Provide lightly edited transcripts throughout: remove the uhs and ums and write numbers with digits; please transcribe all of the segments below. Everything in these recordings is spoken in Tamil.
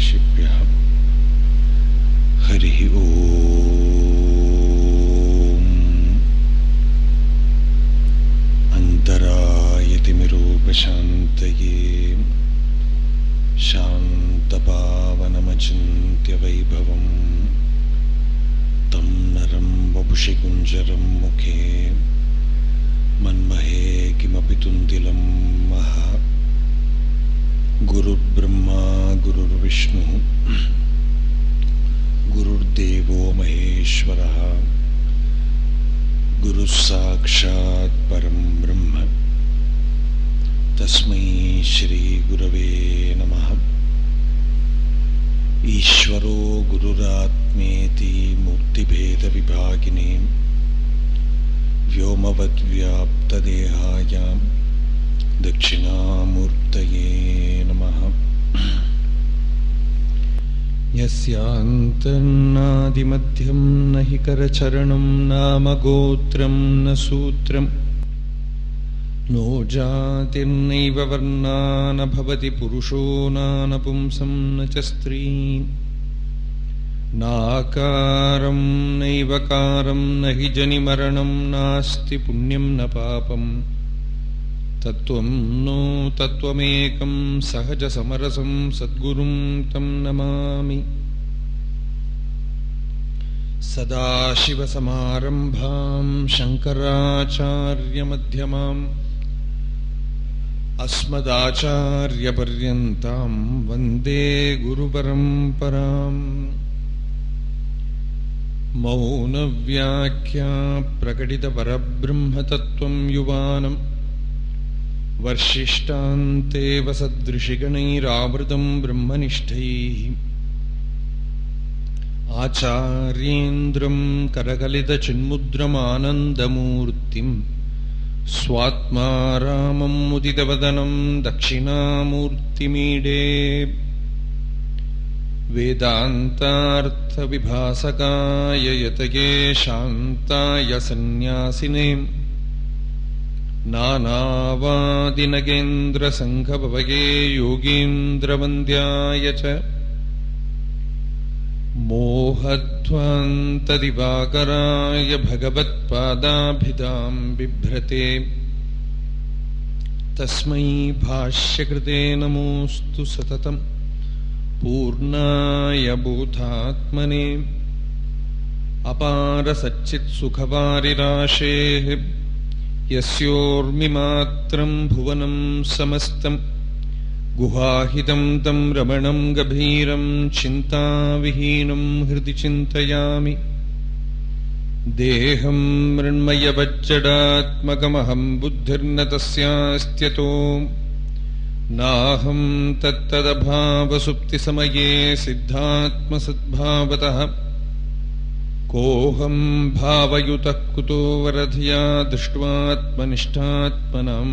ऋषिभ्यः हरिः ओम्। अन्तरायतिमिरोपशान्तये शान्तपावनमचिन्त्य वैभवम् तं नरं वपुषि कुञ्जरं मुखे मन्महे किमपि तुन्दिलं महा। गुरुर्ब्रह्मा गुरुर्विष्णुः गुरुर्देवो महेश्वरः गुरुः साक्षात् परं ब्रह्म तस्मै श्री गुरवे नमः। ईश्वरो गुरुरात्मेति मूर्तिभेदविभागिने व्योमवद्व्याप्तदेहाय दक्षिणामूर्तये नमः। यस्यान्तर्नादिमध्यं न हि करचरणं नाम गोत्रं न सूत्रं नो जातिर्नैव वर्णा न भवति पुरुषो नानपुंसं न च स्त्री नाकारं नैवकारं न हि जनिमरणं नास्ति पुण्यं न पापं तत्त्वं नो तत्त्वमेकं सहजसमरसं सद्गुरुं तं नमामि। सदाशिवसमारम्भां शङ्कराचार्यमध्यमाम् अस्मदाचार्यपर्यन्तां वन्दे गुरुपरम्पराम्। मौनव्याख्या प्रकटितपरब्रह्मतत्त्वं युवानं वर्षिष्टान्तेव सदृशिगणैरावृतं ब्रह्मनिष्ठैः आचार्येन्द्रं करकलितचिन्मुद्रमानन्दमूर्तिं स्वात्मा रामं मुदितवदनं दक्षिणामूर्तिमीडे। वेदान्तार्थविभासकाय यतये शान्ताय सन्न्यासिने नानावादिनगेन्द्रसङ्घभवये योगीन्द्रवन्द्याय च मोहध्वान्तदिवाकराय भगवत्पादाभिधां बिभ्रते तस्मै भाष्यकृते नमोऽस्तु सततं पूर्णाय बोधात्मने। अपारसच्चित्सुखवारिराशेः यस्योर्मिमात्रं भुवनं समस्तं गुहाहितं तं रमणं गभीरं चिन्ताविहीनं हृदि चिन्तयामि। देहं मृण्मयवज्जडात्मकमहं बुद्धिर्न तस्यास्त्यतो नाहं तत्तदभावसुप्तिसमये सिद्धात्मसद्भावतः कोऽहं भावयुतः कुतो वरधिया दृष्ट्वात्मनिष्ठात्मनां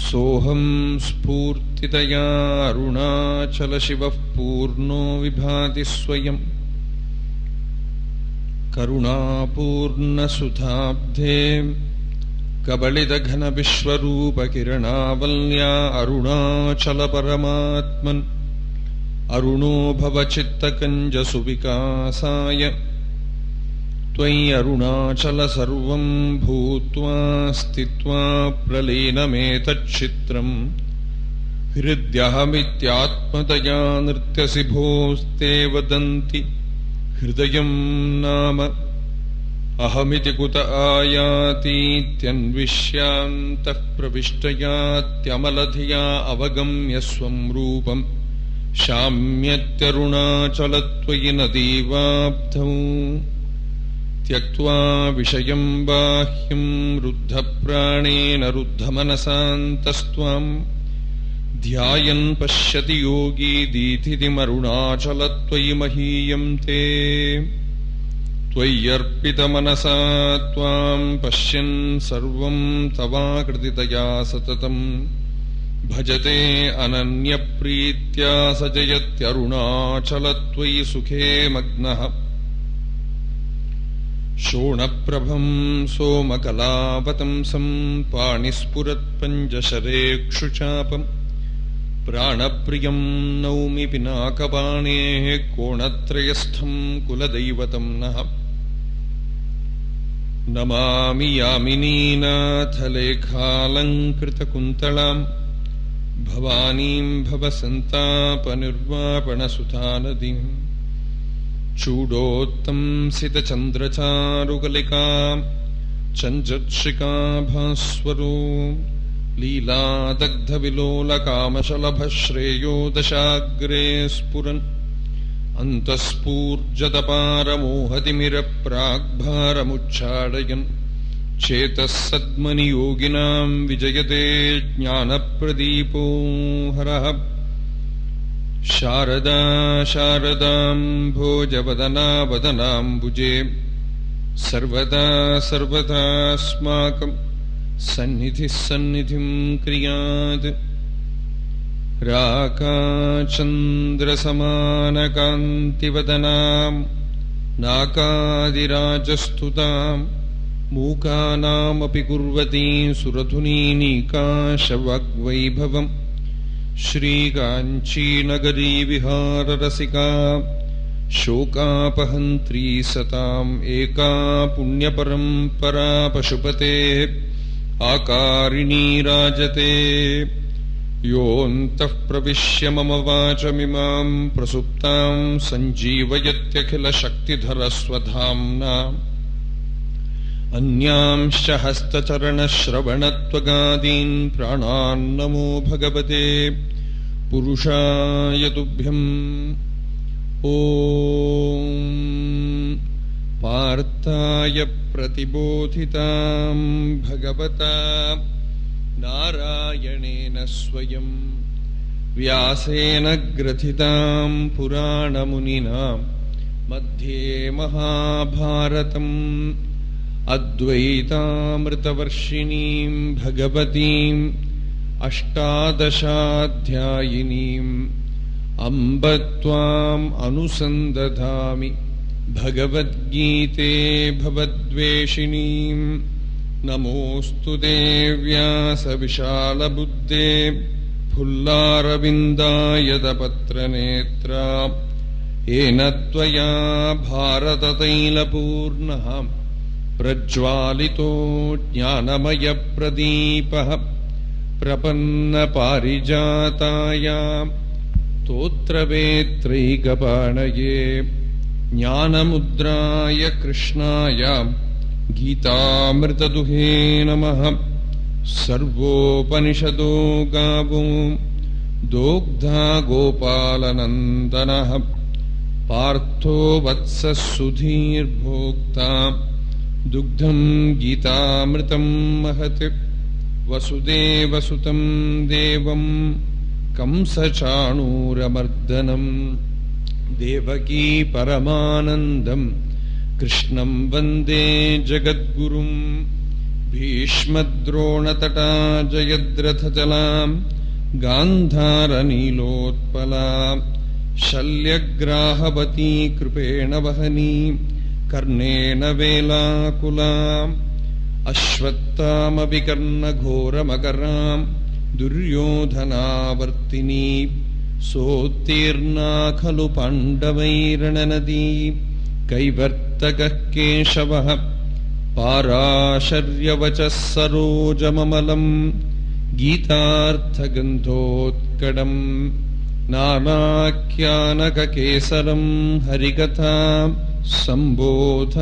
सोऽहं स्फूर्तितया अरुणाचलशिवः पूर्णो विभाति स्वयं। करुणापूर्णसुधाब्धे कबलितघनविश्वरूपकिरणावल्या अरुणाचलपरमात्मन् अरुणो भवचित्तकञ्जसुविकासाय त्वयि अरुणाचल सर्वं भूत्वा स्थित्वा प्रलीनमेतच्चित्रम् हृद्यहमित्यात्मतया नृत्यसि भोस्ते वदन्ति हृदयं नाम अहमिति कुत आयातीत्यन्विष्यान्तः प्रविष्टयात्यमलधिया अवगम्य स्वं रूपम् शाम्यत्यरुणाचलत्वयि नदीवाब्धौ त्यक्त्वा विषयं बाह्यं रुद्धप्राणेन रुद्धमनसान्तस्त्वां ध्यायन् पश्यति योगी दीधितिमरुणाचलत्वयि महीयं ते। त्वय्यर्पितमनसा त्वां पश्यन् सर्वं तवाकृतितया सततं भजते अनन्यप्रीत्या स जयत्यरुणाचलत्वयि सुखे मग्नः। शोणप्रभं सोमकलावतंसं पाणिस्फुरत्पञ्जशरेक्षुचापं प्राणप्रियं नौमि पिनाकपाणेः कोणत्रयस्थं कुलदैवतं नः नमामि यामिनीनाथलेखालङ्कृतकुन्तलाम् भवानीं भवसन्तापनिर्वापणसुधानदीम् चूडोत्तंसितचन्द्रचारुकलिकाम् चञ्चत्सिकाभास्वरो लीलादग्धविलोलकामशलभश्रेयो दशाग्रे स्फुरन् अन्तःस्फूर्जतपारमोहतिमिरप्राग्भारमुच्चाटयन् चेतः सद्मनियोगिनां विजयते ज्ञानप्रदीपो हरः शारदा शारदाम्भोजवदना वदनाम्बुजे सर्वदा सर्वदास्माकं सन्निधिः सन्निधिं क्रियात् राकाचन्द्रसमानकान्तिवदनां नाकादिराजस्तुतां मूकानामपि कुर्वती सुरधुनीनीकाशवाग्वैभवम् श्रीकाञ्चीनगरी विहाररसिका शोकापहन्त्री सताम् एका पुण्यपरम्परा पशुपतेः आकारिणी राजते योऽन्तः प्रविश्य मम वाचमिमां प्रसुप्तां सञ्जीवयत्यखिलशक्तिधरस्वधाम्ना अन्यांश्च हस्तचरणश्रवणत्वगादीन् प्राणान्नमो भगवते पुरुषाय तुभ्यम् ॐ पार्थाय प्रतिबोधितां भगवता नारायणेन स्वयं व्यासेन ग्रथितां पुराणमुनिना मध्ये महाभारतम् अद्वैतामृतवर्षिणीं भगवतीम् अष्टादशाध्यायिनीम् अम्ब त्वाम् अनुसन्दधामि भगवद्गीते भवद्वेषिणीम् नमोऽस्तु ते व्यासविशालबुद्धे फुल्लारविन्दायतपत्रनेत्रा येन त्वया भारततैलपूर्णः प्रज्वालितो ज्ञानमयप्रदीपः प्रपन्नपारिजातायां स्तोत्रवेत्रैकपाणये ज्ञानमुद्राय कृष्णाय गीतामृतदुहे नमः। सर्वोपनिषदो गावो दोग्धा गोपालनन्दनः पार्थो वत्सः सुधीर्भोक्ता दुग्धं गीतामृतं महत्। वसुदेवसुतं देवं कंसचाणूरमर्दनं देवकी परमानन्दं कृष्णं वन्दे जगद्गुरुं। भीष्मद्रोणतटा जयद्रथजलां गान्धारनीलोत्पलां शल्यग्राहवती कृपेण वहनी कर्णेन वेलाकुलाम् अश्वत्थामविकर्णघोरमकरां दुर्योधनावर्तिनी सोत्तीर्णा खलु पाण्डवैरणनदी कैवर्तकः केशवः पाराशर्यवचः सरोजममलं गीतार्थगन्धोत्कडं नानाख्यानककेसरं हरिकथा सम्बोधनाबोधितम्।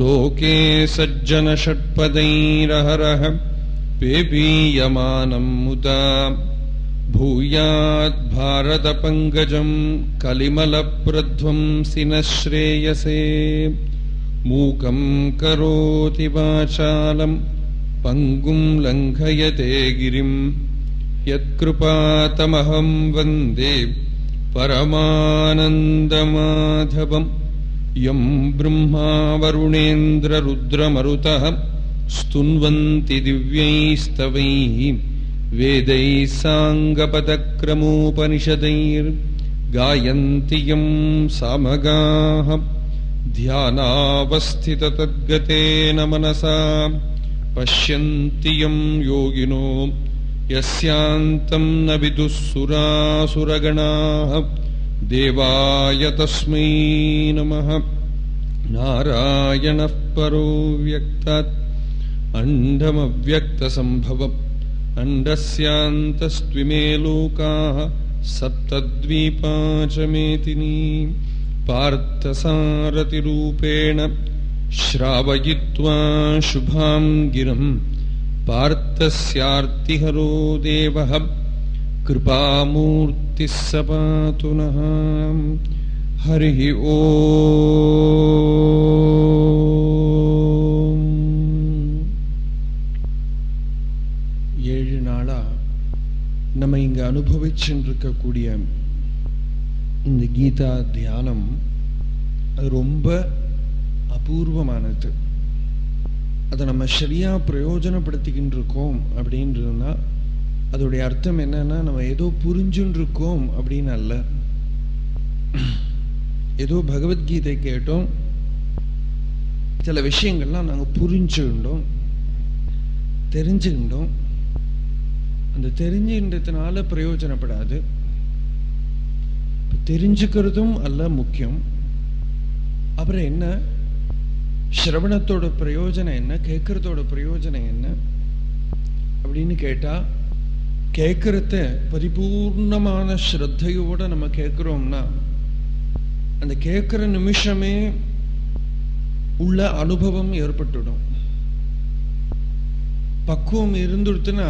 लोके सज्जनषट्पदैरहरः पेपीयमानं मुदा भूयात् भारतपङ्कजं कलिमलप्रध्वंसि न श्रेयसे। मूकं करोति वाचालं पङ्गुं लङ्घयते गिरिं यत्कृपातमहं वन्दे परमानन्दमाधवम्। यं ब्रह्मा वरुणेन्द्ररुद्रमरुतः स्तुन्वन्ति दिव्यैस्तवैः वेदैः साङ्गपदक्रमोपनिषदैर्गायन्ति यं सामगाः। ध्यानावस्थिततद्गतेन मनसा पश्यन्ति यं योगिनो யஸ்யாந்தம் ந விதுः சுராசுரகணாः தேவாய தஸ்மை நமः. நாராயணः பரோ வ்யக்தாத் அண்டமவ்யக்தசம்பவம் அண்டஸ்யாந்தஸ்த்விமே லோகாः சப்தத்வீபாசமேதினி பார்த்தசாரதிரூபேண ஸ்ராவயித்வா சுபாம் கிரம் பார்த்தஸ்யார்த்திஹரோ தேவः கிருபாமூர்த்திः ஸ பாது நः. ஹரிः ஓம். 7 நாளா நம்ம இங்க அனுபவிச்சுருக்கக்கூடிய இந்த கீதா தியானம் அது ரொம்ப அபூர்வமானது. அதை நம்ம சரியா பிரயோஜனப்படுத்திக்கிட்டு இருக்கோம் அப்படின்றதுனா அதோடைய அர்த்தம் என்னன்னா, நம்ம ஏதோ புரிஞ்சுன்னு இருக்கோம் அப்படின்னு அல்ல. ஏதோ பகவத்கீதை கேட்டோம், சில விஷயங்கள்லாம் நாங்கள் புரிஞ்சுக்கிட்டோம், தெரிஞ்சுக்கிட்டோம். அந்த தெரிஞ்சுன்றதுனால பிரயோஜனப்படாது. தெரிஞ்சுக்கிறதும் அல்ல முக்கியம். அப்புறம் என்ன, சிரவணத்தோட பிரயோஜனம் என்ன, கேட்கறதோட பிரயோஜனம் என்ன அப்படின்னு கேட்டா, கேட்கறத பரிபூர்ணமான ஸ்ரத்தையோட நம்ம கேட்கிறோம்னா அந்த கேட்கிற நிமிஷமே உள்ள அனுபவம் ஏற்பட்டுடும். பக்குவம் இருந்துடுத்துனா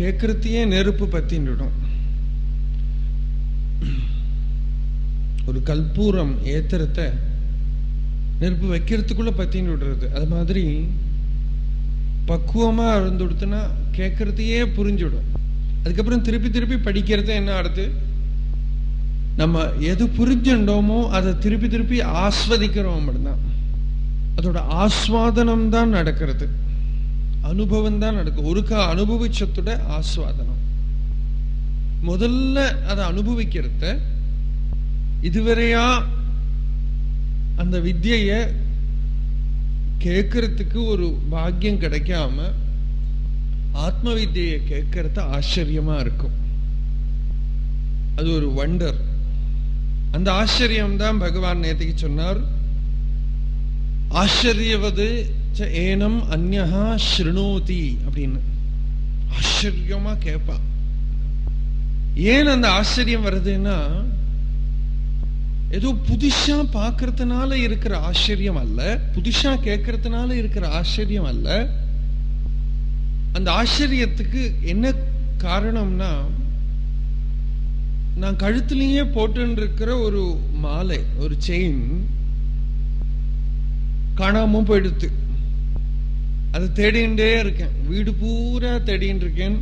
கேட்கறதையே நெருப்பு பத்தின்னுடும். ஒரு கற்பூரம் ஏத்துறத நெருப்பு வைக்கிறதுக்குள்ள பத்தின்னு விடுறது. அது மாதிரி பக்குவமா இருந்துடுத்துனா கேட்கறதையே புரிஞ்சுடும். அதுக்கப்புறம் திருப்பி திருப்பி படிக்கிறத என்ன அடுத்து, நம்ம எது புரிஞ்சுட்டோமோ அதை திருப்பி திருப்பி ஆஸ்வதிக்கிறோம் அப்படின்னா அதோட ஆஸ்வாதனம் தான் நடக்கிறது, அனுபவம் தான் நடக்கும். ஒருக்கா அனுபவிச்சத்தோட ஆஸ்வாதனம். முதல்ல அதை அனுபவிக்கிறத இதுவரையா அந்த வித்யைய கேட்கறதுக்கு ஒரு பாக்கியம் கிடைக்காம ஆத்ம வித்யை கேட்கறது ஆச்சரியமா இருக்கும். அது ஒரு வண்டர். அந்த ஆச்சரியம் தான் பகவான் நேத்திக்கு சொன்னார், ஆச்சரியவது ஏனம் அந்யஹா ஸ்ருணோதி அப்படின்னு. ஆச்சரியமா கேட்பா. ஏன் அந்த ஆச்சரியம் வருதுன்னா, ஏதோ புதுசா பார்க்கறதுனால இருக்கிற ஆச்சரியம் அல்ல, புதுசா கேட்கறதுனால இருக்கிற ஆச்சரியம் அல்ல. அந்த ஆச்சரியத்துக்கு என்ன காரணம்னா, நான் கழுத்துலயே போட்டு இருக்கிற ஒரு மாலை, ஒரு செயின் காணாம போயிடுத்து. அது தேடிண்டே இருக்கேன், வீடு பூரா தேடின்னு இருக்கேன்.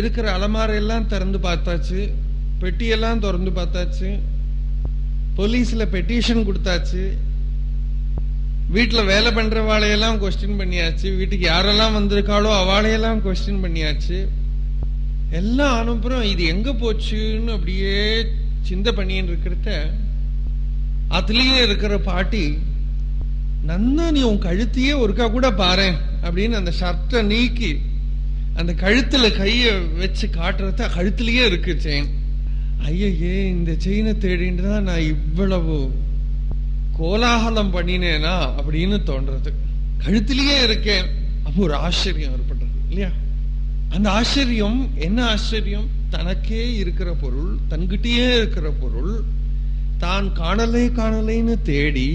இருக்கிற அலமாரையெல்லாம் திறந்து பார்த்தாச்சு, பெட்டியெல்லாம் திறந்து பார்த்தாச்சு, போலீஸ்ல பெட்டிஷன் கொடுத்தாச்சு, வீட்டுல வேலை பண்றவாளையெல்லாம் கொஸ்டின் பண்ணியாச்சு, வீட்டுக்கு யாரெல்லாம் வந்திருக்காளோ அவளையெல்லாம் கொஸ்டின் பண்ணியாச்சு. எல்லாம் அனுப்புறோம், இது எங்க போச்சுன்னு அப்படியே சிந்தை பண்ணின்னு இருக்கிறத அதுலயே இருக்கிற பாட்டி, நன்னா நீ உன் கழுத்தையே ஒருக்கா கூட பாரு அப்படின்னு அந்த ஷர்ட்டை நீக்கி அந்த கழுத்துல கைய வச்சு காட்டுறத, கழுத்துலயே இருக்கு செயின். ஐயே, இந்த செயினை தேடிட்டு தான் நான் இவ்வளவு கோலாகலம் பண்ணினேனா அப்படின்னு தோன்றது. கழுத்திலேயே இருக்கேன். அப்போ ஒரு ஆச்சரியம் ஏற்படுறது இல்லையா? அந்த ஆச்சரியம் என்ன ஆச்சரியம்? தனக்கே இருக்கிற பொருள், தன்கிட்டயே இருக்கிற பொருள் தான் காணலைன்னு தேடி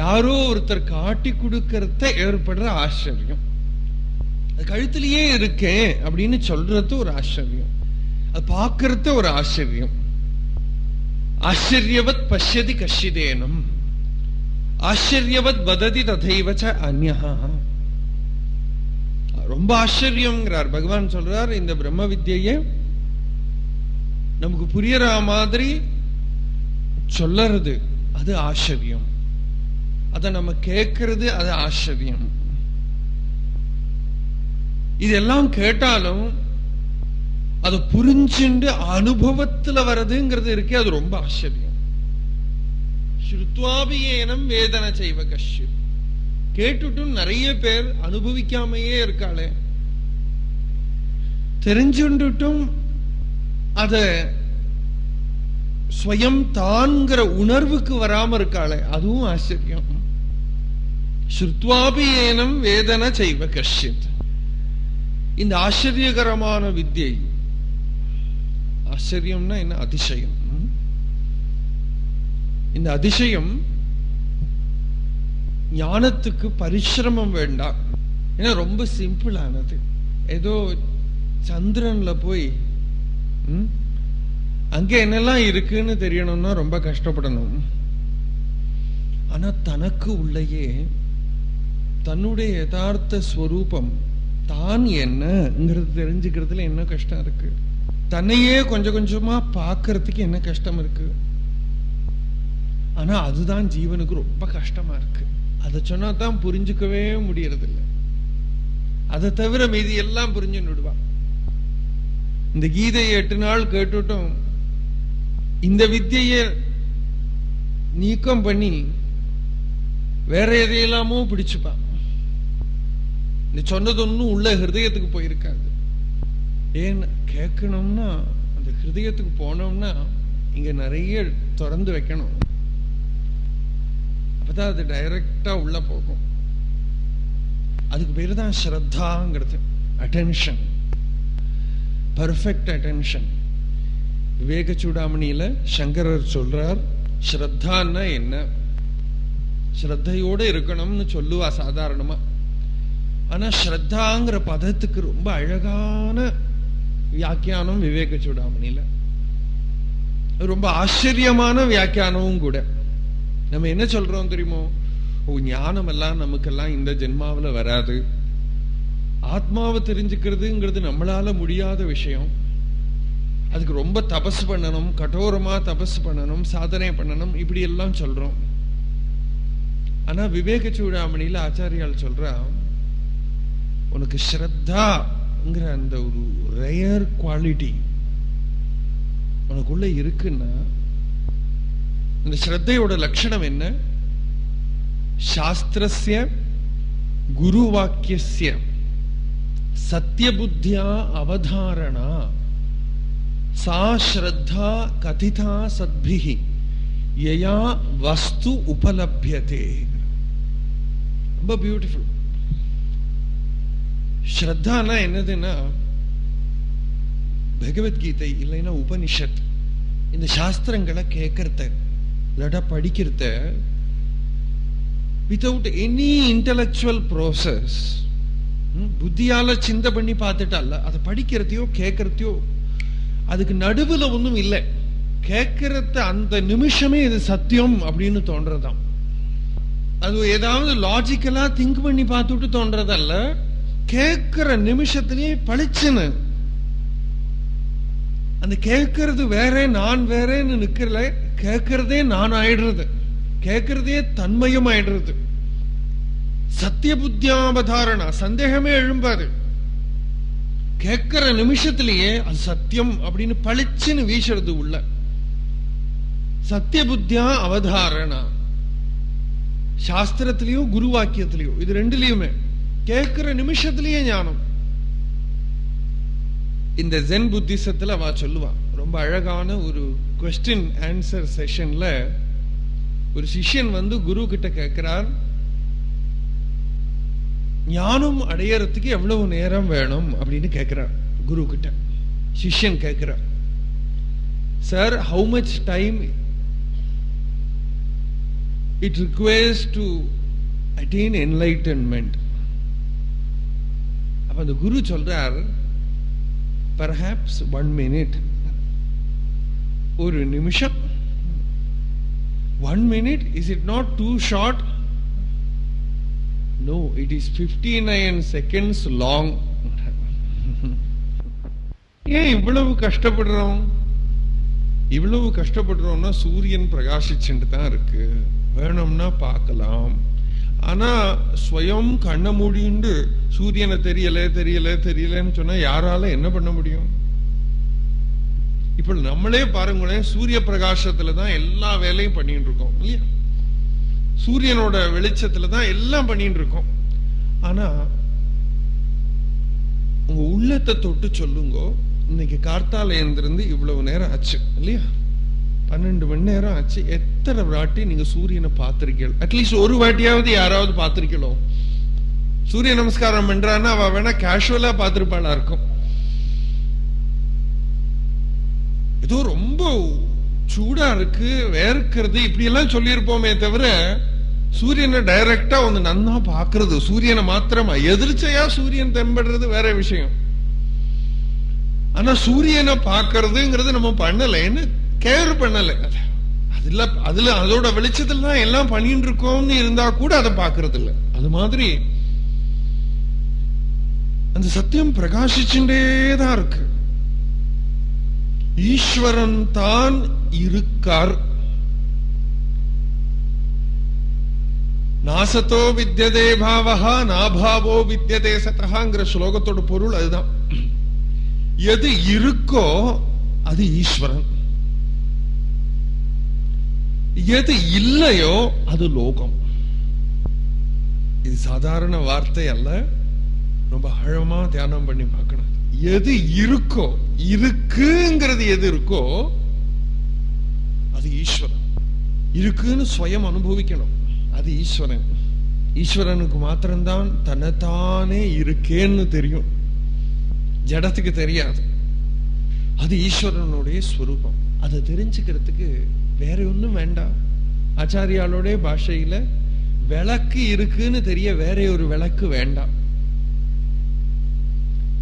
யாரோ ஒருத்தர் காட்டி கொடுக்கறத ஏற்படுற ஆச்சரியம். அது கழுத்திலேயே இருக்கேன் அப்படின்னு சொல்றது ஒரு ஆச்சரியம், அது பார்க்கறது ஒரு ஆச்சரியம். ஆச்சரியவத் பஷ்யதி கஷ்டிதேனம் ஆச்சரியவத் வததி ததைவச்ச அன்யஹா. ரொம்ப ஆச்சரியம்ங்கிறார் பகவான். சொல்றார், இந்த பிரம்ம வித்யை நமக்கு புரியற மாதிரி சொல்லறது அது ஆச்சரியம், அத நம்ம கேட்கறது அது ஆச்சரியம். இதெல்லாம் கேட்டாலும் அது புரிஞ்சுண்டு அனுபவத்துல வர்றதுங்கிறது இருக்கே, அது ரொம்ப ஆச்சரியம். ஸ்ருத்வாபியேனம் வேதன செய்வ கஷ்யம். கேட்டுட்டும் நிறைய பேர் அனுபவிக்காமையே இருக்காளே, தெரிஞ்சுட்டும் அத ஸ்வயம் தான்கிற உணர்வுக்கு வராம இருக்காளே, அதுவும் ஆச்சரியம். ஸ்ருத்வாபி ஏனம் வேதன செய்வ கஷ்யத். இந்த ஆச்சரியகரமான வித்யை, ஆச்சரியம்னா என்ன, அதிசயம். இந்த அதிசயம் ஞானத்துக்கு பரிசிரமம் வேண்டாம். ஏன்னா ரொம்ப சிம்பிளானது. ஏதோ சந்திரன்ல போய் அங்க என்னெல்லாம் இருக்குன்னு தெரியணும்னா ரொம்ப கஷ்டப்படணும். ஆனா தனக்கு உள்ளேயே தன்னுடைய யதார்த்த ஸ்வரூபம் தான் என்னங்கிறது தெரிஞ்சுக்கிறதுல என்ன கஷ்டம் இருக்கு? தன்னையே கொஞ்சம் கொஞ்சமா பார்க்கறதுக்கு என்ன கஷ்டம் இருக்கு? ஆனா அதுதான் ஜீவனுக்கு ரொம்ப கஷ்டமா இருக்கு. அதை சொன்னா தான் புரிஞ்சுக்கவே முடியறதில்லை. அதை தவிர மீதி எல்லாம் புரிஞ்சுடுவா. இந்த கீதையை 8 நாள் கேட்டுட்டும் இந்த வித்தியை நீக்கம் பண்ணி வேற எதையெல்லாமோ பிடிச்சுப்பா. இந்த சொன்னதொன்னும் உள்ள ஹிருதயத்துக்கு போயிருக்காது. ஏன்னு கேட்கணும்னா அந்த ஹிருதயத்துக்கு போனோம்னா இங்க நிறைய திறந்து வைக்கணும். அப்பதான் அது டைரக்டா உள்ள போகும். அதுக்கு பேரு தான் ஸ்ரத்தாங்கிறது. Attention, perfect attention. விவேக சூடாமணியில சங்கரர் சொல்றார், ஸ்ரத்தான்னா என்ன, ஸ்ரத்தையோட இருக்கணும்னு சொல்லுவா சாதாரணமா. ஆனா ஸ்ரத்தாங்கிற பதத்துக்கு ரொம்ப அழகான வியாக்கியானம் விவேக சூடாமணியில. ரொம்ப ஆச்சரியமான வியாக்கியானமும் கூட. நம்ம என்ன சொல்றோம் தெரியுமோ, ஞானம் எல்லாம் நமக்கெல்லாம் இந்த ஜென்மாவில வராது, ஆத்மாவை தெரிஞ்சுக்கிறதுங்கிறது நம்மளால முடியாத விஷயம், அதுக்கு ரொம்ப தபஸ் பண்ணணும், கடோரமா தபஸ் பண்ணணும், சாதனை பண்ணணும், இப்படி எல்லாம் சொல்றோம். ஆனா விவேக சூடாமணியில ஆச்சாரியால் சொல்றா, உனக்கு ஸ்ரத்தாங்கிற அந்த ஒரு ரேர் குவாலிட்டி உனக்குள்ள இருக்குன்னா, இந்த ஸ்ரத்தையோட லட்சணம் என்ன? சாஸ்திரஸ்ய குரு வாக்கியஸ்ய சத்திய புத்தியா அவதாரணா சா ஸ்ரத்தா கதிதா சத்பிஹி யயா வஸ்து உபலப்யதே. ரொம்ப பியூட்டிஃபுல். ஸ்ரத்தானா என்னதுன்னா, பகவத்கீதை இல்லைன்னா உபனிஷத், இந்த சாஸ்திரங்களை கேட்கறத இல்லாட்டா படிக்கிறத வித்தவுட் எனி இன்டலெக்சுவல் ப்ராசஸ், புத்தியால சிந்தை பண்ணி பார்த்துட்டால, அதை படிக்கிறதையோ கேட்கறதையோ அதுக்கு நடுவுல ஒன்றும் இல்லை. கேட்கறத அந்த நிமிஷமே இது சத்தியம் அப்படின்னு தோன்றதாம். அது ஏதாவது லாஜிக்கலா திங்க் பண்ணி பார்த்துட்டு தோன்றதல்ல, கேட்கிற நிமிஷத்திலேயே பளிச்சுன்னு அந்த கேட்கறது வேற நான் வேறன்னு நிக்கல, கேட்கறதே நான் ஆயிடுறது, கேட்கறதே தன்மயம் ஆயிடுறது. சத்திய புத்தியாவதாரணா, சந்தேகமே எழும்பாது. கேட்கிற நிமிஷத்திலேயே அது சத்தியம் அப்படின்னு பளிச்சுன்னு வீசுறது உள்ள. சத்திய புத்தியா அவதாரணா, சாஸ்திரத்திலேயோ குரு வாக்கியத்திலேயோ, இது ரெண்டுலயுமே கேட்கிற நிமிஷத்திலேயே ஞானம். இந்த ஜென் புத்திசத்துல அவ சொல்லுவா, ரொம்ப அழகான ஒரு கொஸ்டின் ஆன்சர் செஷன்ல ஒரு சிஷ்யன் வந்து குரு கிட்ட கேட்கிறார், ஞானம் அடையறதுக்கு எவ்வளவு நேரம் வேணும் அப்படின்னு கேட்கிறார் குரு கிட்ட. சிஷ்யன் கேட்கிறார், sir, how much time it requires to attain enlightenment? அப்ப அந்த குரு சொல்றார், perhaps 1 minute, ஒரு நிமிஷம். 1 minute, is it not too short? No, it is 59 seconds long. ஏன் இவ்வளவு கஷ்டப்படுறோம்? இவ்வளவு கஷ்டப்படுறோம்னா சூரியன் பிரகாசிச்சுட்டு தான் இருக்கு, வேணும்னா பார்க்கலாம். ஆனா ஸ்வயம் கண்ண மூடிண்டு சூரியனை தெரியல தெரியல தெரியலன்னு சொன்னா யாரால என்ன பண்ண முடியும்? இப்ப நம்மளே பாருங்களேன், சூரிய பிரகாசத்துல தான் எல்லா வேலையும் பண்ணிட்டு இருக்கோம் இல்லையா? சூரியனோட வெளிச்சத்துல தான் எல்லாம் பண்ணிட்டு இருக்கோம். ஆனா உங்க உள்ளத்தை தொட்டு சொல்லுங்க, இன்னைக்கு கார்த்தால எழுந்திருந்து இவ்வளவு நேரம் ஆச்சு இல்லையா, 12 மணி நேரம் ஆச்சு, எத்தனை வாட்டி நீங்க சூரியனை பார்த்திருக்கீங்க? அட்லீஸ்ட் ஒரு வாட்டியாவது யாராவது பார்த்திருக்கீங்களோ? சூரிய நமஸ்காரம் பண்றான்னா அவ வேணா கேஷுவலா பார்த்திருப்பாளா இருக்கும். ஏதோ ரொம்ப சூடா இருக்கு, வேர்க்கிறது, இப்படி எல்லாம் சொல்லியிருப்போமே தவிர சூரியனை டைரக்டா வந்து நன்னா பாக்குறது, சூரியனை மாத்திரமா எதிர்ச்சையா சூரியன் தென்படுறது வேற விஷயம். ஆனா சூரியனை பாக்குறதுங்கிறது நம்ம பண்ணல, கேர் பண்ணல. அதுல அதோட வெளிச்சத்துல தான் எல்லாம் பண்ணிட்டு இருக்கோம்னு இருந்தா கூட அதை பாக்குறது இல்ல. அது மாதிரி அந்த சத்தியம் பிரகாசிச்சுட்டேதான் இருக்கு. ஈஸ்வரன் தான் இருக்கார். நாசத்தோ வித்யதே பாவஹா நாபாவோ வித்யதே சதஹாங்கிற ஸ்லோகத்தோட பொருள் அதுதான். எது இருக்கோ அது ஈஸ்வரன், எது இல்லையோ அது லோகம். இது சாதாரண வார்த்தை அல்ல, ரொம்ப ஆழமா தியானம் பண்ணி பார்க்கணும். எது இருக்கோ, இருக்குங்கிறது எது இருக்கோ அது ஈஸ்வரன். இருக்குன்னு ஸ்வயம் அனுபவிக்கணும், அது ஈஸ்வரன். ஈஸ்வரனுக்கு மாத்திரம்தான் தன்னைத்தானே இருக்கேன்னு தெரியும், ஜடத்துக்கு தெரியாது. அது ஈஸ்வரனுடைய ஸ்வரூபம். அதை தெரிஞ்சுக்கிறதுக்கு வேற ஒண்ணும் வேண்டாம். ஆச்சாரியாலோட பாஷையில விளக்கு இருக்குன்னு தெரிய வேற ஒரு விளக்கு வேண்டாம்.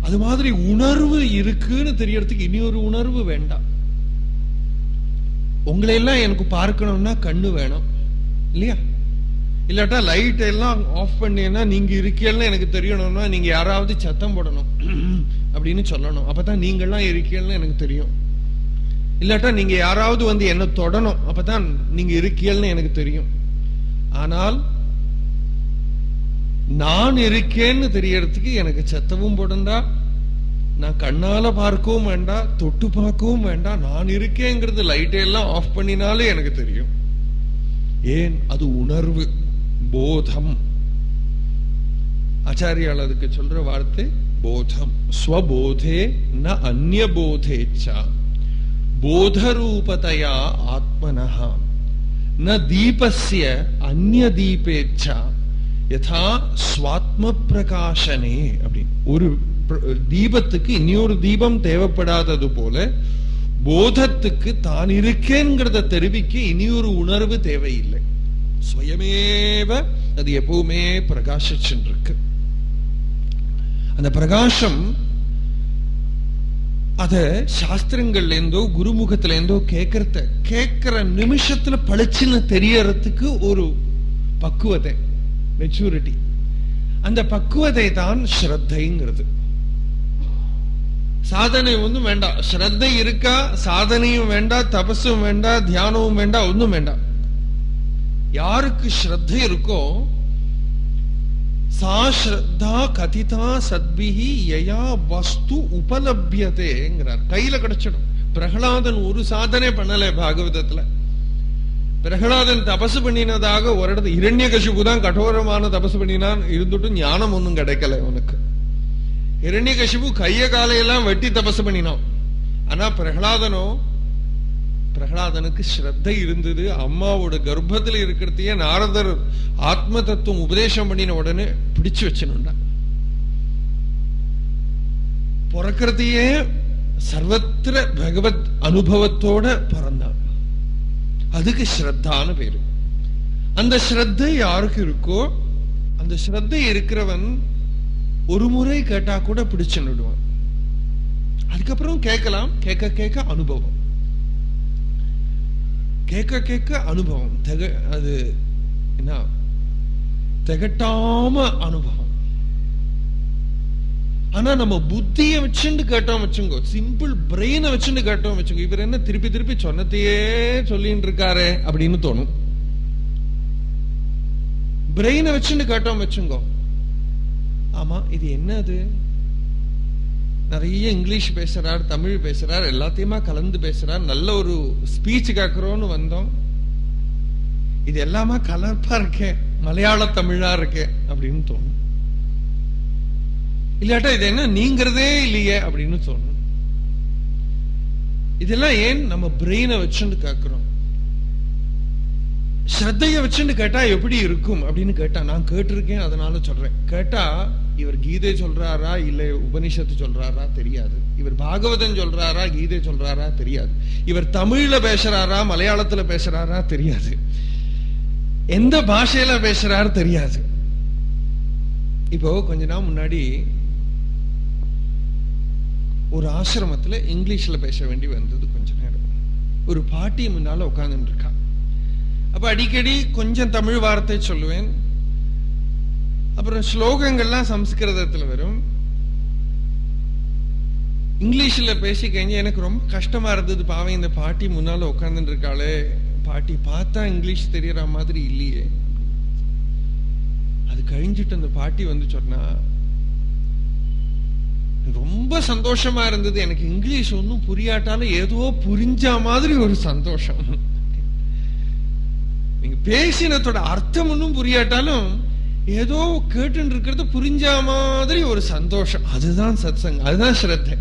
அது மாதிரி உணர்வு இருக்குன்னு தெரியறதுக்கு இனி ஒரு உணர்வு வேண்டாம். உங்களை எல்லாம் எனக்கு பார்க்கணும்னா கண்ணு வேணும் இல்லையா? இல்லாட்டா லைட் எல்லாம் ஆஃப் பண்ணீங்கன்னா நீங்க இருக்கீங்கன்னு எனக்கு தெரியணும்னா நீங்க யாராவது சத்தம் போடணும் அப்படின்னு சொல்லணும், அப்பதான் நீங்கெல்லாம் இருக்கீங்கன்னு எனக்கு தெரியும். இல்லாட்டா நீங்க யாராவது வந்து என்ன தொடணும், அப்பதான் நீங்க இருக்கீங்கன்னு எனக்கு தெரியும். ஆனால் நான் இருக்கேன்னு தெரியறதுக்கு எனக்கு சத்தமும் போடண்டா, நான் கண்ணால பார்க்கவும் வேண்டாம், தொட்டு பார்க்கவும் வேண்டாம். நான் இருக்கேங்கிறது லைட் எல்லாம் ஆஃப் பண்ணினாலே எனக்கு தெரியும். ஏன்? அது உணர்வு, போதம். ஆச்சாரியால் அதுக்கு சொல்ற வார்த்தை போதம். ஸ்வபோதே ந அந்நிய போதேச்சா போதரூபதயா ஆத்மனஹா ந தீபஸ்ய அந்நிய தீபேச்சா யதா ஸ்வாத்ம பிரகாசனே. அப்படி ஒரு தீபத்துக்கு இன்னொரு தீபம் தேவைப்படாதது போல போதத்துக்கு தான் இருக்கேங்கிறத தெரிவிக்க இனியொரு உணர்வு தேவையில்லை. ஸ்வயமேவ அது எப்பவுமே பிரகாசிச்சுருக்கு. அந்த பிரகாசம் அத சாஸ்திரங்கள்ல இருந்தோ குருமுகத்துல இருந்தோ கேட்கிற நிமிஷத்துல பளிச்சுன்னு தெரியறதுக்கு ஒரு பக்குவத்தை, மெச்சூரிட்டி. அந்த பக்குவத்தை தான் ஸ்ரத்தைங்கிறது. சாதனை ஒன்றும் வேண்டாம், ஸ்ரத்தை இருக்கா, சாதனையும் வேண்டாம், தபஸும் வேண்டாம், தியானமும் வேண்டாம், ஒன்றும் வேண்டாம். யாருக்கு ஸ்ரத்தை இருக்கோ சா ஸ்ரத்தா கதிதா சத்பிஹி யயா வஸ்து உபலப்யதேங்கிறார். கையில கிடைச்சிடும். பிரகலாதன் ஒரு சாதனை பண்ணல பாகவதத்துல. பிரகலாதன் தபசு பண்ணினதாக ஒரு இடத்துல இரண்யகசிபு தான் கடோரமான தபசு பண்ணினான், இருந்துட்டு ஞானம் ஒன்னும் கிடைக்கல உனக்கு. இரண்யகசிபு கைய காலையெல்லாம் வெட்டி தபசு பண்ணினான். ஆனா பிரகலாதனுக்கு ஸ்ரத்தை இருந்தது. அம்மாவோட கர்ப்பத்தில் இருக்கிறதையே நாரதர் ஆத்ம தத்துவம் உபதேசம் பண்ணின உடனே பிடிச்சு வச்சுனுண்டா. பிறக்கிறதையே சர்வத்திர பகவத் அனுபவத்தோட பிறந்தான். அதுக்கு ஸ்ரத்தான்னு பேரு. அந்த ஸ்ரத்தை யாருக்கு இருக்கோ, அந்த ஸ்ரத்தை இருக்கிறவன் ஒரு முறை கேட்டா கூட பிடிச்சுடுவான். அதுக்கப்புறம் கேட்கலாம், கேட்க கேட்க அனுபவம், கேட்க கேட்க அனுபவம். அது என்ன, திகட்டாம அனுபவம். ஆனா நம்ம புத்திய வச்சுட்டு கேட்டோம் வச்சுங்கோ, சிம்பிள் பிரெயினை வச்சுட்டு கேட்டோம் வச்சுங்கோ, இவர் என்ன திருப்பி திருப்பி சொன்னதையே சொல்லிட்டு இருக்காரு அப்படின்னு தோணும். பிரெயினை வச்சுட்டு கேட்டோம் வச்சுங்கோ, ஆமா இது என்னது, நிறைய இங்கிலீஷ் பேசுறார், தமிழ் பேசுறார், எல்லாத்தையுமா கலந்து பேசுறார், நல்ல ஒரு ஸ்பீச் கேட்கிறோம்னு வந்தோம். இது எல்லாமா கலர்ப்பா இருக்கே, மலையாள தமிழா இருக்கே அப்படின்னு தோணும். இல்லாட்டா இது என்ன நீங்கிறதே இல்லையே அப்படின்னு தோணும். இதெல்லாம் ஏன் நம்ம பிரெயினை வச்சுட்டு கேட்கிறோம். ஸ்ரத்தைய வச்சுட்டு கேட்டா எப்படி இருக்கும் அப்படின்னு கேட்டா, நான் கேட்டிருக்கேன் அதனால சொல்றேன். கேட்டா இவர் கீதை சொல்றாரா இல்ல உபனிஷத்து சொல்றாரா தெரியாது, இவர் பாகவதம் சொல்றாரா கீதை சொல்றாரா தெரியாது, இவர் தமிழ்ல பேசுறாரா மலையாளத்துல பேசுறாரா தெரியாது, எந்த பாஷையில பேசுறாரு தெரியாது. இப்போ கொஞ்ச நாள் முன்னாடி ஒரு ஆசிரமத்துல இங்கிலீஷ்ல பேச வேண்டி வந்தது. கொஞ்ச நேரம் ஒரு பாட்டி முன்னால உட்கார்ந்துட்டு இருக்கா. அப்ப அடிக்கடி கொஞ்சம் தமிழ் வார்த்தை சொல்லுவேன், அப்புறம் ஸ்லோகங்கள்லாம் சம்ஸ்கிருதத்துல வரும். இங்கிலீஷ்ல பேசி கழிஞ்சு எனக்கு ரொம்ப கஷ்டமா இருந்தது. பாவம், இந்த பாட்டி முன்னால உட்கார்ந்துட்டு இருக்காளே, பாட்டி பார்த்தா இங்கிலீஷ் தெரியற மாதிரி இல்லையே. அது கழிஞ்சிட்டு அந்த பாட்டி வந்து சொன்னா, ரொம்ப சந்தோஷமா இருந்தது, எனக்கு இங்கிலீஷ் ஒன்னும் புரியாட்டாலும் ஏதோ புரிஞ்ச மாதிரி ஒரு சந்தோஷம். நீங்க பேசினதோட அர்த்தம் ஒன்னும் புரியாட்டாலும் ஏதோ கேட்டு இருக்கிறது புரிஞ்ச மாதிரி ஒரு சந்தோஷம். அதுதான் சத்சங்கம், அதுதான் ஸ்ரத்தை.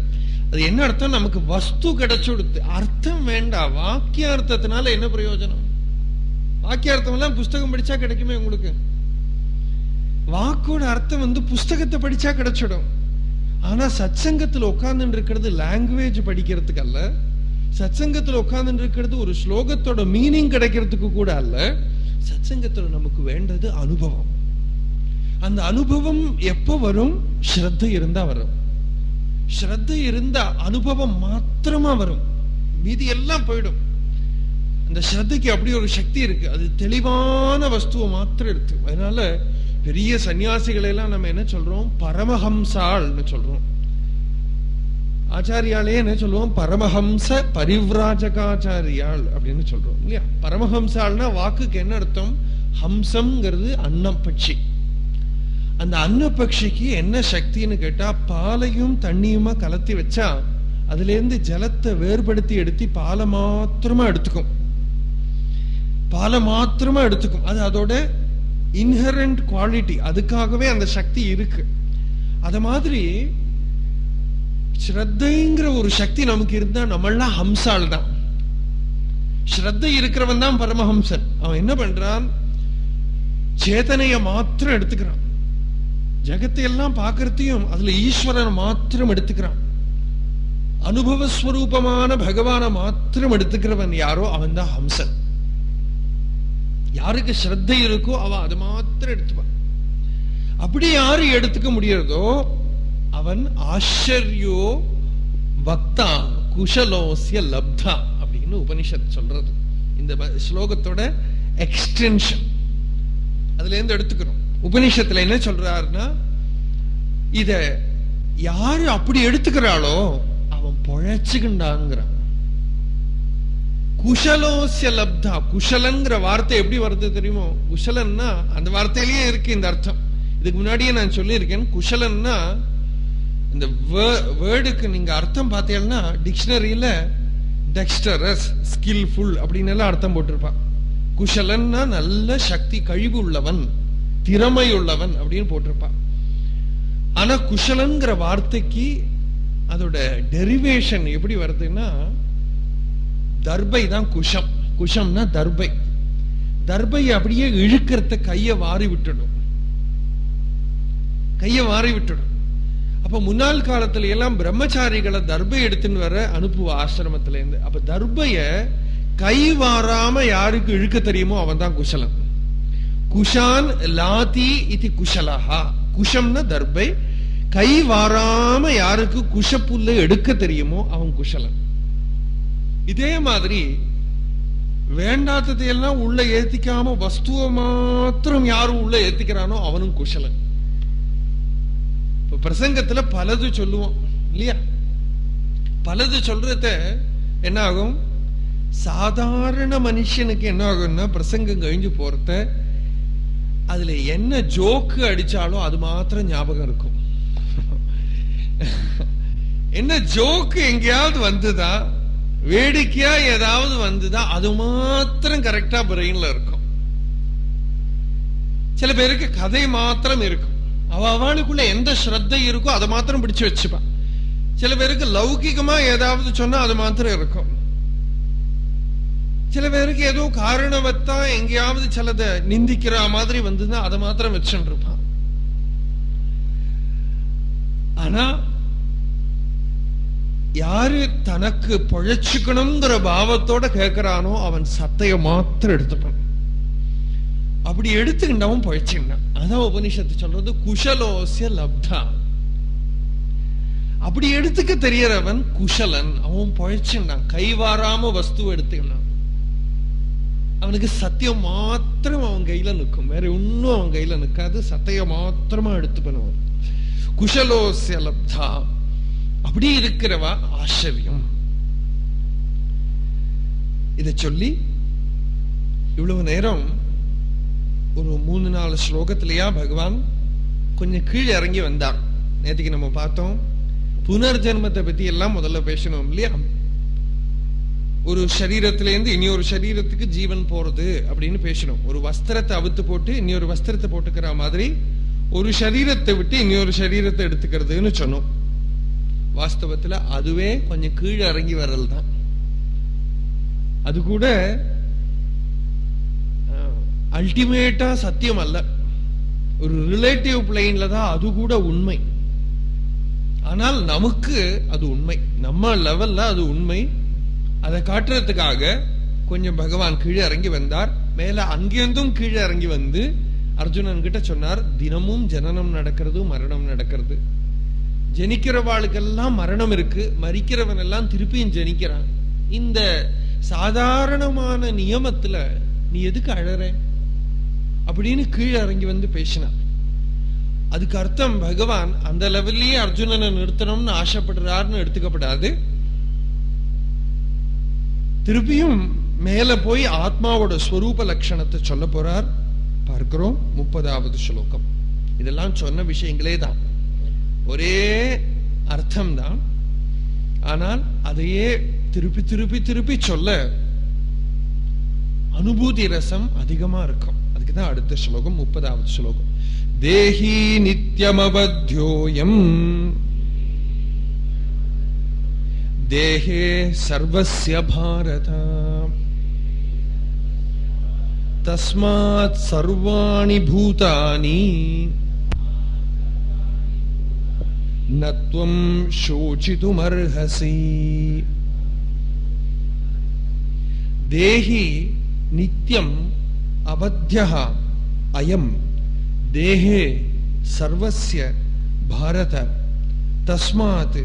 அது என்ன அர்த்தம்? நமக்கு வஸ்து கிடைச்சுடுத்து, அர்த்தம் வேண்டாம். வாக்கியார்த்தத்தினால என்ன பிரயோஜனம்? வாக்கியார்த்தம் எல்லாம் புஸ்தகம் படிச்சா கிடைக்குமே உங்களுக்கு. வாக்கோட அர்த்தம் வந்து புஸ்தகத்தை படிச்சா கிடைச்சிடும். ஆனா சத்சங்கத்துல உட்கார்ந்து இருக்கிறது லாங்குவேஜ் படிக்கிறதுக்கு அல்ல, சத்சங்கத்துல உட்கார்ந்து இருக்கிறது ஒரு ஸ்லோகத்தோட மீனிங் கிடைக்கிறதுக்கு கூட அல்ல. சத்சங்கத்துல நமக்கு வேண்டது அனுபவம். அந்த அனுபவம் எப்ப வரும்? ஸ்ரத்தை இருந்தா வரும். ஸ்ரத்தை இருந்தா அனுபவம் மாத்திரமா வரும், மீதி எல்லாம் போயிடும். அந்த ஸ்ரத்தைக்கு அப்படி ஒரு சக்தி இருக்கு, அது தெளிவான வஸ்துவை மாத்திரம் எடுத்து. அதனால பெரிய சன்னியாசிகளை எல்லாம் நம்ம என்ன சொல்றோம்? பரமஹம்சாள்னு சொல்றோம். ஆச்சாரியாலே என்ன சொல்லுவோம்? பரமஹம்ச பரிவ்ராஜகாச்சாரியாள் அப்படின்னு சொல்றோம் இல்லையா? பரமஹம்சாள்னா வாக்குக்கு என்ன அர்த்தம்? ஹம்சம்ங்கிறது அன்னம் பட்சி. அந்த அன்ன பட்சிக்கு என்ன சக்தின்னு கேட்டா, பாலையும் தண்ணியுமா கலத்தி வச்சா அதுல இருந்து ஜலத்தை வேறுபடுத்தி எடுத்து பாலை மாத்திரமா எடுத்துக்கும். பாலை மாத்திரமா எடுத்துக்கும். அது அதோட இன்ஹரண்ட் குவாலிட்டி, அதுக்காகவே அந்த சக்தி இருக்கு. அத மாதிரி ஸ்ரத்தைங்கிற ஒரு சக்தி நமக்கு இருந்தா நம்மளாம் ஹம்சாள் தான். ஸ்ரத்தை இருக்கிறவன் தான் பரமஹம்சன். அவன் என்ன பண்றான்? சேதனைய மாத்திரம் எடுத்துக்கிறான், ஜகத்தை எல்லாம் பாக்கிறதையும் அதுல ஈஸ்வரன் மாத்திரம் எடுத்துக்கிறான், அனுபவஸ்வரூபமான பகவான மாத்திரம் எடுத்துக்கிறவன் யாரோ அவன் தான் ஹம்சன். யாருக்கு ஸ்ரத்தை இருக்கோ அவ அது மாத்திரம் எடுத்துப்பான். அப்படி யாரு எடுத்துக்க முடியறதோ அவன் ஆச்சரியோ வக்தா குஷலோஸ்ய லப்தா அப்படின்னு உபனிஷத் சொல்றது. இந்த ஸ்லோகத்தோட எக்ஸ்டென்ஷன் அதுல இருந்து எடுத்துக்கிறோம். உபனிஷத்துல என்ன சொல்றாருன்னா, இத யாரு அப்படி எடுத்துக்கிறாளோ அவன் பொழைச்சுக்கிண்டாங்கிறான். குஷலோஸ்ய லப்தா. குஷலங்கிற வார்த்தை எப்படி வருது தெரியுமோ? குஷலன்னா அந்த வார்த்தையிலேயே இருக்கு இந்த அர்த்தம். இதுக்கு முன்னாடியே நான் சொல்லியிருக்கேன். குஷலன்னா இந்த வேர்டுக்கு நீங்க அர்த்தம் பார்த்தீங்கன்னா டிக்ஷனரியில டெக்ஸ்டரஸ், ஸ்கில்ஃபுல் அப்படின்னு எல்லாம் அர்த்தம் போட்டிருப்பான். குஷலன்னா நல்ல சக்தி, கழிவு உள்ளவன், திறமை உள்ளவன் அப்படின்னு போட்டிருப்பான். ஆனா குஷலங்கிற வார்த்தைக்கு அதோட டெரிவேஷன் எப்படி வருதுன்னா, தர்பை தான் குஷம். குஷம்னா தர்பை. தர்பை அப்படியே இழுக்கிறத கைய வாரி விட்டுடும், கைய வாரி விட்டுடும். அப்ப முன்னாள் காலத்துல எல்லாம் பிரம்மச்சாரிகளை தர்பை எடுத்துன்னு வர அனுப்புவ ஆசிரமத்துல இருந்து. அப்ப தர்பைய கை வாராம யாருக்கு இழுக்க தெரியுமோ அவன் தான் குஷலன். குஷான் லாதி இது குஷலஹா. குஷம்னா தர்பை. கை வாராம யாருக்கு குஷப்புல்ல எடுக்க தெரியுமோ அவன் குஷலன். இதே மாதிரி வேண்டாததையெல்லாம் உள்ள ஏத்திக்காம வஸ்துவ மாத்திரம் யாரும் உள்ள ஏத்திக்கிறானோ அவனும் குஷலன். இப்ப பிரசங்கத்துல பலது சொல்லுவோம் இல்லையா? பலது சொல்றத என்ன ஆகும்? சாதாரண மனுஷனுக்கு என்ன ஆகும்னா, பிரசங்கம் கழிஞ்சு போறத அதுல என்ன ஜோக்கு அடிச்சாலும் அது மாத்திரம் ஞாபகம் இருக்கும். என்ன ஜோக்கு எங்கேயாவது வந்துதா, வேடிக்கையா ஏதாவது வந்துதா, அது மாத்திரம் கரெக்டா பிரெயின்ல இருக்கும். சில பேருக்கு கதை மாத்திரம் இருக்கும், அவளுக்குள்ள எந்த ஸ்ரத்தை இருக்கோ அதை மாத்திரம் பிடிச்சு வச்சுப்பா. சில பேருக்கு லௌகிகமா ஏதாவது சொன்னா அது மாத்திரம் இருக்கும். சில பேருக்கு ஏதோ காரணவத்தா எங்கேயாவது சிலத நிந்திக்கிற மாதிரி வந்ததுன்னா அதை மாத்திரம் வச்சுட்டு இருப்பான். ஆனா யாரு தனக்கு பொழைச்சுக்கணுங்கிற பாவத்தோட கேட்கிறானோ அவன் சத்தைய மாத்திரம் எடுத்துப்பான். அப்படி எடுத்துக்கிட்டவன் பொழைச்சுக்கிட்டான். அதான் உபனிஷத்து சொல்றது குஷலோசிய லப்தா. அப்படி எடுத்துக்க தெரியறவன் குஷலன், அவன் பொழைச்சுட்டான். கைவாராம வஸ்து எடுத்துக்கினான். அவனுக்கு சத்தியம் மாத்திரம் அவன் கையில நிற்கும், வேற ஒன்னும் அவன் கையில நிற்காது. சத்திய மாத்திரமா எடுத்து பண்ணுவான். குஷலோசிய லப்தா. அப்படி இருக்கிறவா ஆச்சரியம். இதை சொல்லி இவ்வளவு நேரம் ஒரு 3-4 ஸ்லோகத்திலேயா பகவான் கொஞ்சம் கீழே இறங்கி வந்தார். நேற்றுக்கு நம்ம பார்த்தோம், புனர்ஜென்மத்தை பத்தி எல்லாம் முதல்ல பேசணும் இல்லையா? ஒரு சரீரத்திலேருந்து இனி ஒரு சரீரத்துக்கு ஜீவன் போறது அப்படின்னு பேசணும். ஒரு வஸ்திரத்தை அவுத்து போட்டு இன்னொரு வஸ்திரத்தை போட்டுக்கிற மாதிரி ஒரு சரீரத்தை விட்டு இன்னொரு சரீரத்தை எடுத்துக்கிறதுன்னு சொன்னோம். வாஸ்தவத்துல அதுவே கொஞ்சம் கீழே இறங்கி வர்றது தான். அது கூட அல்டிமேட்டா சத்தியம் அல்ல, ஒரு ரிலேட்டிவ் பிளேன்ல தான் அது கூட உண்மை. ஆனால் நமக்கு அது உண்மை, நம்ம லெவல்ல அது உண்மை. அதை காட்டுறதுக்காக கொஞ்சம் பகவான் கீழே இறங்கி வந்தார். மேல அங்கிருந்தும் கீழே இறங்கி வந்து அர்ஜுனன் கிட்ட சொன்னார், தினமும் ஜனனம் நடக்கிறது, மரணம் நடக்கிறது. ஜனிக்கிறவாளுக்கெல்லாம் மரணம் இருக்கு, மரிக்கிறவன் எல்லாம் திருப்பியும் ஜனிக்கிறான். இந்த சாதாரணமான நியமத்துல நீ எதுக்கு அழற அப்படின்னு கீழே இறங்கி வந்து பேசினான். அதுக்கு அர்த்தம் பகவான் அந்த லெவல்லயே அர்ஜுனனை நிறுத்தணும்னு ஆசைப்படுறாருன்னு எடுத்துக்கப்படாது. திருப்பியும் மேல போய் ஆத்மாவோட ஸ்வரூப லட்சணத்தை சொல்ல போறார். பார்க்கிறோம் 30வது ஸ்லோகம். இதெல்லாம் சொன்ன விஷயங்களே தான், ஒரே அர்த்தம் தான். ஆனால் அதையே திருப்பி திருப்பி திருப்பி சொல்ல அனுபூதி ரசம் அதிகமா இருக்கும். அதுக்குதான் அடுத்த ஸ்லோகம் 30வது ஸ்லோகம். தேஹி நித்யமவத்யோயம் தேஹே சர்வஸ்ய பாரத தஸ்மாத் சர்வாணி பூதானி நத்வம் சோசிதுமர்ஹசி. தேஹி நித்யம் அவத்யஹ அயம் தேஹே சர்வஸ்ய பாரத தஸ்மாத்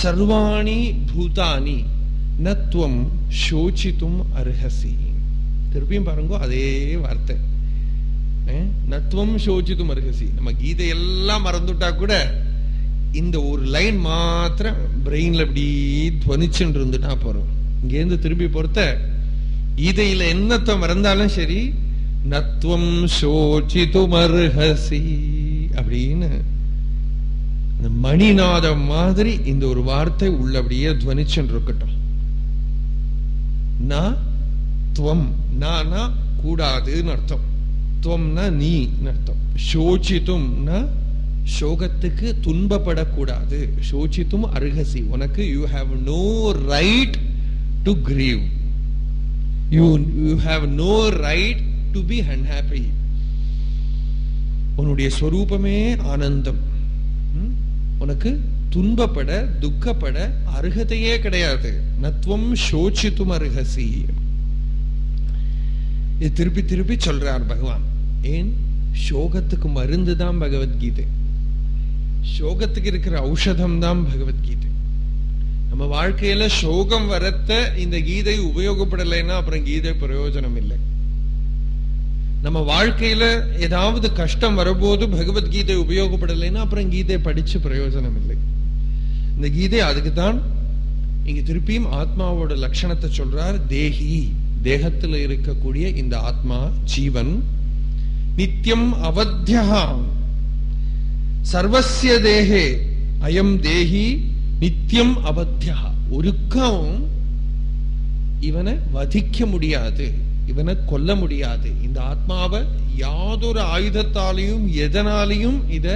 சர்வாணி பூதானி நத்வம் சோசிதும் அர்ஹசி. திருப்பியும் பாருங்க அதே வார்த்தை, நத்வம் சோசிதும் அர்ஹசி. நம்ம கீதையெல்லாம் மறந்துட்டா கூட இந்த ஒரு லைன் மாத்திரம் பிரெயின்ல இப்படி துவனிச்சுட்டு இருந்துட்டா போறோம். இங்கேருந்து திரும்பி பொறுத்த கீதையில என்னத்தை மறந்தாலும் சரி, நத்வம் சோசிதுமர்ஹசி அப்படின்னு இந்த மணிநாதம் மாதிரி இந்த ஒரு வார்த்தை உள்ள அப்படியே துவனிச்சுட்டு இருக்கட்டும். துவம் நானா கூடாதுன்னு அர்த்தம், துவம்னா நீ அர்த்தம், சோசித்தும்னா சோகத்துக்கு துன்பப்படக்கூடாது. சோசித்தும் அர்ஹசி, உனக்கு you have no right to grieve, you have no right to be unhappy. உன்னுடைய ஸ்வரூபமே ஆனந்தம், உனக்கு துன்பப்பட துக்கப்பட அருகதையே கிடையாது. நத்வம் சோசித்தும் அர்ஹசி. இது திருப்பி திருப்பி சொல்றார் பகவான். ஏன்? சோகத்துக்கு மருந்து தான் பகவத்கீதை, சோகத்துக்கு இருக்கிற ஔஷதம் தான் பகவத்கீதை. நம்ம வாழ்க்கையில சோகம் வரத்த இந்த கீதை உபயோகப்படலைன்னா அப்புறம் கீதை பிரயோஜனம் இல்லை. நம்ம வாழ்க்கையில ஏதாவது கஷ்டம் வரபோது பகவத்கீதை உபயோகப்படலைன்னா அப்புறம் கீதை படிச்சு பிரயோஜனம் இல்லை. இந்த கீதை அதுக்குதான் இங்க திருப்பியும் ஆத்மாவோட லட்சணத்தை சொல்றார். தேஹி, தேகத்துல இருக்கக்கூடிய இந்த ஆத்மா ஜீவன், நித்யம் அவத்யா சர்வஸ்ய தேஹே அயம் தேஹி நித்யம் அவத்யா. ஒருக்கம் இவனை வதிக்க முடியாது, இவனை கொல்ல முடியாது. இந்த ஆத்மாவை யாதொரு ஆயுதத்தாலையும் எதனாலையும் இத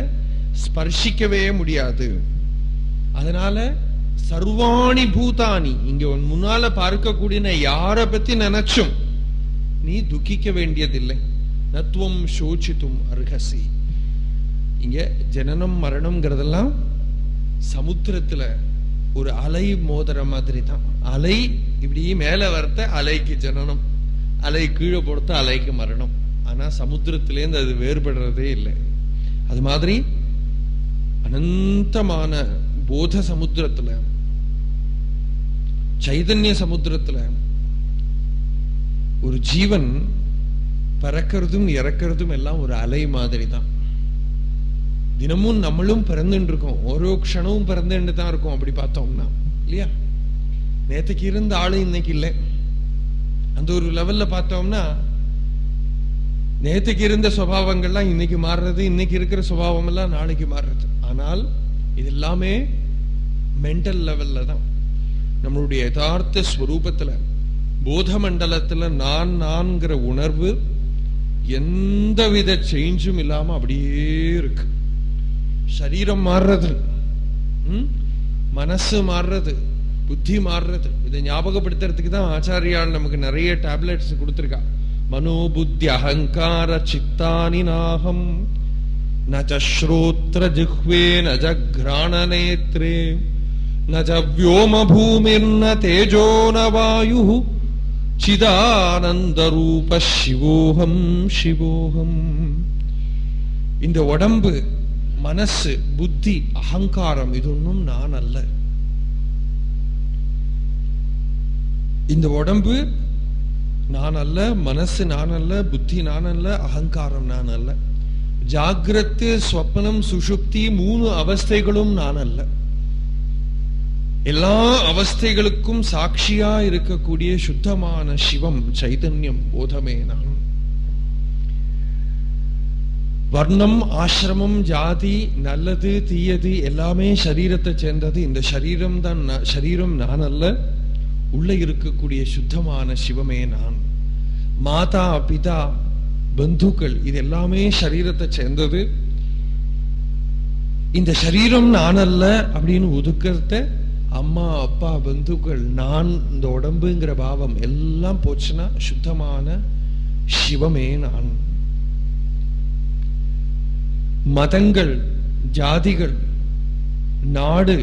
ஸ்பர்ஷிக்கவே முடியாது. அதனால சர்வாணி பூதானி, இங்க முன்னால பார்க்கக்கூடிய யார பத்தி நினைச்சும் நீ துக்கிக்க வேண்டியதில்லை. நத்வம் சோசித்தும் அர்ஹசி. இங்க ஜனனம் மரணம்ங்கிறதெல்லாம் சமுத்திரத்துல ஒரு அலை மோதுற மாதிரி தான். அலை இப்படி மேல வரத்த அலைக்கு ஜனனம், அலை கீழே போடுத்த அலைக்கு மரணம். ஆனா சமுத்திரத்திலேருந்து அது வேறுபடுறதே இல்லை. அது மாதிரி அனந்தமான போத சமுத்திரத்துல, சைதன்ய சமுத்திரத்துல ஒரு ஜீவன் பறக்கிறதும் இறக்கிறதும் எல்லாம் ஒரு அலை மாதிரி தான். தினமும் நம்மளும் பிறந்துட்டு இருக்கோம், ஓரோ க்ஷணமும் பிறந்துட்டு தான் இருக்கும். அப்படி பார்த்தோம்னா இல்லையா, நேற்றுக்கு இருந்த ஆளு இன்னைக்கு இல்லை. அந்த ஒரு லெவல்ல பார்த்தோம்னா நேற்றுக்கு இருந்த சுபாவங்கள்லாம் இன்னைக்கு மாறுறது, இன்னைக்கு இருக்கிற சுபாவம் எல்லாம் நாளைக்கு மாறுறது. ஆனால் இது எல்லாமே மென்டல் லெவல்ல தான். நம்மளுடைய யதார்த்த ஸ்வரூபத்துல, போத மண்டலத்துல நான்கிற உணர்வு எந்தவித சேஞ்சும் இல்லாம அப்படியே இருக்கு. சரீரம் மாறுறது, மனசு மாறுறது, புத்தி மாறுறது. இதை ஞாபகப்படுத்துறதுக்கு தான் ஆச்சாரியால் நமக்கு நிறைய டேப்லெட்ஸ் கொடுத்திருக்கா. மனோபுத்தி அகங்கார சித்தானி நாகம் நச்ச ஸ்ரோத்ர ஜிஹ்வே நச்ச கிராண நேத்ரே நச்ச வ்யோம பூமிர்ன தேஜோ ந வாயு சிதானந்த ரூப சிவோகம் சிவோகம். இந்த உடம்பு, மனசு, புத்தி, அகங்காரம் இது ஒன்றும் நான் அல்ல. இந்த உடம்பு நான் அல்ல, மனசு நான் அல்ல, புத்தி நான் அல்ல, அகங்காரம் நான் அல்ல. ஜாகிரத்து, ஸ்வப்னம், சுஷுப்தி 3 அவஸ்தைகளும் நான் அல்ல. எல்லா அவஸ்தைகளுக்கும் சாட்சியா இருக்கக்கூடிய சுத்தமான சிவம், சைதன்யம், போதமே நான். வர்ணம், ஆசிரமம், ஜாதி, நல்லது தீயது எல்லாமே சரீரத்தை சேர்ந்தது. இந்த சரீரம் தான், சரீரம் நான் அல்ல. உள்ள இருக்கக்கூடிய சுத்தமான சிவமே நான். மாதா, பிதா, பந்துக்கள் இது எல்லாமே சரீரத்தை சேர்ந்தது. இந்த சரீரம் நான் அல்ல அப்படின்னு ஒதுக்கிறத, அம்மா, அப்பா, பந்துக்கள், நான், இந்த உடம்புங்கிற பாவம் எல்லாம் போச்சுன்னா சுத்தமான சிவமே நான். மதங்கள், ஜாதிகள், நாடு,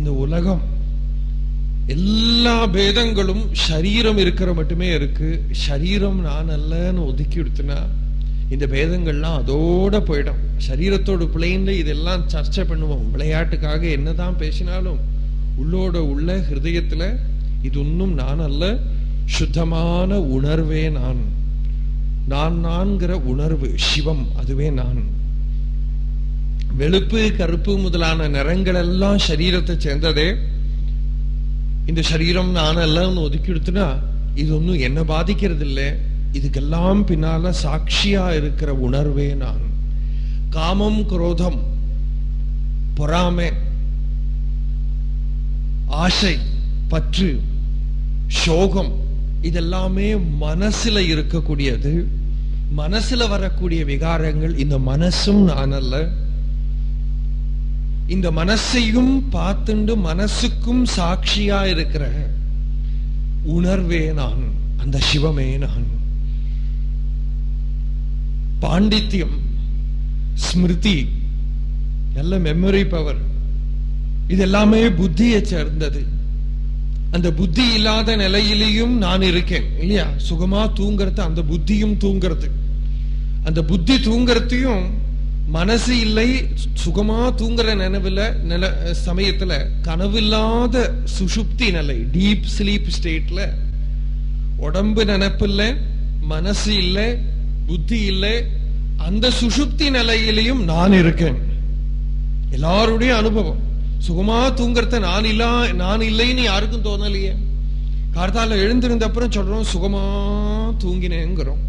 இந்த உலகம் எல்லா பேதங்களும் சரீரம் இருக்கிற மட்டுமே இருக்கு. சரீரம் நான் அல்லன்னு ஒதுக்கி எடுத்துனா இந்த பேதங்கள்லாம் அதோட போயிடும். சரீரத்தோட பிள்ளைன்னு இதெல்லாம் சர்ச்சை பண்ணுவோம், விளையாட்டுக்காக என்னதான் பேசினாலும் உள்ளோட உள்ள ஹிருதயத்துல இது ஒன்னும் நான் அல்ல, சுத்தமான உணர்வே நான். நான்கிற உணர்வு சிவம், அதுவே நான். வெளுப்பு, கருப்பு முதலான நிறங்கள் எல்லாம் சரீரத்தை சேர்ந்ததே. இந்த சரீரம் நான் அல்லன்னு ஒதுக்கி எடுத்துனா இது ஒன்னும் என்ன பாதிக்கிறது இல்லை. இதுக்கெல்லாம் பின்னால சாட்சியா இருக்கிற உணர்வே நான். காமம், குரோதம், பொறாமை, ஆசை, பற்று, சோகம் இதெல்லாமே மனசுல இருக்கக்கூடியது. மனசுல வரக்கூடிய விகாரங்கள். இந்த மனசும் நான் அல்ல. இந்த மனசையும் பார்த்துண்டு மனசுக்கும் சாட்சியா இருக்கிற உணர்வே நான், அந்த சிவமே நான். பாண்டித்யம், ஸ்மிருதி, நல்ல மெமரி பவர் இதெல்லாமே புத்தியை சேர்ந்தது. அந்த புத்தி இல்லாத நிலையிலையும் நான் இருக்கேன் இல்லையா. சுகமா தூங்குறது அந்த புத்தியும் தூங்குறது. அந்த புத்தி தூங்குறதையும் மனசு இல்லை. சுகமா தூங்குற நினைவுல சமயத்துல கனவில்லாத சுஷுப்தி நிலை, டீப் ஸ்லீப் ஸ்டேட்ல உடம்பு நினைப்பு இல்லை, மனசு இல்லை, புத்தி இல்லை. அந்த சுஷுப்தி நிலையிலையும் நான் இருக்கேன். எல்லாருடைய அனுபவம். சுகமா தூங்குறத நான் இல்லைன்னு யாருக்கும் தோணலையே. கார்த்தால எழுந்திருந்த அப்புறம் சொல்றோம் சுகமா தூங்கினேங்கிறோம்.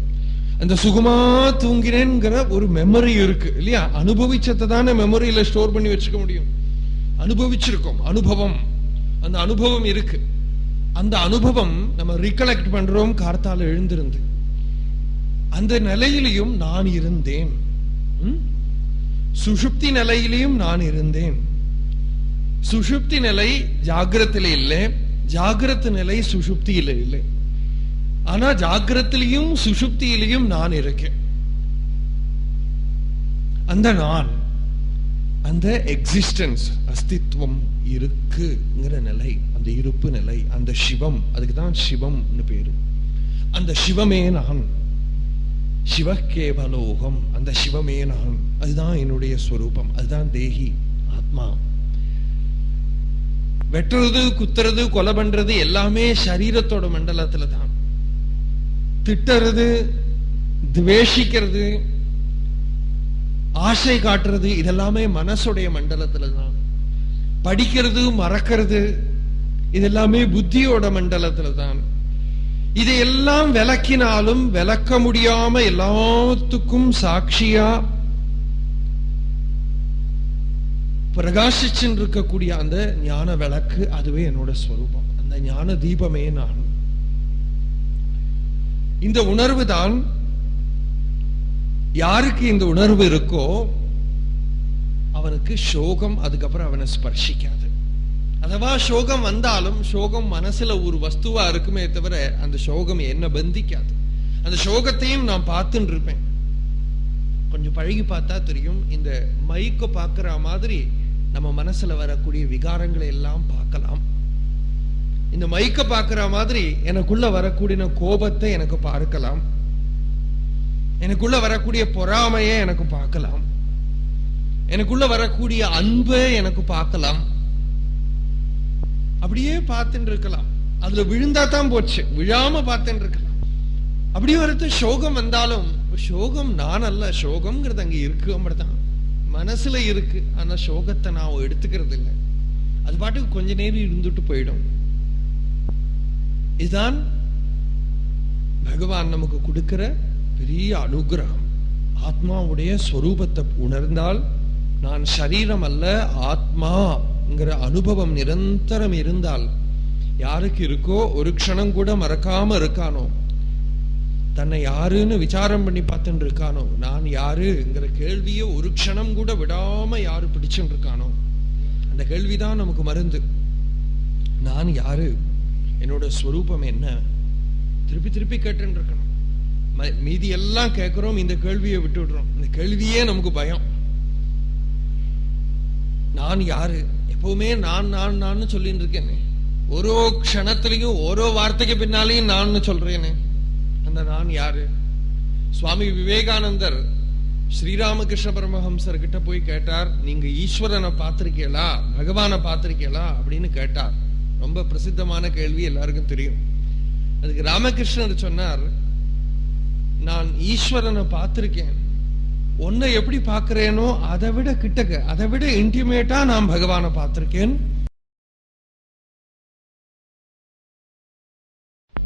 அந்த சுகமா தூங்கினேங்கிற ஒரு மெமரி இருக்கு இல்லையா. அனுபவிச்சதை தானே மெமரியில ஸ்டோர் பண்ணி வச்சுக்க முடியும். அனுபவிச்சிருக்கோம், அனுபவம். அந்த அனுபவம் இருக்கு. அந்த அனுபவம் நம்ம ரீகலெக்ட் பண்றோம் கார்த்தால எழுந்திருந்து. அந்த நிலையிலையும் நான் இருந்தேன். சுஷுப்தி நிலையிலையும் நான் இருந்தேன். சுஷுப்தி நிலை ஜாகிரத்தில இல்லை, ஜாகிரத நிலை சுஷுப்தியில இல்லை. ஆனா ஜாகிரத்திலையும் சுஷுப்தியிலையும் நான் இருக்கேன். அந்த நான், அந்த எக்ஸிஸ்டன்ஸ், அஸ்தித்வம் இருக்குங்கிற நிலை, அந்த இருப்பு நிலை, அந்த சிவம், அதுக்குதான் சிவம்னு பேரு. அந்த சிவமே நான், சிவகேவலோகம், அந்த சிவமே நான், அதுதான் என்னுடைய ஸ்வரூபம், அதுதான் தேகி ஆத்மா. வெட்டுறது, குத்துறது, கொலை பண்றது எல்லாமே சரீரத்தோட மண்டலத்துல தான். திட்டுறது, துவேஷிக்கிறது, ஆசை காட்டுறது இதெல்லாமே மனசுடைய மண்டலத்துல தான். படிக்கிறது, மறக்கிறது இதெல்லாமே புத்தியோட மண்டலத்துல தான். இதையெல்லாம் விளக்கினாலும் விளக்க முடியாம எல்லாத்துக்கும் சாட்சியா பிரகாசிச்சுன்னு இருக்கக்கூடிய அந்த ஞான விளக்கு, அதுவே என்னோட ஸ்வரூபம். அந்த ஞான தீபமே நான். இந்த உணர்வு தான், யாருக்கு இந்த உணர்வு இருக்கோ அவனுக்கு சோகம் அதுக்கப்புறம் அவனை ஸ்பர்ஷிக்காது. அதுவா சோகம் வந்தாலும் சோகம் மனசுல ஒரு வஸ்துவா இருக்குமே தவிர அந்த சோகம் என்ன பந்திக்காது. அந்த சோகத்தையும் நான் பார்த்துட்டு இருப்பேன். கொஞ்சம் பழகி பார்த்தா தெரியும். இந்த மைக்க பார்க்கிற மாதிரி நம்ம மனசுல வரக்கூடிய விகாரங்களை எல்லாம் பார்க்கலாம். இந்த மைக்க பார்க்கிற மாதிரி எனக்குள்ள வரக்கூடிய கோபத்தை எனக்கு பார்க்கலாம், எனக்குள்ள வரக்கூடிய பொறாமையை எனக்கு பார்க்கலாம், எனக்குள்ள வரக்கூடிய அன்பை எனக்கு பார்க்கலாம். அப்படியே பார்த்துட்டு இருக்கலாம். அதுல விழுந்தா தான் போச்சு, விழாம பார்த்துட்டு இருக்கலாம். அப்படியே வரது சோகம் வந்தாலும் சோகம் நான் அல்ல, சோகம்ங்கிறது அங்க இருக்கு, அப்படிதான் மனசுல இருக்கு. ஆனா சோகத்தை நான் எடுத்துக்கிறது இல்லை, அது பாட்டுக்கு கொஞ்ச நேரம் இருந்துட்டு போயிடும். இதுதான் பகவான் நமக்கு கொடுக்கிற பெரிய அனுகிரகம். ஆத்மாவுடைய ஸ்வரூபத்தை உணர்ந்தால் நான் சரீரம் அல்ல ஆத்மாங்கிற அனுபவம் நிரந்தரம் இருந்தால், யாருக்கு இருக்கோ ஒரு க்ஷணம் கூட மறக்காம இருக்கானோ, தன்னை யாருன்னு விசாரம் பண்ணி பார்த்துட்டு இருக்கானோ, நான் யாருங்கிற கேள்வியை ஒரு க்ஷணம் கூட விடாம யாரு பிடிச்சுட்டு இருக்கானோ, அந்த கேள்விதான் நமக்கு மருந்து. நான் யாரு, என்னோட ஸ்வரூபம் என்ன, திருப்பி திருப்பி கேட்டுன்னு இருக்கணும். மீதி எல்லாம் கேட்கிறோம், இந்த கேள்வியை விட்டுடுறோம். இந்த கேள்வியே நமக்கு பயம். நான் யாரு, எப்பவுமே நான் நான் நான் சொல்லிட்டு இருக்கேனே, ஓரோ க்ஷணத்திலையும் ஓரோ வார்த்தைக்கு பின்னாலையும் நான் சொல்றேனே, அந்த நான் யாரு? சுவாமி விவேகானந்தர் ஸ்ரீராமகிருஷ்ண பரமஹம்சர் கிட்ட போய் கேட்டார், நீங்க ஈஸ்வரனை பார்த்திருக்கீங்களா, பகவானை பார்த்திருக்கீங்களா அப்படின்னு கேட்டார். ரொம்ப பிரசித்தமான கேள்வி, எல்லாருக்கும் தெரியும். அதுக்கு ராமகிருஷ்ணர் சொன்னார், நான் ஈஸ்வரனை பார்த்திருக்கேன், உன்னை எப்படி பார்க்கிறேனோ அதை விட கிட்டக்க, அதை விட இன்டிமேட்டா நான் பகவானை பார்த்திருக்கேன்.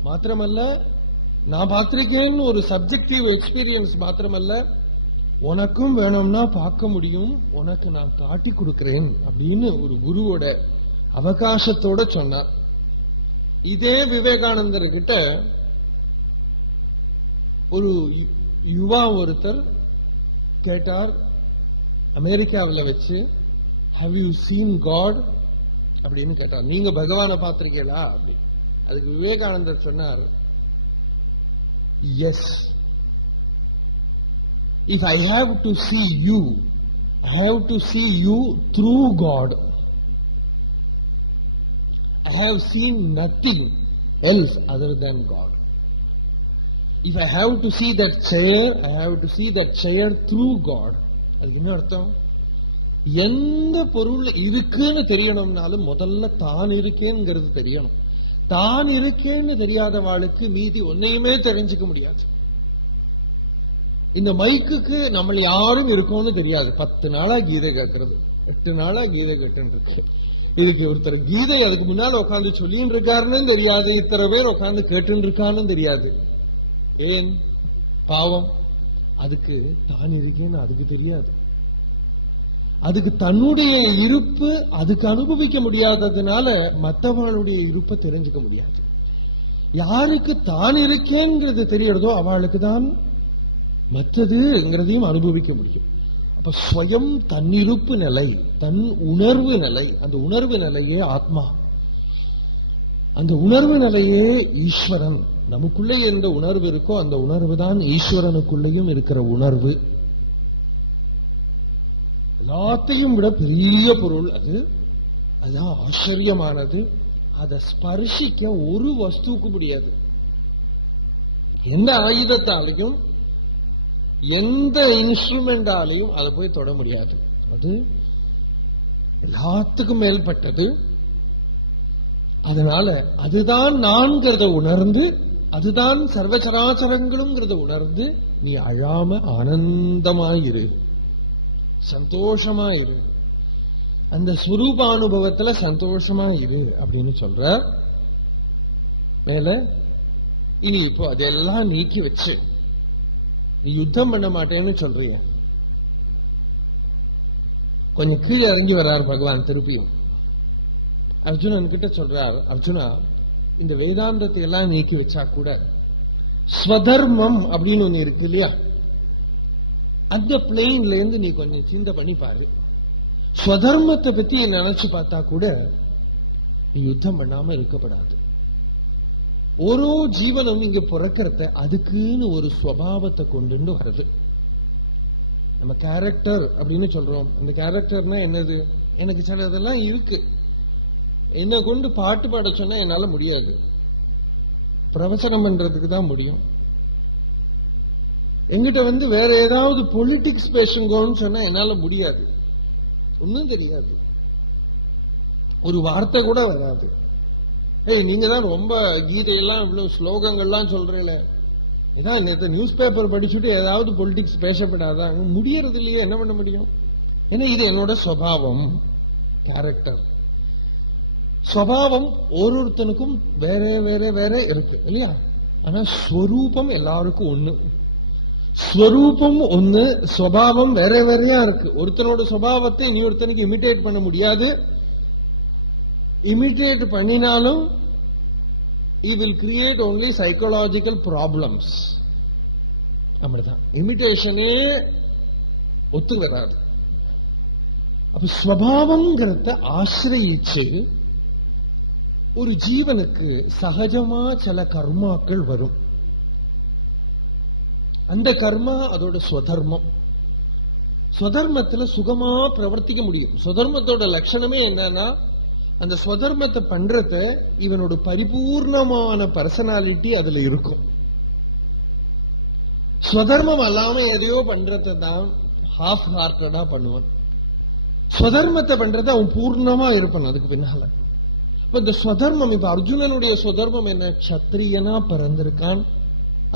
மாத்திரமல்ல, நான் பார்த்திருக்கேன் ஒரு சப்ஜெக்டிவ் எக்ஸ்பீரியன்ஸ் மாத்திரமல்ல, உனக்கும் வேணும்னா பார்க்க முடியும், உனக்கு நான் காட்டி கொடுக்கிறேன் அப்படின்னு ஒரு குருவோட அவகாசத்தோட சொன்னார். இதே விவேகானந்தர் கிட்ட ஒரு யுவா ஒருத்தர் கேட்டார், அமெரிக்காவில் வச்சு, ஹவ் யூ சீன் காட் அப்படின்னு கேட்டார். நீங்க பகவானை பார்த்திருக்கீங்களா? அதுக்கு விவேகானந்தர் சொன்னார், yes, if I have to see you, I have to see you through God. I have seen nothing else other than God. If I have to see that chair, I have to see that chair through God. அதுக்கு என்ன அர்த்தம்? எந்த பொருள் இருக்குன்னு தெரியணும்னாலும் முதல்ல தான் இருக்கேங்கிறது தெரியணும். தான் இருக்கேன்னு தெரியாதவாளுக்கு மீதி ஒன்னையுமே தெரிஞ்சுக்க முடியாது. இந்த மைக்குக்கு நம்ம யாரும் இருக்கோம்னு தெரியாது. 10 நாளா கீதை கேட்கறது, 8 நாளா கீதை கேட்டு இருக்கு. இதுக்கு ஒருத்தர் கீதை அதுக்கு முன்னால உட்காந்து சொல்லின்னு இருக்காருன்னு தெரியாது, இத்தனை பேர் உட்காந்து கேட்டு இருக்கான்னு தெரியாது. ஏன்? பாவம். அதுக்கு தான் இருக்கேன்னு அதுக்கு தெரியாது. அதுக்கு தன்னுடைய இருப்பு அதுக்கு அனுபவிக்க முடியாததுனால மற்றவர்களுடைய இருப்பை தெரிஞ்சுக்க முடியாது. யாருக்கு தான் இருக்கேங்கிறது தெரியறதோ அவளுக்கு தான் மற்றதுங்கிறதையும் அனுபவிக்க முடியும். அப்ப ஸ்வயம் தன்னிருப்பு நிலை, தன் உணர்வு நிலை, அந்த உணர்வு நிலையே ஆத்மா, அந்த உணர்வு நிலையே ஈஸ்வரன். நமக்குள்ளே எந்த உணர்வு இருக்கோ அந்த உணர்வு தான் ஈஸ்வரனுக்குள்ளேயும் இருக்கிற உணர்வு. எல்லாத்தையும் விட பெரிய பொருள் அது. அதுதான் ஆச்சரியமானது. அதை ஸ்பர்சிக்க ஒரு வஸ்துவுக்கு முடியாது. எந்த ஆயுதத்தாலையும் எந்த இன்ஸ்ட்ருமெண்டாலையும் அதை போய் தொட முடியாது. அது எல்லாத்துக்கும் மேல்பட்டது. அதனால அதுதான் நான்கிறத உணர்ந்து, அதுதான் சர்வச்சராச்சரங்களுங்கிறத உணர்ந்து நீ அழாம ஆனந்தமாயிரு, சந்தோஷமாயிரு, அந்த ஸ்வரூபானுபவத்துல சந்தோஷமாயிரு அப்படின்னு சொல்ற. மேல இனி இப்போ அதெல்லாம் நீக்கி வச்சு நீ யுத்தம் பண்ண மாட்டேன்னு சொல்றிய. கொஞ்சம் கீழே இறங்கி வர்றார் பகவான். திருப்பியும் அர்ஜுனன் கிட்ட சொல்றார், அர்ஜுனா, இந்த வேதாந்தத்தை எல்லாம் நீக்கி வச்சா கூட ஸ்வதர்மம் அப்படின்னு ஒண்ணு இருக்கு இல்லையா, அந்த பிளேன்ல இருந்து நீ கொஞ்சம் சிந்தை பண்ணி பாரு. ஸ்வதர்மத்தை பத்தி நினைச்சு பார்த்தா கூட நீ யுத்தம் பண்ணாம இருக்கப்படாது. ஒரு ஜீவனும் இங்க பிறக்கிறத அதுக்குன்னு ஒரு ஸ்வபாவத்தை கொண்டு வருது. நம்ம கேரக்டர் அப்படின்னு சொல்றோம். அந்த கேரக்டர்னா என்னது? எனக்கு சிலதெல்லாம் இருக்கு. என்ன கொண்டு பாட்டு பாட சொன்னா என்னால முடியாது, பிரவசனம் பண்றதுக்கு தான் முடியும். எங்கிட்ட வேற ஏதாவது பொலிட்டிக்ஸ் பேசுங்கன்னு சொன்னா என்னால முடியாது, ஒன்னும் தெரியாது, ஒரு வார்த்தை கூட வராது. நீங்க தான் ரொம்ப கீதையெல்லாம் இவ்வளவு ஸ்லோகங்கள்லாம் சொல்றீங்களே, இதான் நேற்று நியூஸ் பேப்பர் படிச்சுட்டு ஏதாவது பொலிட்டிக்ஸ் பேசப்படாதான்? முடியறது இல்லையே, என்ன பண்ண முடியும்? ஏன்னா இது என்னோட சுபாவம், கேரக்டர். சுபாவம் ஒருத்தனுக்கும் வேற வேற வேற இருக்கு இல்லையா? ஆனா ஸ்வரூபம் எல்லாருக்கும் ஒண்ணு. ஸ்வரூபம் ஒண்ணு, சுபாவம் வேற வேறையா இருக்கு. ஒருத்தனோட சுபாவத்தை இனி ஒருத்தனுக்கு இமிட்டேட் பண்ண முடியாது. இமிட்டேட் பண்ணினாலும் he will create only psychological problems. அப்படிதான் இமிட்டேஷனே ஒத்து வராது. அப்ப ஸ்வபாவம்ங்கிறத ஆசிரியிச்சு ஒரு ஜீவனுக்கு சகஜமா சில கர்மாக்கள் வரும். அந்த கர்மா அதோட ஸ்வதர்மம். ஸ்வதர்மத்துல சுகமா பிரவர்த்திக்க முடியும். ஸ்வதர்மத்தோட லட்சணமே என்னன்னா, அந்த ஸ்வதர்மத்தை பண்றத இவனோட பரிபூர்ணமான பர்சனாலிட்டி அதுல இருக்கும். ஸ்வதர்மம் அல்லாம எதையோ பண்றத தான் ஹாஃப் ஹார்ட்டடா பண்ணுவான். ஸ்வதர்மத்தை பண்றத அவன் பூர்ணமா இருப்பான் அதுக்கு பின்னால. இப்ப இந்த ஸ்வதர்மம், இப்ப அர்ஜுனனுடைய ஸ்வதர்மம் என்ன? க்ஷத்ரியனா பிறந்திருக்கான்.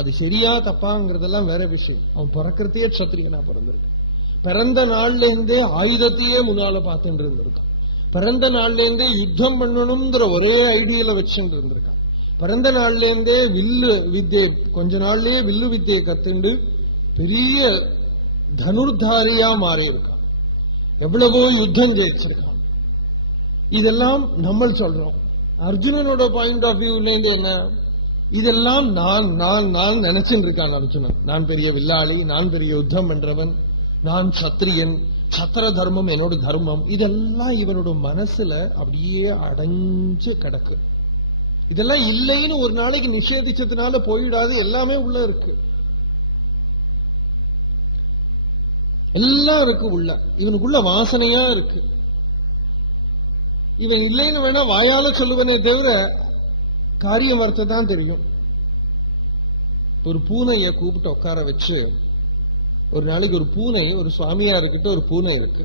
அது சரியா தப்பாங்கிறதெல்லாம் வேற விஷயம். அவன் பிறக்கிறதையே க்ஷத்ரியனா பிறந்திருக்கான். பிறந்த நாள்ல இருந்தே ஆயுதத்தையே முன்னால பார்த்துட்டு இருந்திருக்கான். பிறந்த நாள்ல இருந்தே யுத்தம் பண்ணணுங்கிற ஒரே ஐடியால வச்சுட்டு இருந்திருக்கான். பிறந்த நாள்ல இருந்தே வில்லு வித்தை, கொஞ்ச நாள்லயே வில்லு வித்தையை கத்துண்டு பெரிய தனுர்தாரியா மாறி இருக்கான். எவ்வளவோ யுத்தம் ஜெயிச்சிருக்கான். இதெல்லாம் நம்ம சொல்றோம். அர்ஜுனனோட பாயிண்ட் ஆஃப் வியூல இருந்து என்ன? இதெல்லாம் நான் நான் நான் நினைச்சுட்டு இருக்கான் அர்ஜுனன். நான் பெரிய வில்லாளி, நான் பெரிய யுத்தம் பண்றவன், நான் சத்திரியன், சத்திர தர்மம் என்னோட தர்மம். இதெல்லாம் இவனோட மனசுல அப்படியே அடைஞ்சு கிடக்கு. இதெல்லாம் இல்லைன்னு ஒரு நாளைக்கு நிஷேதிச்சதுனால போயிடாது. எல்லாமே உள்ள இருக்கு, எல்லாம் இருக்கு உள்ள. இவனுக்குள்ள வாசனையா இருக்கு. இவன் இல்லைன்னு வேணா வாயால சொல்லுவனே தவிர காரியம் வார்த்தை தான் தெரியும். ஒரு பூனையை கூப்பிட்டு உட்கார வச்சு, ஒரு நாளைக்கு ஒரு பூனை, ஒரு சுவாமியார்கிட்ட ஒரு பூனை இருக்கு.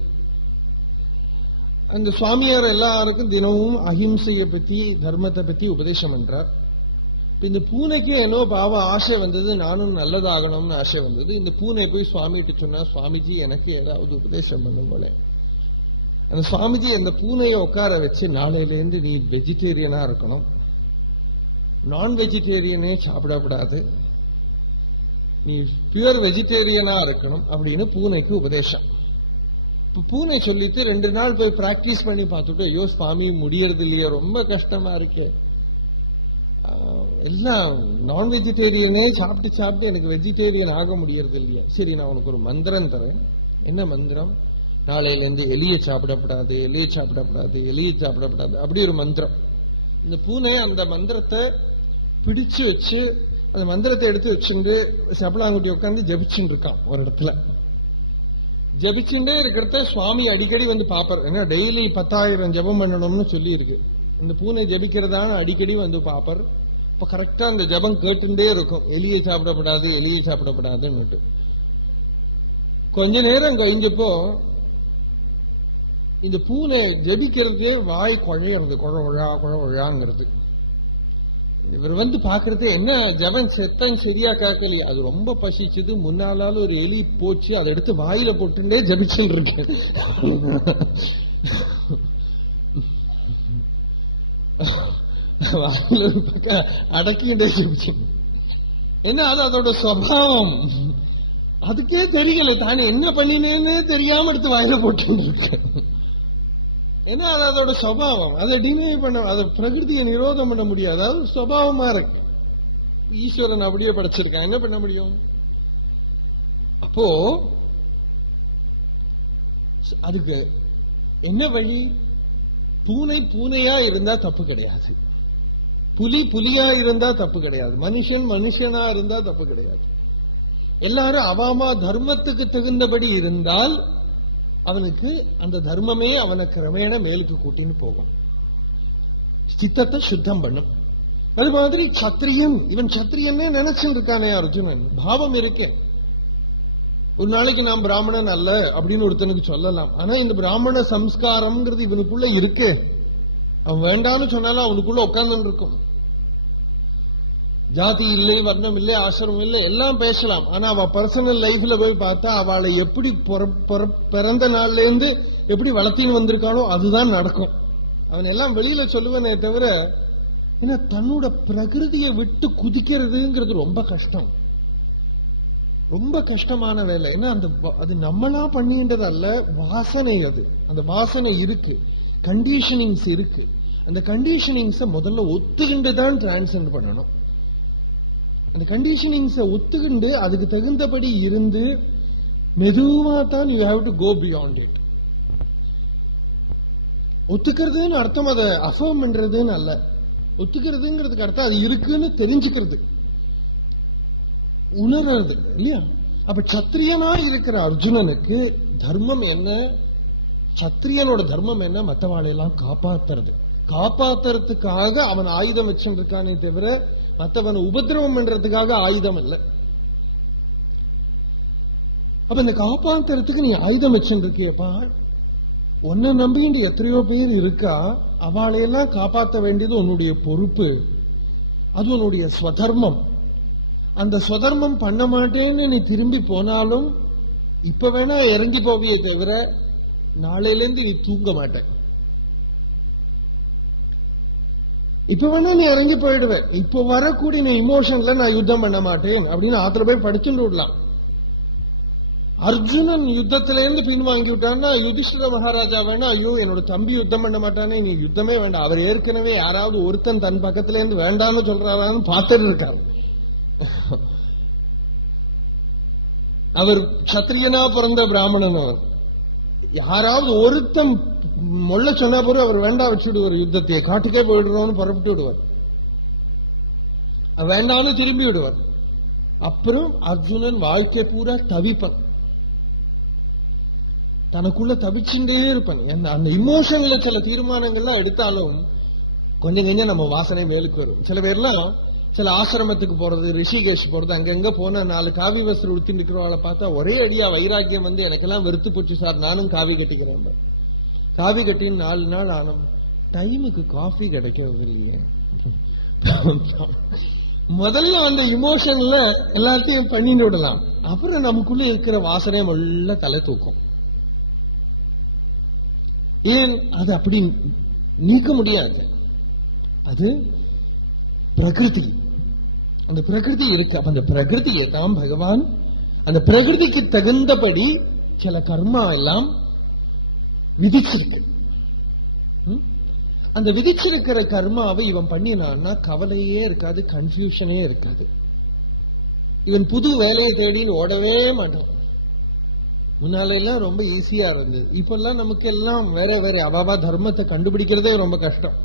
அந்த சுவாமியார் எல்லாருக்கும் தினமும் அஹிம்சையை பத்தி, தர்மத்தை பத்தி உபதேசம் பண்றார். இந்த பூனைக்கு என்னோ பாவ ஆசை வந்தது, நானும் நல்லதாகணும்னு ஆசை வந்தது. இந்த பூனை போய் சுவாமிகிட்ட சொன்னா, சுவாமிஜி எனக்கு ஏதாவது உபதேசம் பண்ணும் போல. அந்த சுவாமிஜி அந்த பூனையை உட்கார வச்சு, நாளையிலேருந்து நீ வெஜிடேரியனா இருக்கணும், நான் வெஜிடேரியனே சாப்பிடக்கூடாது, நீ பியூர் வெஜிடேரியனா இருக்கணும் அப்படின்னு பூனைக்கு உபதேசம். பூனை சொல்லிட்டு 2 நாள் போய் பிராக்டிஸ் பண்ணி பார்த்துட்டு, ஐயோ சுவாமி முடியறது இல்லையே, ரொம்ப கஷ்டமா இருக்கு, எல்லாம் நான் வெஜிடேரியனே சாப்பிட்டு சாப்பிட்டு எனக்கு வெஜிடேரியன் ஆக முடியறது இல்லையா? சரி, நான் உனக்கு ஒரு மந்திரம் தரேன். என்ன மந்திரம்? நாளையில இருந்து எலியை சாப்பிடப்படாது, எலியை சாப்பிடப்படாது, எலியை சாப்பிடப்படாது, அப்படி ஒரு மந்திரம். இந்த பூனை அந்த மந்திரத்தை பிடிச்சு வச்சு அந்த மந்திரத்தை எடுத்து வச்சுட்டு சபலாங்குட்டி உட்காந்து ஜபிச்சுட்டு இருக்கான் ஒரு இடத்துல. ஜபிச்சுட்டே இருக்கிறத சுவாமி அடிக்கடி வந்து பாப்பார். ஏன்னா டெய்லி 10,000 ஜபம் பண்ணணும்னு சொல்லி இருக்கு. இந்த பூனை ஜபிக்கிறதான அடிக்கடி வந்து பாப்பார். இப்ப கரெக்டா அந்த ஜபம் கேட்டுட்டே இருக்கும், எலியை சாப்பிடப்படாது, எலியை சாப்பிடப்படாதுன்னு. கொஞ்ச நேரம் கழிஞ்சப்போ இந்த பூனை ஜபிக்கிறதே வாய் குழையிறது, குழாங்கிறது. இவர் வந்து பாக்குறது, என்ன ஜபம் செத்தன் சரியா கேட்கலையே, அது ரொம்ப பசிச்சது, முன்னாலாலும் ஒரு எலி போச்சு, அதை எடுத்து வாயில போட்டுட்டே ஜபிச்சுட்டு இருக்கேன். வாயில ஒரு பக்கம் அடக்கிட்டே ஜபிச்சு. என்ன அது அதோட சுவாவம், அதுக்கே தெரியல தானே என்ன பண்ணினேன்னே தெரியாம எடுத்து வாயில போட்டு இருக்கேன். ஏன்னா அது அதோட சுபாவம், அதை டினை பண்ண, அதை பிரகிருதியை நிரோதம் பண்ண முடியாது, அது சுபாவமா இருக்கு. ஈஸ்வரன் அப்படியே படைச்சிருக்கான், என்ன பண்ண முடியும்? அப்போ அதுக்கு என்ன வழி? பூனை பூனையா இருந்தா தப்பு கிடையாது, புலி புலியா இருந்தா தப்பு கிடையாது, மனுஷன் மனுஷனா இருந்தா தப்பு கிடையாது. எல்லாரும் அவாமா தர்மத்துக்கு தகுந்தபடி இருந்தால் அவனுக்கு அந்த தர்மமே அவனை கிரமேண மேலுக்கு கூட்டின்னு போகும், சித்தத்தை சுத்தம் பண்ணும். அது மாதிரி சத்திரியன், இவன் சத்திரியன்னே நினைச்சுட்டு இருக்கானே அர்ஜுனன், பாவம் இருக்கு. ஒரு நாளைக்கு நான் பிராமணன் அல்ல அப்படின்னு ஒருத்தனுக்கு சொல்லலாம். ஆனா இந்த பிராமண சம்ஸ்காரம்ங்கிறது இவனுக்குள்ள இருக்கு. அவன் வேண்டான்னு சொன்னாலும் அவனுக்குள்ள உட்கார்ந்து இருக்கும். ஜாதி இல்லை, வர்ணம் இல்லை, ஆசிரமம் இல்லை, எல்லாம் பேசலாம். ஆனா அவ பர்சனல் லைஃப்ல போய் பார்த்தா அவளை எப்படி பிறந்த நாள்ல இருந்து எப்படி வளர்த்தின்னு வந்திருக்கானோ அதுதான் நடக்கும். அவன் எல்லாம் வெளியில சொல்லுவனே தவிர, ஏன்னா தன்னோட பிரகிருதியை விட்டு குதிக்கிறதுங்கிறது ரொம்ப கஷ்டம், ரொம்ப கஷ்டமான வேலை. ஏன்னா அந்த அது நம்மளா பண்ணின்றது அல்ல, வாசனை. அது அந்த வாசனை இருக்கு, கண்டிஷனிங்ஸ் இருக்கு. அந்த கண்டிஷனிங்ஸை முதல்ல ஒத்துக்கிண்டு தான் டிரான்சென்ட் பண்ணணும். அந்த கண்டிஷனிங்ஸை ஒத்துக்கிண்டு அதுக்கு தகுந்தபடி இருந்து மெதுவா தான் you have to go beyond it. ஒத்துக்கிறதுன்னு அர்த்தம் அதை அஃபர்ம் பண்றதுன்னு அல்ல. ஒத்துக்கிறதுங்கிறதுக்கு அர்த்தம் அது இருக்குன்னு தெரிஞ்சுக்கிறது, உணர்றது இல்லையா? அப்ப சத்திரியனா இருக்கிற அர்ஜுனனுக்கு தர்மம் என்ன? சத்திரியனோட தர்மம் என்ன? மற்றவாளையெல்லாம் காப்பாத்துறது. காப்பாத்துறதுக்காக அவன் ஆயுதம் வச்சுருக்கானே தவிர மற்றவனை உபதிரவம் பண்றதுக்காக ஆயுதம் இல்லை. அப்ப இந்த காப்பாத்துறதுக்கு நீ ஆயுதம் வச்சுருக்கியப்பா, உன்னை நம்பிட்டு எத்தனையோ பேர் இருக்கா, அவளையெல்லாம் காப்பாற்ற வேண்டியது உன்னுடைய பொறுப்பு, அது உன்னுடைய ஸ்வதர்மம். அந்த ஸ்வதர்மம் பண்ண மாட்டேன்னு நீ திரும்பி போனாலும் இப்ப வேணா இறங்கி போவியே தவிர நாளையில இருந்து நீ தூங்க மாட்டேன். இப்ப வேணா நீ இறங்கி போயிடுவேன். இப்ப வரக்கூடிய நீ இமோஷன்ல நான் யுத்தம் பண்ண மாட்டேன் அப்படின்னு ஆத்திர போய் படிச்சுட்டு விடலாம். அர்ஜுனன் யுத்தத்தில இருந்து பின்வாங்கி விட்டான்னா யுதிஷ்டிர மகாராஜா வேணா, ஐயோ என்னோட தம்பி யுத்தம் பண்ண மாட்டானே, நீ யுத்தமே வேண்டாம், அவர் ஏற்கனவே யாராவது ஒருத்தன் தன் பக்கத்துல இருந்து வேண்டாம்னு சொல்றாரான்னு பார்த்துட்டு இருக்காரு. அவர் சத்திரியனா பிறந்த பிராமணன். அவர் யாராவது ஒருத்தன் மொல்ல சொன்ன பிறகு அவர் வேண்டாம் வச்சுடுவார், யுத்தத்தை காட்டுக்கே போயிடுறோம்னு புறப்பட்டு விடுவார், வேண்டாம்னு திரும்பி விடுவார். அப்புறம் அர்ஜுனன் வாழ்க்கை பூரா தவிப்பன், தனக்குள்ள தவிச்சுட்டே இருப்பான். அந்த இமோஷன்ல சில தீர்மானங்கள்லாம் எடுத்தாலும் கொஞ்சம் கொஞ்சம் நம்ம வாசனை மேலுக்கு வரும். சில பேர்லாம் சில ஆசிரமத்துக்கு போறது, ரிஷிகேஷ் போறது, அங்கங்க போன 4 காவி வஸ்திரம் உடுத்தி நிற்கிறவங்களை பார்த்தா ஒரே அடியா வைராக்கியம் வந்து எனக்கெல்லாம் வெறுத்து போச்சு சார், நானும் காவி கட்டிக்கிறேன். காவி கட்டின்னு 4 நாள் ஆனும் டைமுக்கு காஃபி கிடைக்கிறது இல்லையே. முதல்ல அந்த இமோஷன்ல எல்லாத்தையும் பண்ணிட்டு விடலாம், அப்புறம் நமக்குள்ள இருக்கிற வாசனை முள்ள தலை தூக்கும். ஏன் அது அப்படி நீக்க முடியாது, அது பிரகிருதி. அந்த பிரகிருதி இருக்கு. அப்ப அந்த பிரகிருதியை தான் பகவான் அந்த பிரகிருதிக்கு தகுந்தபடி சில கர்மா எல்லாம் விதிச்சிருக்கு. அந்த விதிச்சிருக்கிற கர்மாவை இவன் பண்ணினான்னா கவலையே இருக்காது, கன்ஃபியூஷனே இருக்காது. இவன் புது வேலையை தேடின்னு ஓடவே மாட்டான். முன்னால எல்லாம் ரொம்ப ஈஸியா இருந்தது. இப்பெல்லாம் நமக்கு எல்லாம் வேற வேற அவாவா தர்மத்தை கண்டுபிடிக்கிறதே ரொம்ப கஷ்டம்.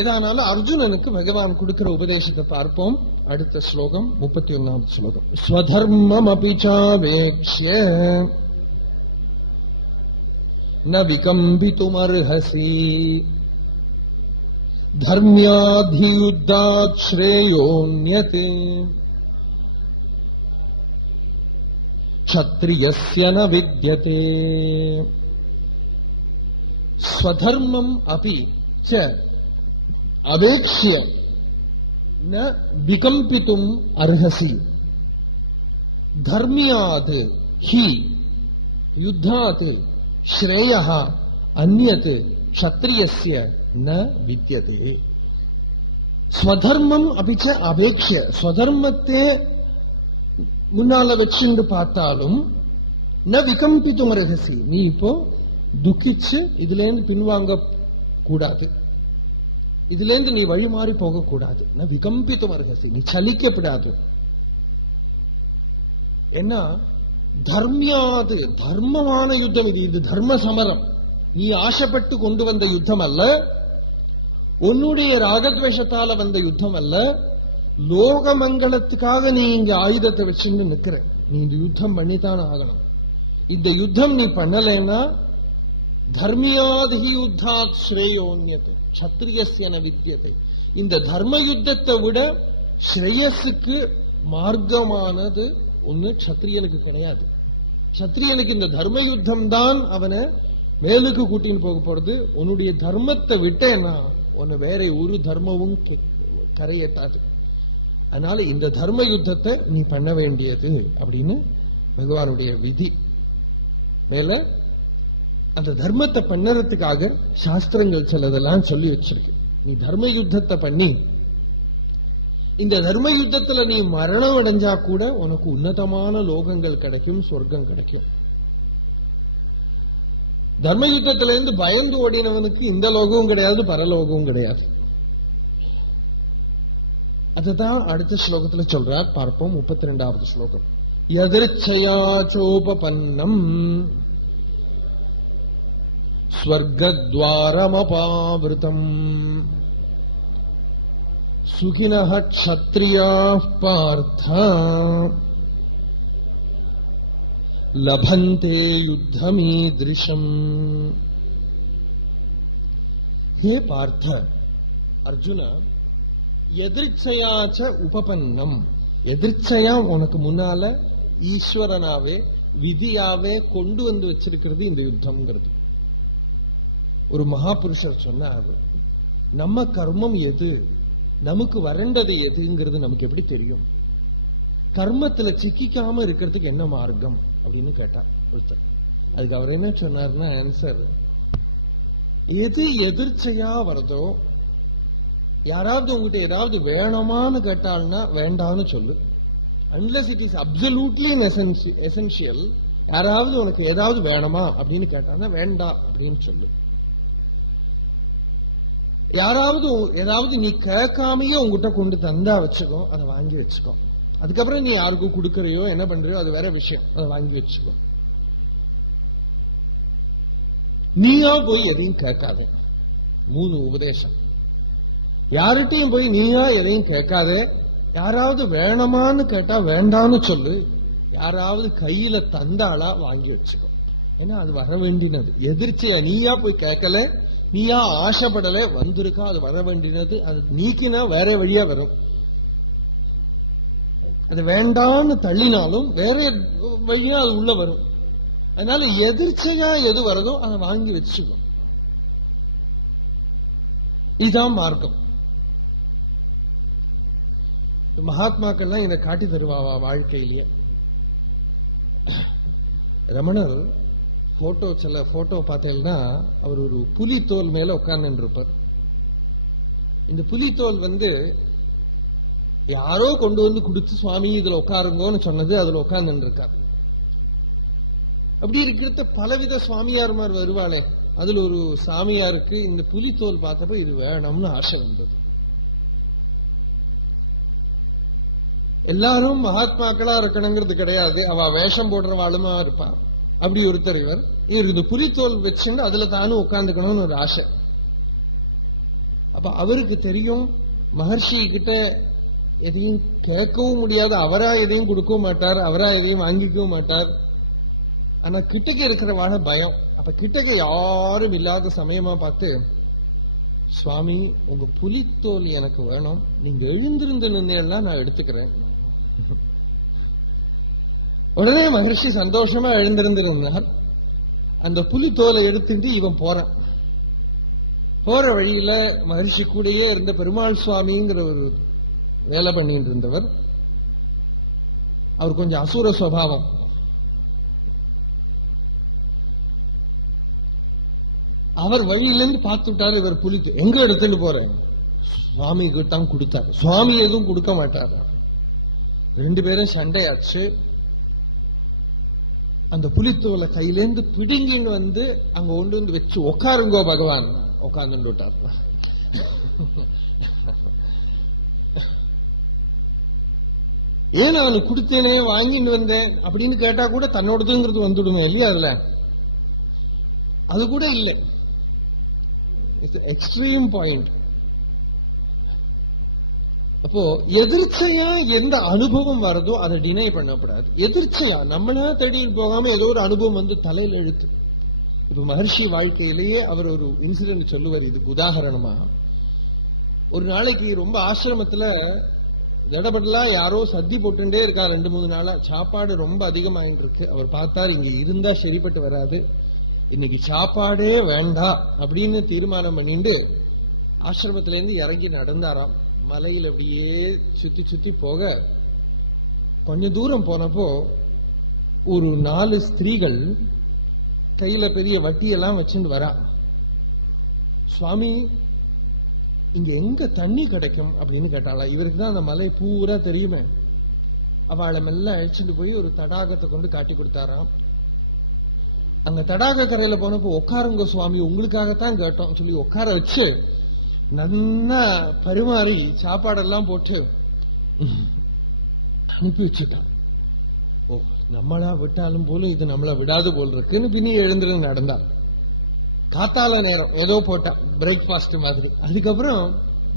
எதானாலும் அர்ஜுனனுக்கு பகவான் கொடுக்கிற உபதேசத்தை பார்ப்போம். அடுத்த ஸ்லோகம் 31வது ஸ்லோகம். ஸ்வதர்மம் அபிச்சாவேக்ஷ்ய ந விகம்பிதுமர்ஹசி தர்ம்யாத்யுத்தாத் ஸ்ரேயோன்யதே க்ஷத்ரியஸ்ய ந வித்யதே. ஸ்வதர்மம் அபி ச அவேக்ஷ்ய ந விகம்பிதும் அர்ஹசி தர்ம்யாத் ஹி யுத்தாத் ஸ்ரேயः அன்யத் க்ஷத்ரியஸ்ய ந வித்யதே. ஸ்வதர்மம் அபிச்ச அபேக்ஷ்ய, ஸ்வதர்மத்தை முன்னால வச்சுண்டு பார்த்தாலும் ந விகம்பித்தும் ரகசி, நீ இப்போ துக்கிச்சு இதுல இருந்து பின்வாங்க கூடாது, இதுல இருந்து நீ வழி மாறி போக கூடாது. ந விகம்பித்தும் ரகசி, நீ சலிக்கப்படாது. ஏன்னா தர்மியாது, தர்மமான யுத்தம் இது. இது தர்ம சமரம். நீ ஆசைப்பட்டு கொண்டு வந்த யுத்தம் அல்ல, உன்னுடைய ராகத்வேஷத்தால வந்த யுத்தம் அல்ல. லோக மங்களத்துக்காக நீ இங்க ஆயுதத்தை வச்சுன்னு நிக்கிற. நீ இந்த யுத்தம் பண்ணித்தான் ஆகணும். இந்த யுத்தம் நீ பண்ணலைன்னா தர்மியாதி யுத்தாத் ஸ்ரேயோன்யத்தை க்ஷத்ரியஸ்ய ந வித்யதே. இந்த தர்ம யுத்தத்தை விட ஸ்ரேயஸுக்கு மார்க்கமானது ஒண்ணு க்ஷத்ரியனுக்கு கிடையாது. க்ஷத்ரியனுக்கு இந்த தர்ம யுத்தம் தான் அவனை மேலுக்கு கூட்டின்னு போக போறது. உன்னுடைய தர்மத்தை விட்டேன்னா உன்னை வேற ஒரு தர்மமும் கரையேட்டாது. அதனால இந்த தர்ம யுத்தத்தை நீ பண்ண வேண்டியது அப்படின்னு பகவானுடைய விதி. மேல அந்த தர்மத்தை பண்ணறதுக்காக சாஸ்திரங்கள் சிலதெல்லாம் சொல்லி வச்சிருக்கு. நீ தர்ம யுத்தத்தை பண்ணி இந்த தர்ம யுத்தத்துல நீ மரணம் அடைஞ்சா கூட உனக்கு உன்னதமான லோகங்கள் கிடைக்கும், சொர்க்கம் கிடைக்கும். தர்ம யுத்தத்தில இருந்து பயந்து ஓடினவனுக்கு இந்த லோகமும் கிடையாது, பரலோகமும் கிடையாது. அதுதான் அடுத்த ஸ்லோகத்துல சொல்றார். பார்ப்போம் 32வது ஸ்லோகம். யதிர்ச்சயா சோபபன்னம் ஸ்வர்கத்வாரமபாவிருதம் சுகினஹ க்ஷத்ரியாः பார்த்த லபந்தே யுத்தமீத்ருஷம். ஹே பார்த்த, அர்ஜுனா, எதிர்ச்சையாச்ச உபபன்னம், எதிர்ச்சையா உனக்கு முன்னால ஈஸ்வரனாவே விதியாவே கொண்டு வந்து வச்சிருக்கிறது இந்த யுத்தம்ங்கிறது. ஒரு மகாபுருஷர் சொன்னார், நம்ம கர்மம் எது, நமக்கு வறண்டது எதுங்கிறது நமக்கு எப்படி தெரியும்? கர்மத்துல சிக்கிக்காம இருக்கிறதுக்கு என்ன மார்க்கம் அப்படின்னு கேட்டார் ஒருத்தர். அதுக்கு அவர் என்ன சொன்னார்னா, ஆன்சர், எது எதிர்ச்சையா வருதோ, யாராவது உங்ககிட்ட ஏதாவது வேணுமான்னு கேட்டால்னா வேண்டான்னு சொல்லு. Unless it is absolutely essential. யாராவது உனக்கு ஏதாவது வேணுமா அப்படின்னு கேட்டான்னா வேண்டாம் அப்படின்னு சொல்லு. யாராவது ஏதாவது நீ கேட்காமையே உங்ககிட்ட கொண்டு தந்தா வச்சுக்கோ, அதை வாங்கி வச்சுக்கோ. அதுக்கப்புறம் நீ யாருக்கும் கொடுக்கறையோ என்ன பண்றியோ அது வேற விஷயம், அதை வாங்கி வச்சுக்கோ. நீயா போய் எதையும் கேட்காத. 3 உபதேசம். யார்கிட்டையும் போய் நீயா எதையும் கேட்காதே. யாராவது வேணுமான்னு கேட்டா வேண்டான்னு சொல்லு. யாராவது கையில தந்தாளா வாங்கி வச்சுக்கோ. ஏன்னா அது வர வேண்டினது. எதிர்ச்சியா நீயா போய் கேட்கல, நீயா ஆசைப்படல, வந்திருக்கா, அது வர வேண்டினது. அது நீக்கினா வேற வழியா வரும். அது வேண்டான்னு தள்ளினாலும் வேற வழியா அது உள்ள வரும். அதனால எதிர்ச்சையா எது வருதோ அதை வாங்கி வச்சுக்கோ. இதுதான் மார்க்கம். மகாத்மாக்கள்லாம் இதை காட்டி தருவாவா வாழ்க்கையிலேயே. ரமணர் சில போட்டோ பார்த்தீங்கன்னா அவர் ஒரு புலித்தோல் மேல உட்கார்ந்து இருப்பார். இந்த புலித்தோல் யாரோ கொண்டு வந்து கொடுத்து சுவாமி இதுல உட்காருங்கன்னு சொன்னது, அதுல உட்கார்ந்து இருக்கார். அப்படி இருக்கிறத பலவித சுவாமியார்மார் வருவாளே, அதுல ஒரு சாமியாருக்கு இந்த புலித்தோல் பார்த்தப்ப இது வேணும்னு ஆசை வந்தது. எல்லாரும் மகாத்மாக்களா இருக்கணுங்கிறது கிடையாது, அவ வேஷம் போடுறவாளுமா இருப்பா. அப்படி ஒருத்தர் இவர் இந்த புலித்தோல் வச்சுன்னு அதுல தானும் உட்கார்ந்துக்கணும்னு ஒரு ஆசை. அப்ப அவருக்கு தெரியும் மகர்ஷி கிட்ட எதையும் கேட்கவும் முடியாது, அவரா எதையும் கொடுக்கவும் மாட்டார், அவரா எதையும் வாங்கிக்கவும் மாட்டார். ஆனா கிட்டக்க இருக்கிறவாழ பயம். அப்ப கிட்டக்க யாரும் இல்லாத சமயமா பார்த்து, சுவாமி உங்க புலித்தோல் எனக்கு வேணும், நீங்க எழுந்திருந்து நின்னெல்லாம் நான் எடுத்துக்கிறேன். உடனே மகர்ஷி சந்தோஷமா எழுந்திருந்திருந்தார். அந்த புலித்தோலை எடுத்துட்டு இவன் போறான். போற வழியில மகர்ஷி கூடயே இருந்த பெருமாள் சுவாமிங்கிற ஒரு வேலை பண்ணிட்டு இருந்தவர், அவர் கொஞ்சம் அசுர சுவாவம். அவர் வழியிலிருந்து பார்த்துட்டாரு, இவர் புலிக்கு எங்க எடுத்துட்டு போறேன், சுவாமி கிட்டான் கொடுத்தார். சுவாமி எதுவும் கொடுக்க மாட்டார். ரெண்டு பேரும் சண்டையாச்சு. அந்த புலித்தோலை கையிலேருந்து பிடுங்கின்னு வந்து அங்க கொண்டு வந்து வச்சு உட்காருங்கோ பகவான், உட்கார்ந்து விட்டார். ஏன் அவனுக்கு கொடுத்தேனே வாங்கிட்டு வந்தேன் அப்படின்னு கேட்டா கூட தன்னோடதுங்கிறது வந்துடுங்க இல்லையா? அதுல அது கூட இல்லை. Extreme point. அப்போ எதிர்ச்சையா எந்த அனுபவம் வருதோ அதை டினை பண்ணக்கூடாது. எதிர்ச்சையா நம்மளா தேடிட்டு போகாம ஏதோ ஒரு அனுபவம் வந்து தலையில எழுத்து. இப்ப மகர்ஷி வாழ்க்கையிலேயே அவர் ஒரு இன்சிடென்ட் சொல்லுவார். இதுக்கு உதாரணமா, ஒரு நாளைக்கு ரொம்ப ஆசிரமத்துல ஜடபடலா யாரோ சத்தி போட்டுட்டே இருக்கா. 2-3 நாளா சாப்பாடு ரொம்ப அதிகமாயிட்டு இருக்கு. அவர் பார்த்தார், இங்க இருந்தா சரிப்பட்டு வராது, இன்னைக்கு சாப்பாடே வேண்டாம் அப்படின்னு தீர்மானம் பண்ணிட்டு ஆசிரமத்தில இருந்து இறங்கி நடந்தாராம். மலையில் அப்படியே சுத்தி சுத்தி போக கொஞ்ச தூரம் போனப்போ ஒரு 4 ஸ்திரீகள் கையில பெரிய வட்டியெல்லாம் வச்சுட்டு வரா. சுவாமி இங்க எங்க தண்ணி கிடைக்கும் அப்படின்னு கேட்டாளா. இவருக்கு தான் அந்த மலை பூரா தெரியுமே. அவளை மெல்ல அழைச்சிட்டு போய் ஒரு தடாகத்தை கொண்டு காட்டி கொடுத்தாராம். அங்க தடாக கரையில போனப்போ, உட்காருங்க சுவாமி உங்களுக்காகத்தான் கேட்டோம் சொல்லி உட்கார வச்சு நல்லா பரிமாறி சாப்பாடெல்லாம் போட்டு அனுப்பி வச்சுட்டான். ஓ, நம்மளா விட்டாலும் போல இது நம்மள விடாது போல் இருக்குன்னு பின்னி எழுந்துரு நடந்தா. காத்தால நேரம் ஏதோ போட்டா பிரேக்ஃபாஸ்ட் மாதிரி. அதுக்கப்புறம்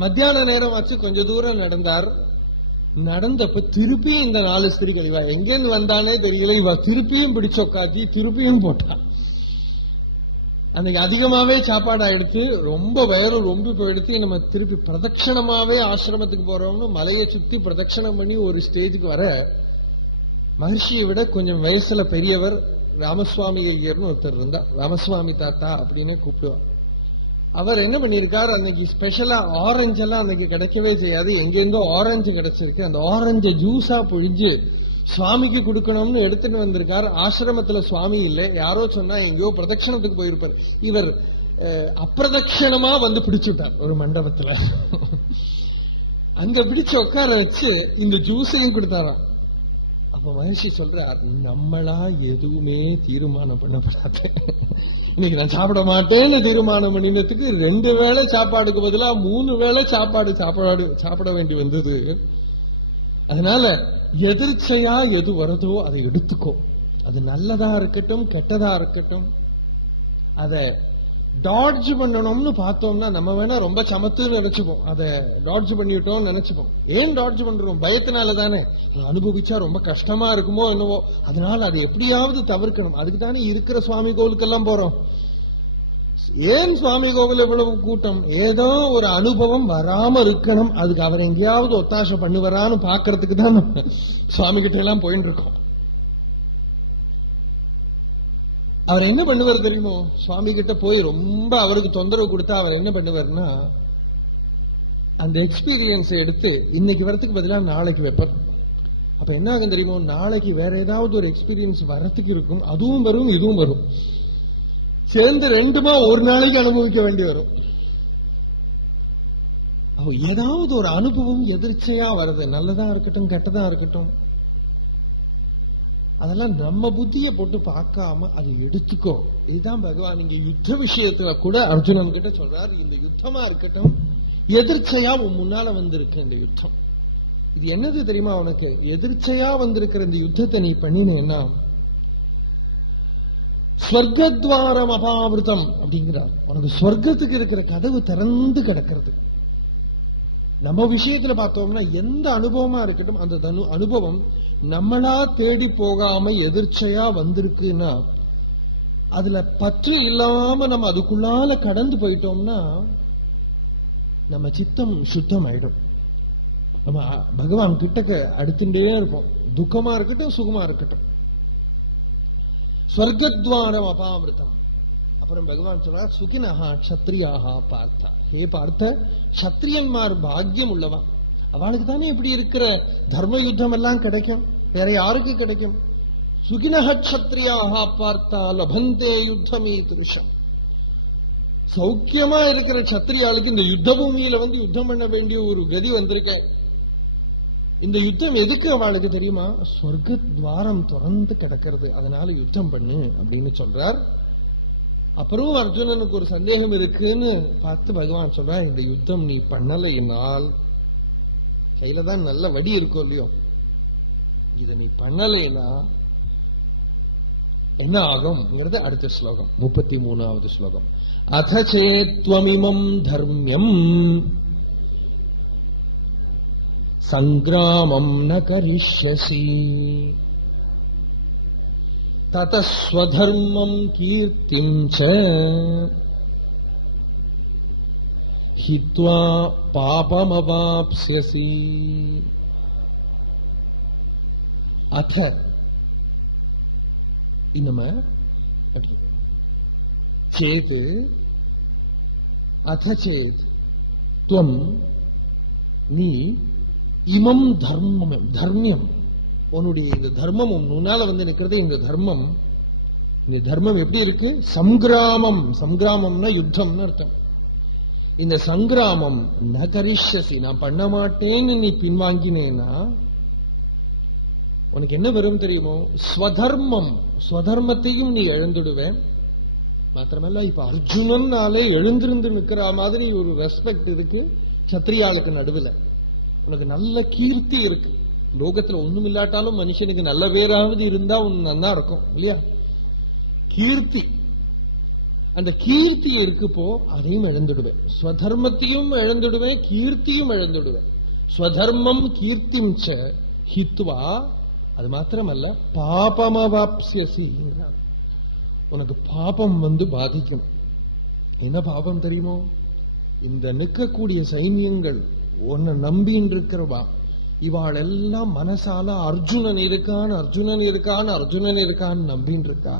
மத்தியான நேரம் ஆச்சு, கொஞ்ச தூரம் நடந்தார். நடந்தப்ப திருப்பியும் இந்த 4 ஸ்திரீகள், இவ எங்கேன்னு வந்தானே தெரியல, இவ திருப்பியும் பிடிச்ச உட்காத்தி திருப்பியும் போட்டான். அன்னைக்கு அதிகமாவே சாப்பாடு ஆயிடுச்சு, ரொம்ப வயறு ரொம்ப போயிடுச்சு. நம்ம திருப்பி பிரதட்சணமாவே ஆசிரமத்துக்கு போறோம்னு மலையை சுத்தி பிரதட்சணம் பண்ணி ஒரு ஸ்டேஜுக்கு வர, மகர்ஷியை விட கொஞ்சம் வயசுல பெரியவர் ராமசுவாமி ஐயர்னு ஒருத்தர் இருந்தா, ராமசுவாமி தாத்தா அப்படின்னு கூப்பிடுவார். அவர் என்ன பண்ணிருக்காரு, அன்னைக்கு ஸ்பெஷலா ஆரஞ்சு எல்லாம் அன்னைக்கு கிடைக்கவே செய்யாது, எங்கெங்கோ ஆரஞ்சு கிடைச்சிருக்கு. அந்த ஆரஞ்சு ஜூஸா புழிஞ்சு சுவாமிக்கு கொடுக்கணும்னு எடுத்துட்டு வந்திருக்காரு. ஆசிரமத்துல சுவாமி இல்லை, யாரோ சொன்னா எங்கேயோ பிரதட்சணத்துக்கு போயிருப்பார். இவர் அப்பிரதட்சணமா வந்து பிடிச்சுட்டார் ஒரு மண்டபத்துல. அங்க பிடிச்சு உட்கார வச்சு இந்த ஜூஸையும் கொடுத்தாராம். அப்ப மகர்ஷி சொல்றார், நம்மளா எதுவுமே தீர்மானம் பண்ணப்படாது. இன்னைக்கு நான் சாப்பிட மாட்டேன்னு தீர்மானம் பண்ணினதுக்கு 2 வேளை சாப்பாடுக்கு பதிலா 3 வேளை சாப்பிட வேண்டி வந்தது. அதனால எதிர்ச்சையா எது வருதோ அதை எடுத்துக்கோ. அது நல்லதா இருக்கட்டும் கெட்டதா இருக்கட்டும், அதை டாட்ஜ் பண்ணணும்னு பார்த்தோம்னா நம்ம வேணா ரொம்ப சமத்துன்னு நினைச்சுப்போம், அதை டாட்ஜ் பண்ணிட்டோம்னு நினைச்சுப்போம். ஏன் டாட்ஜ் பண்றோம்? பயத்தினால தானே. அனுபவிச்சா ரொம்ப கஷ்டமா இருக்குமோ என்னவோ, அதனால அதை எப்படியாவது தவிர்க்கணும். அதுக்கு தானே இருக்கிற சுவாமி கோவிலுக்கெல்லாம் போறோம். ஏன் சுவாமி கோவில் எவ்வளவு கூட்டம்? ஏதோ ஒரு அனுபவம் வராம இருக்கணும், அதுக்கு அவர் எங்கேயாவது ஒத்தாசை பண்ணுவாரான்னு பாக்குறதுக்கு தான் சுவாமி கிட்ட எல்லாம் போயிட்டு இருக்கோம். அவர் என்ன பண்ணுவார் தெரியுமோ? சுவாமி கிட்ட போய் ரொம்ப அவருக்கு தொந்தரவு கொடுத்தா அவர் என்ன பண்ணுவார்னா, அந்த எக்ஸ்பீரியன்ஸை எடுத்து இன்னைக்கு வரத்துக்கு பதிலாக நாளைக்கு வைப்பார். அப்ப என்ன ஆகும் தெரியுமோ, நாளைக்கு வேற ஏதாவது ஒரு எக்ஸ்பீரியன்ஸ் வரத்துக்கு இருக்கும், அதுவும் வரும் இதுவும் வரும், சேர்ந்து 2மா ஒரு நாளைக்கு அனுபவிக்க வேண்டி வரும். ஏதாவது ஒரு அனுபவம் எதிர்ச்சையா வருது, நல்லதா இருக்கட்டும் கெட்டதா இருக்கட்டும், அதெல்லாம் நம்ம புத்தியை போட்டு பார்க்காம அதை எடுத்துக்கோ. இதுதான் பகவான் இங்க யுத்த விஷயத்துல கூட அர்ஜுனன் கிட்ட சொல்றாரு. இந்த யுத்தமா இருக்கட்டும், எதிர்ச்சையா உன் முன்னால வந்திருக்கு இந்த யுத்தம். இது என்னது தெரியுமா உனக்கு? எதிர்ச்சையா வந்திருக்கிற இந்த யுத்தத்தை நீ பண்ணினேன்னா ஸ்வர்கத்வாரம் அபாவிருத்தம் அப்படிங்கிறார். உனக்கு ஸ்வர்க்கத்துக்கு இருக்கிற கதவு திறந்து கிடக்கிறது. நம்ம விஷயத்துல பார்த்தோம்னா எந்த அனுபவமா இருக்கட்டும், அந்த அனுபவம் நம்மளா தேடி போகாம எதிர்ச்சையா வந்திருக்குன்னா, அதுல பற்று இல்லாம நம்ம அதுக்குள்ளால கடந்து போயிட்டோம்னா நம்ம சித்தம் சுத்தம் ஆயிடும். நம்ம பகவான் கிட்டக்க அடுத்துட்டே இருப்போம். துக்கமா இருக்கட்டும், சுகமா இருக்கட்டும். ஸ்வர்கத்வாரம் அபாவிருத்தம். அப்புறம் பகவான் சொல்றார், சுகினஹா க்ஷத்ரியாஹா பார்த்தா. ஹே பார்த்த, க்ஷத்ரியன்மார் பாக்கியம் உள்ளவா. அவளுக்கு தானே இப்படி இருக்கிற தர்ம யுத்தம் எல்லாம் கிடைக்கும், வேற யாருக்கு கிடைக்கும்? சுகினஹ க்ஷத்ரியாஹா பார்த்தா லபந்தே யுத்தமீதృశம். சௌக்கியமா இருக்கிற க்ஷத்ரியாளுக்கு இந்த யுத்த பூமியில வந்து யுத்தம் பண்ண வேண்டிய ஒரு கதி வந்திருக்க. இந்த யுத்தம் எதுக்கு அவளுக்கு தெரியுமா? சொர்க்க துவாரம் திறந்து கிடக்கிறது, அதனால யுத்தம் பண்ணு அப்படின்னு சொல்றார். அப்புறம் அர்ஜுனனுக்கு ஒரு சந்தேகம் இருக்குன்னு பார்த்து பகவான் சொல்றார், இந்த யுத்தம் நீ பண்ணலைனால், கையில தான் நல்ல வடி இருக்கும் இல்லையோ, இதை நீ பண்ணலைன்னா என்ன ஆகும்ங்கிறது அடுத்த ஸ்லோகம், 33வது ஸ்லோகம். அத சேத்வமிமம் தர்மியம் சங்கிராமம் ந கரிஷ்யசி ததஸ்வதர்மம் கீர்த்திம் ச ஹித்வா பாபமவாப்ஸ்யசி. அத இன்னம சேத் அத சேத் துவம் நீ இமம் தர்மியம், உன்னுடைய இந்த தர்மம் முன்னால வந்து நிற்கிறது. இந்த தர்மம் எப்படி இருக்கு? சங்கிராமம். சங்கிராமம்னா யுத்தம்னு அர்த்தம். இந்த சங்கிராமம் ந கரிஷ்யசி, நான் பண்ண மாட்டேன்னு நீ பின்வாங்கினேன்னா உனக்கு என்ன வரும் தெரியுமோ? ஸ்வதர்மம், ஸ்வதர்மத்தையும் நீ இழந்துடுவேன். மாத்திரமல்ல, இப்ப அர்ஜுனன்னாலே எழுந்திருந்து நிற்கிற மாதிரி ஒரு ரெஸ்பெக்ட் இருக்கு சத்திரியாளுக்கு நடுவில். உனக்கு நல்ல கீர்த்தி இருக்கு. லோகத்துல ஒண்ணும் இல்லாட்டாலும் மனுஷனுக்கு நல்ல பேராவது இருந்தா ஒன்னு நல்லா இருக்கும் இல்லையா? கீர்த்தி, அந்த கீர்த்தி இருக்குப்போ அதையும் இழந்துடுவேன். ஸ்வதர்மத்தையும் இழந்துடுவேன், கீர்த்தியும் இழந்துடுவேன். ஸ்வதர்மம் கீர்த்திம் ச ஹித்வா, அது மாத்திரமல்ல பாபமவாப்ஸ்யசி, உனக்கு பாபம் வந்து பாதிக்கும். என்ன பாபம் தெரியுமோ? இந்த நிற்கக்கூடிய சைன்யங்கள் உன்னை நம்பின்னு இருக்கிறவா, இவாள் எல்லாம் மனசால அர்ஜுனன் இருக்கான் அர்ஜுனன் இருக்கான் அர்ஜுனன் இருக்கான்னு நம்பின்னு இருக்கா.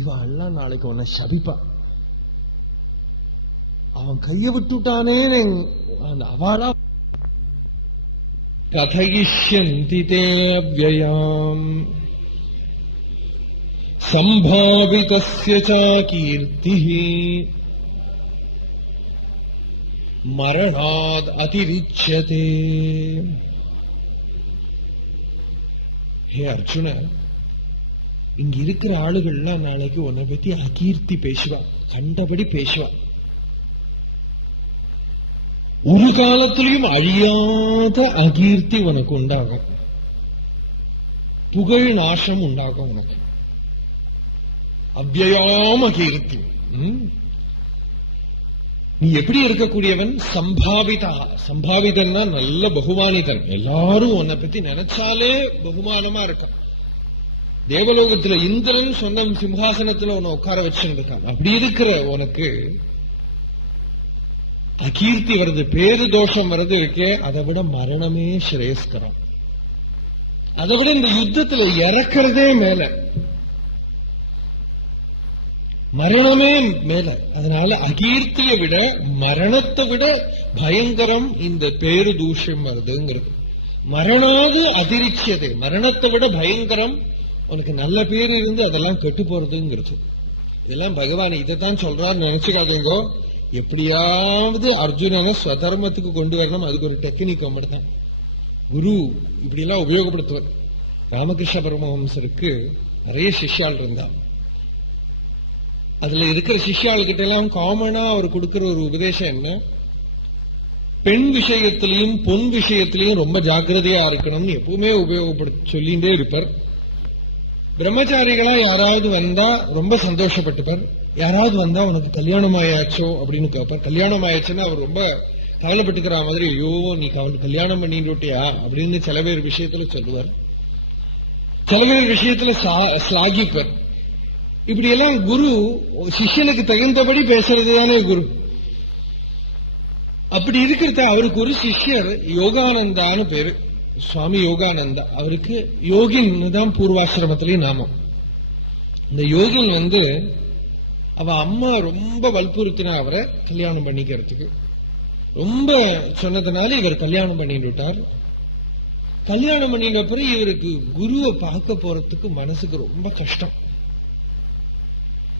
இவாள்லாம் நாளைக்கு உன்னை சபிப்பா. அவன் கையை விட்டுட்டானே அவளா கதயிஷ்யந்தி தே அவ்யயாம் சம்பாவிதஸ்ய ச கீர்த்திஹி மரணாத் அதிரிச்யதே. ஹே அர்ஜுன, இங்க இருக்கிற ஆளுகள்லாம் நாளைக்கு உன்னை பத்தி அகீர்த்தி பேசுவா, கண்டபடி பேசுவா. ஒரு காலத்திலையும் அழியாத அகீர்த்தி உனக்கு உண்டாகும், புகழ் நாசம் உண்டாகும் உனக்கு. அவ்யயாம் அகீர்த்தி. நீ எப்படி இருக்கக்கூடியவன்? சம்பாவிதா. சம்பாவிதன்னா நல்ல பகுமானிதன். எல்லாரும் உன்னை பத்தி நினைச்சாலே பகுமானமா இருக்கும். தேவலோகத்துல இந்திரன் சொந்த சிம்ஹாசனத்துல உன்னை உட்கார வச்சுருக்கான். அப்படி இருக்கிற உனக்கு அகீர்த்தி வருது, பேரு தோஷம் வருது இருக்கே, அதை விட மரணமே சிரேஸ்கரம். அதை விட இந்த யுத்தத்துல இறக்கிறதே மேல, மரணமே மேல. அதனால அகீர்த்தியை விட மரணத்தை விட பயங்கரம் இந்த பேரு தூஷம் வருதுங்கிறது. மரணாது அதிரிச்சது, மரணத்தை விட பயங்கரம் உனக்கு நல்ல பேரு இருந்து அதெல்லாம் கெட்டு போறதுங்கிறது. இதெல்லாம் பகவான் இதைத்தான் சொல்றாரு நினைச்சுக்காதீங்க. எப்படியாவது அர்ஜுனனை ஸ்வதர்மத்துக்கு கொண்டு வரணும், அதுக்கு ஒரு டெக்னிக் மட்டும்தான் குரு இப்படி எல்லாம் உபயோகப்படுத்துவார். ராமகிருஷ்ண பரமஹம்சருக்கு நிறைய சிஷ்யாள் இருந்தா. அதுல இருக்கிற சிஷ்யாள்கிட்ட எல்லாம் காமனா அவர் கொடுக்கிற ஒரு உபதேசம் என்ன, பெண் விஷயத்திலையும் பொன் விஷயத்திலையும் ரொம்ப ஜாக்கிரதையா இருக்கணும்னு எப்பவுமே உபயோகப்படுத்த சொல்லிட்டே இருப்பார். பிரம்மச்சாரிகளா யாராவது வந்தா ரொம்ப சந்தோஷப்பட்டுப்பார். யாராவது வந்தா உனக்கு கல்யாணம் ஆயாச்சோ அப்படின்னு கேட்பார். கல்யாணம் ஆயாச்சுன்னா அவர் ரொம்ப கவலைப்பட்டுக்கிற மாதிரி, ஐயோ நீ கல்யாணம் பண்ணிட்டுட்டியா அப்படின்னு சில பேர் விஷயத்துல சொல்லுவார். சில பேர் விஷயத்துல ஸ்லாகிப்பர். இப்படி எல்லாம் குரு சிஷ்யனுக்கு தகுந்தபடி பேசுறது தானே குரு. அப்படி இருக்கிறத அவருக்கு ஒரு சிஷ்யர் யோகானந்தான்னு பேரு, சுவாமி யோகானந்தா. அவருக்கு யோகின் தான் பூர்வாசிரமத்திலேயே நாமம். இந்த யோகின் அவ அம்மா ரொம்ப வற்புறுத்தினா அவரை கல்யாணம் பண்ணிக்கிறதுக்கு. ரொம்ப சொன்னதுனால இவர் கல்யாணம் பண்ணிட்டார். கல்யாணம் பண்ணின பிறகு இவருக்கு குருவை பார்க்க போறதுக்கு மனசுக்கு ரொம்ப கஷ்டம்.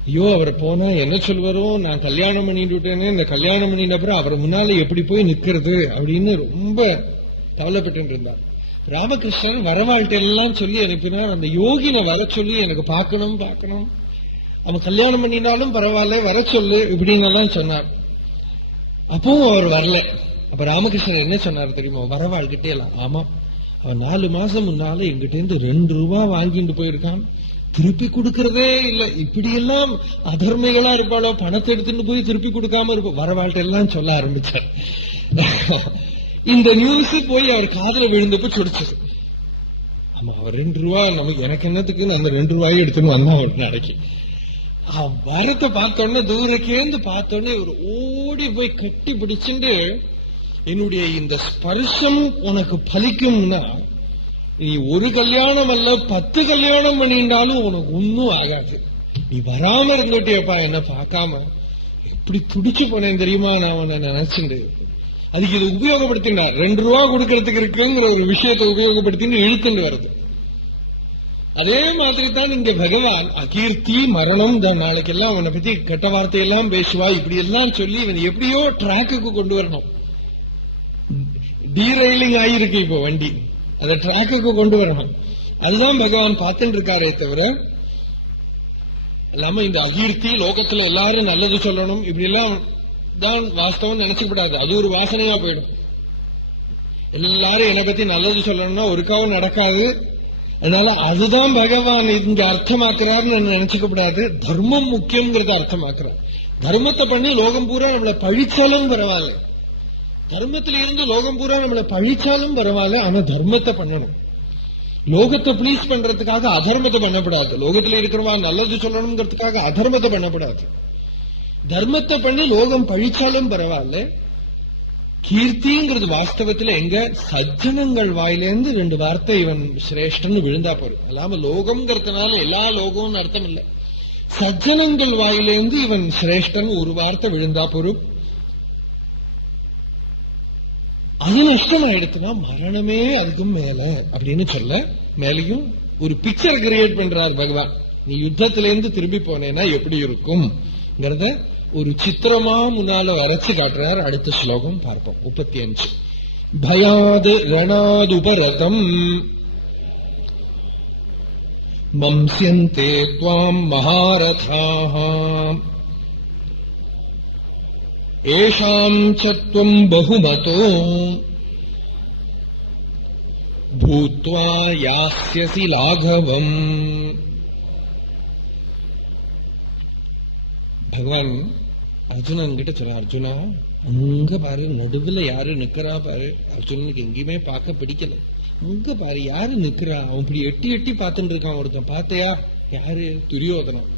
ஐயோ அவர் போனா என்ன சொல்வாரோ, நான் கல்யாணம் பண்ணிட்டுட்டேன்னு, இந்த கல்யாணம் பண்ணின பிறகு அவர் முன்னால எப்படி போய் நிக்கிறது அப்படின்னு ரொம்ப கவலைப்பட்டு இருந்தார். ராமகிருஷ்ணன் வரவாழ்கிட்ட எல்லாம் சொல்லி அனுப்பினார். அந்த யோகினை வர சொல்லி எனக்கு பார்க்கணும், அவன் கல்யாணம் பண்ணினாலும் பரவாயில்ல வர சொல்லு இப்படின்னு எல்லாம் சொன்னார். அப்பவும் அவர் வரல. அப்ப ராமகிருஷ்ணன் என்ன சொன்னார் தெரியுமா, வரவாழ்கிட்டே எல்லாம், ஆமா அவன் 4 மாசம் முன்னால எங்கிட்ட இருந்து 2 ரூபாய் வாங்கிட்டு போயிருக்கான், திருப்பி கொடுக்கறதே இல்ல. இப்படி எல்லாம் அதர்மைகளா இருப்பாளோ, பணத்தை எடுத்துட்டு போய் திருப்பி கொடுக்காம இருப்போம். வரவாழ்கிட்ட எல்லாம் சொல்ல ஆரம்பிச்சார். இந்த நியூஸ் போய் அவர் காதுல விழுந்தப்ப சொடிச்சது. ஆமா அவர் 2 ரூபாய் நமக்கு, எனக்கு என்னத்துக்குன்னு அந்த 2 ரூபாயை எடுத்துன்னு வந்தான் ஒரு நாளைக்கு. வரத்தை பார்த்தோன்னே, தூரக்கேந்து பார்த்தோன்னே இவர் ஓடி போய் கட்டி பிடிச்சுட்டு, என்னுடைய இந்த ஸ்பர்ஷம் உனக்கு பலிக்கும்னா நீ ஒரு கல்யாணம் அல்ல 10 கல்யாணம் பண்ணிட்டாலும் உனக்கு ஒன்னும் ஆகாது. நீ வராம இருந்துட்டேப்பா என்ன பார்க்காம. எப்படி துடிச்சு போனேன் தெரியுமா நான் உன்னை நினைச்சுட்டு. அதுக்கு இது உபயோகப்படுத்தினார். 2 ரூபாய் கொடுக்கறதுக்கு இருக்குங்கிற ஒரு விஷயத்தை உபயோகப்படுத்தின்னு இழுத்துட்டு வருது. அதே மாதிரி தான் இங்க பகவான் அகீர்த்தி மரணம் தான். நாளைக்கு எல்லாம் அவனை பத்தி கெட்ட வார்த்தையெல்லாம் பேசுவா, இப்படி எல்லாம் சொல்லி இவன் எப்படியோ டிராக்குக்கு கொண்டு வரணும். டீரைலிங் ஆயிருக்கு இப்போ வண்டி, அதை டிராக்குக்கு கொண்டு வரணும். அதுதான் பகவான் பார்த்துட்டு இருக்காரே தவிர இல்லாம இந்த அகீர்த்தி லோகத்துல எல்லாரும் நல்லது சொல்லணும் இப்படி எல்லாம் தான் வாஸ்தவம் நினைச்சுக்கூடாது. அது ஒரு வாசனையா போயிடும். எல்லாரும் என்னை பத்தி நல்லது சொல்லணும்னா ஒருக்காவும் நடக்காது. அதனால அதுதான் பகவான் இங்க அர்த்தமாக்குறாருன்னு நினைச்சுக்கப்படாது. தர்மம் முக்கியங்கிறத அர்த்தமாக்குறார். தர்மத்தை பண்ணி லோகம் பூரா நம்மளை பழிச்சாலும் பரவாயில்ல, தர்மத்தில இருந்து லோகம் பூரா நம்மளை பழிச்சாலும் பரவாயில்ல, ஆனா தர்மத்தை பண்ணணும். லோகத்தை பிளீஸ் பண்றதுக்காக அதர்மத்தை பண்ணப்படாது. லோகத்துல இருக்கிறவா நல்லது சொல்லணுங்கிறதுக்காக அதர்மத்தை பண்ணப்படாது. தர்மத்தை பண்ணி லோகம் பழிச்சாலும் பரவாயில்ல. கீர்த்திங்கிறது வாஸ்தவத்துல எங்க சஜ்ஜனங்கள் வாயிலேருந்து 2 வார்த்தை இவன் சிரேஷ்டன்னு விழுந்தா போறோம். அல்லாம லோகம்ங்கிறதுனால எல்லா லோகம்னு அர்த்தம் இல்லை. சஜ்ஜனங்கள் வாயிலேருந்து இவன் சிரேஷ்டன் ஒரு வார்த்தை விழுந்தா போறோம். அது நஷ்டம் ஆயிடுச்சுன்னா மரணமே அதுக்கும் மேல அப்படின்னு சொல்ல, மேலையும் ஒரு பிக்சர் கிரியேட் பண்றார் பகவான். நீ யுத்தத்திலேருந்து திரும்பி போனேன்னா எப்படி இருக்கும் ஒரு சித்திரமா முன்னால வரைச்சு காட்டுறார். அடுத்த ஸ்லோகம் பார்ப்போம். 35. பயாது ரணாதுபரதம் மம்ஸ்யந்தே த்வாம் மகாரதாஹ ஏஷாம் சத்வம் பகுமதோ பூத்வா யாஸ்யசி லாகவம். பகவான் அர்ஜுனன் கிட்ட சொல்ற, அர்ஜுனா அங்க பாரு நடுவுல யாரு நிக்கிறா பாரு. அர்ஜுனனுக்கு எங்கேயுமே பார்க்க பிடிக்கல. அங்க பாரு யாரு நிக்கிறா. அவன் இப்படி எட்டி எட்டி பார்த்துட்டு இருக்கான். ஒருத்தன் பார்த்தையா? யாரு? துரியோதனன்.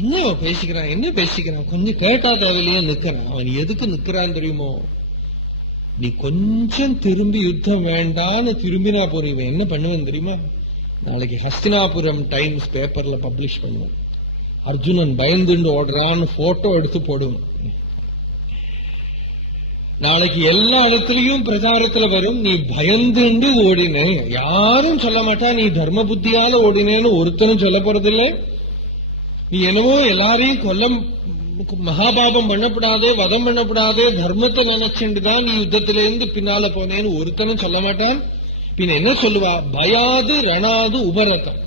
என்ன பேசிக்கிறான், என்ன பேசிக்கிறான், கொஞ்சம் கேட்டா தேவையில்லையா நிக்கிறான். அவன் எதுக்கு நிக்கிறான்னு தெரியுமோ? நீ கொஞ்சம் திரும்பி யுத்தம் வேண்டான்னு திரும்பினா போற. இவன் என்ன பண்ணுவேன் தெரியுமா? நாளைக்கு ஹஸ்தினாபுரம் டைம்ஸ் பேப்பர்ல பப்ளிஷ் பண்ணுவேன். அர்ஜுனன் பயந்துண்டு ஓடுறான்னு போட்டோ எடுத்து போடுவோம். நாளைக்கு எல்லா இடத்துலயும் பிரச்சாரத்துல வரும், நீ பயந்துண்டு ஓடினே. யாரும் சொல்ல மாட்டா நீ தர்ம புத்தியால ஓடினேன்னு ஒருத்தனும் சொல்ல போறதில்லை. நீ என்னவோ எல்லாரையும் கொல்ல மகாபாபம் பண்ணப்படாதே, வதம் பண்ணப்படாதே, தர்மத்தை நினைச்சுட்டு தான் நீ யுத்தத்திலிருந்து பின்னால போனேன்னு ஒருத்தனும் சொல்ல மாட்டான். பின் என்ன சொல்லுவா? பயாது ரணாது உபரதம்,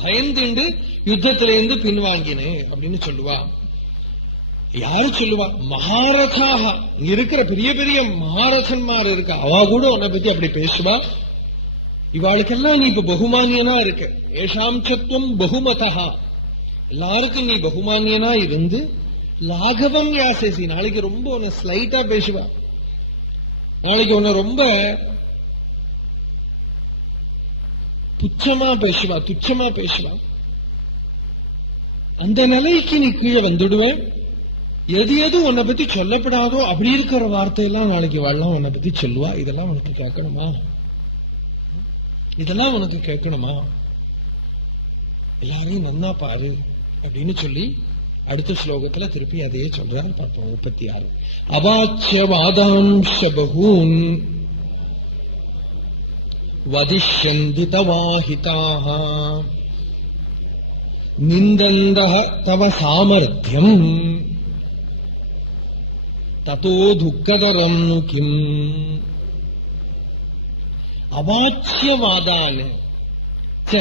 பயந்துண்டு யுத்தத்திலிருந்து பின்வாங்கினே அப்படின்னு சொல்லுவா. யாரு சொல்லுவா? மகாரதாக, இருக்கிற பெரிய பெரிய மகாரதன்மார் இருக்க, அவ கூட உன்னை பத்தி அப்படி பேசுவா. இவாளுக்கெல்லாம் நீ இப்ப பகுமானியனா இருக்க. ஏஷாம் சத்துவம் பகுமதா, எல்லாருக்கும் நீ பகுமானியனா இருந்து லாகவம் யாசேசி, நாளைக்கு ரொம்ப உன்னை ஸ்லைட்டா பேசுவா, நாளைக்கு உன்னை ரொம்ப துச்சமா பேசுவா, துச்சமா பேசுவா. அந்த நிலைக்கு நீ கீழே வந்துடுவேன். எது எது உன்னை பத்தி சொல்லப்படாதோ அப்படி இருக்கிற வார்த்தையெல்லாம் நாளைக்கு வாழலாம் உன்னை பத்தி சொல்லுவா. இதெல்லாம் உனக்கு கேட்கணுமா? இதெல்லாம் உனக்கு கேட்கணுமா? எல்லாரையும் நன்னா பாரு அப்படின்னு சொல்லி அடுத்த ஸ்லோகத்துல திருப்பி அதே சொல்றாரு. பார்ப்போம் 36. அவாச்யவாதாம்ச பகூன் வதிஷ்யந்தி தவாஹிதாஹ நிந்தந்தஹ தவ சாமர்த்தியம் ததோ துக்கதரம் கிம். அவாச்யவாதான் ச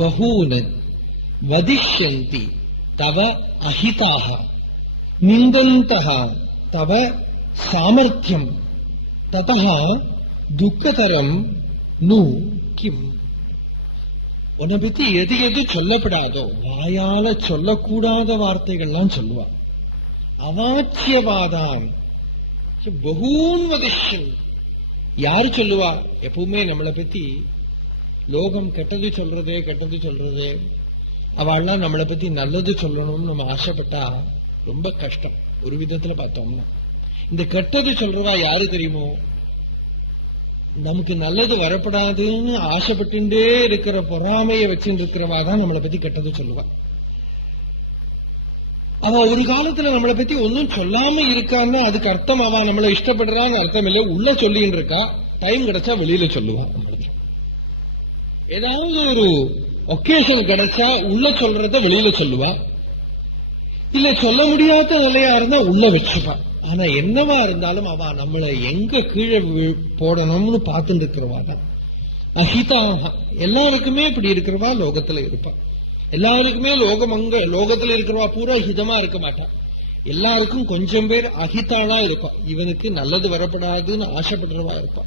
பகூன் வதிஷ்யந்தி தவ அஹிதாஹ நிந்தந்தஹ தவ சாமர்த்தியம் ததஹ துக்கதரம் நு கிம். உன்னை பத்தி எது எது சொல்லப்படாதோ, வாயால சொல்லக்கூடாத வார்த்தைகள்லாம் சொல்லுவா. அவாச்சியவாதான் பகூன் வதிஷ்யன். யாரு சொல்லுவா? எப்பவுமே நம்மளை பத்தி லோகம் கெட்டது சொல்றதே கெட்டது சொல்றதே. அவள்லாம் நம்மளை பத்தி நல்லது சொல்லணும்னு நம்ம ஆசைப்பட்டா ரொம்ப கஷ்டம். ஒரு விதத்துல பார்த்தோம்னா இந்த கெட்டது சொல்றவா யாரு தெரியுமோ? நமக்கு நல்லது வரப்படாதுன்னு ஆசைப்பட்டுட்டே இருக்கிற பொறாமையை வச்சுட்டு இருக்கிறவா தான் நம்மளை பத்தி கெட்டது சொல்லுவா. அவ ஒரு காலத்துல நம்மளை பத்தி ஒன்னும் சொல்லாம இருக்கான்னு அதுக்கு அர்த்தம் அவ நம்மளை இஷ்டப்படுறான்னு அர்த்தம் இல்லை. உள்ள சொல்லின்னு இருக்கா, டைம் கிடைச்சா வெளியில சொல்லுவா. ஏதாவது ஒரு ஒகேஷன் கிடைச்சா உள்ள சொல்றத வெளியில சொல்லுவா. இல்ல சொல்ல முடியாத நிலையா இருந்தா உள்ள வச்சுப்பா. ஆனா என்னவா இருந்தாலும் அவ நம்மளை எங்க கீழே போடணும்னு பார்த்துட்டு இருக்கிறவா தான் அஹிதாக. எல்லாருக்குமே இப்படி இருக்கிறவா லோகத்துல இருப்பா. எல்லாருக்குமே லோகத்துல இருக்கிறவா பூரா ஹிதமா இருக்க மாட்டா. எல்லாருக்கும் கொஞ்சம் பேர் அஹிதாளா இருப்பா. இவனுக்கு நல்லது வரப்படாதுன்னு ஆசைப்படுறவா இருப்பா.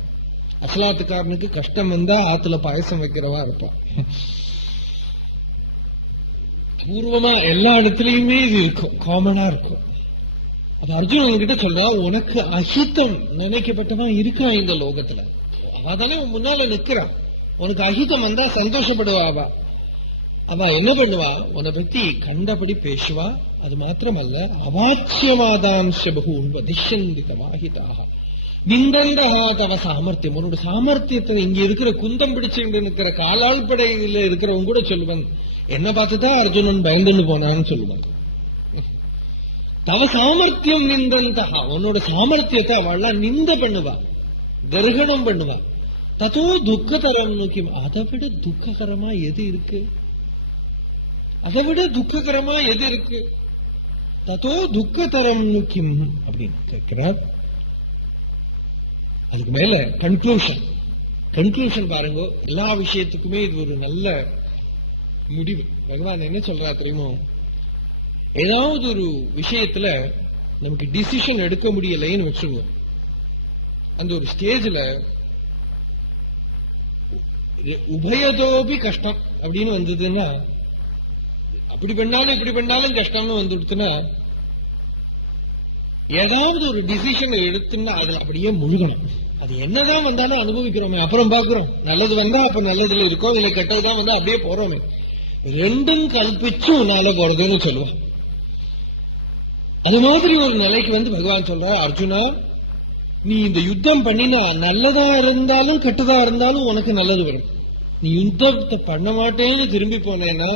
அசலாத்துக்காரனுக்கு கஷ்டம் வந்தா ஆத்துல பாயசம் வைக்கிறவா இருப்பா. பூர்வமா எல்லா இடத்துலயுமே இது இருக்கும், காமனா இருக்கும். அது அர்ஜுனன் கிட்ட சொல்றா, உனக்கு அஹிதம் நினைக்கப்பட்டவன் இருக்கா இந்த லோகத்துல. அவதானே முன்னால நிக்கிறான். உனக்கு அஹிதம் வந்தா சந்தோஷப்படுவா. அவ என்ன பண்ணுவா? உன்னை பத்தி கண்டபடி பேசுவா. அது மாத்திரமல்ல, அவாச்சியவாதாம்ச பகூன் வதிஷ்யந்தி தவாஹிதாக நிந்தந்தஹா தவ சாமர்த்தியம். உன்னோட சாமர்த்தியத்தை இங்க இருக்கிற குந்தம் பிடிச்சுட்டு இருக்கிற காலாள் படையில இருக்கிறவங்க கூட சொல்லுவாங்க, என்ன பார்த்துதான் அர்ஜுனன் பயந்துன்னு போனான்னு சொல்லுவாங்க. தவ சாமர்த்தியம் நிந்தந்தஹா, உன்னோட சாமர்த்தியத்தை அவள்லாம் நிந்த பண்ணுவா, கர்ஹணம் பண்ணுவா. ததோ துக்கதரம் நோக்கி, அதை விட துக்ககரமா எது இருக்கு? அதை விட துக்ககரமா எது இருக்கு? ததோ துக்கதரம் நோக்கி அப்படின்னு கேட்கிறார். அதுக்கு மேல கன்க்ளூஷன் பாருங்க. எல்லா விஷயத்துக்குமே இது ஒரு நல்ல முடிவு. பகவான் என்ன சொல்றா தெரியுமோ? ஏதாவது ஒரு விஷயத்துல நமக்கு டிசிஷன் எடுக்க முடியலைன்னு வச்சுங்க, அந்த ஒரு ஸ்டேஜ்ல உபயதோபி கஷ்டம் அப்படின்னு வந்ததுன்னா, அப்படி பண்ணாலும் இப்படி பண்ணாலும் கஷ்டம்னு வந்துடுச்சுன்னா, ஏதாவது ஒரு டிசிஷன் எடுத்துன்னா அதுல அப்படியே முழுகணும். அது என்னதான் வந்தாலும் அனுபவிக்கிறோமே, அப்புறம் பாக்குறோம். நல்லது வந்தா அப்ப நல்லதுல இருக்கோம், இல்ல கெட்டதுதான் வந்தா அப்படியே போறோமே. ரெண்டும் கல்பிச்சு உன்னால போறதுன்னு சொல்லுவேன். அது மாதிரி ஒரு நிலைக்கு வந்து பகவான் சொல்ற, அர்ஜுனா நீ இந்த யுத்தம் பண்ணினா நல்லதா இருந்தாலும் கெட்டதா இருந்தாலும் உனக்கு நல்லது வரும். நீ யுத்தத்தை பண்ண மாட்டேன்னு திரும்பி போனேன்னா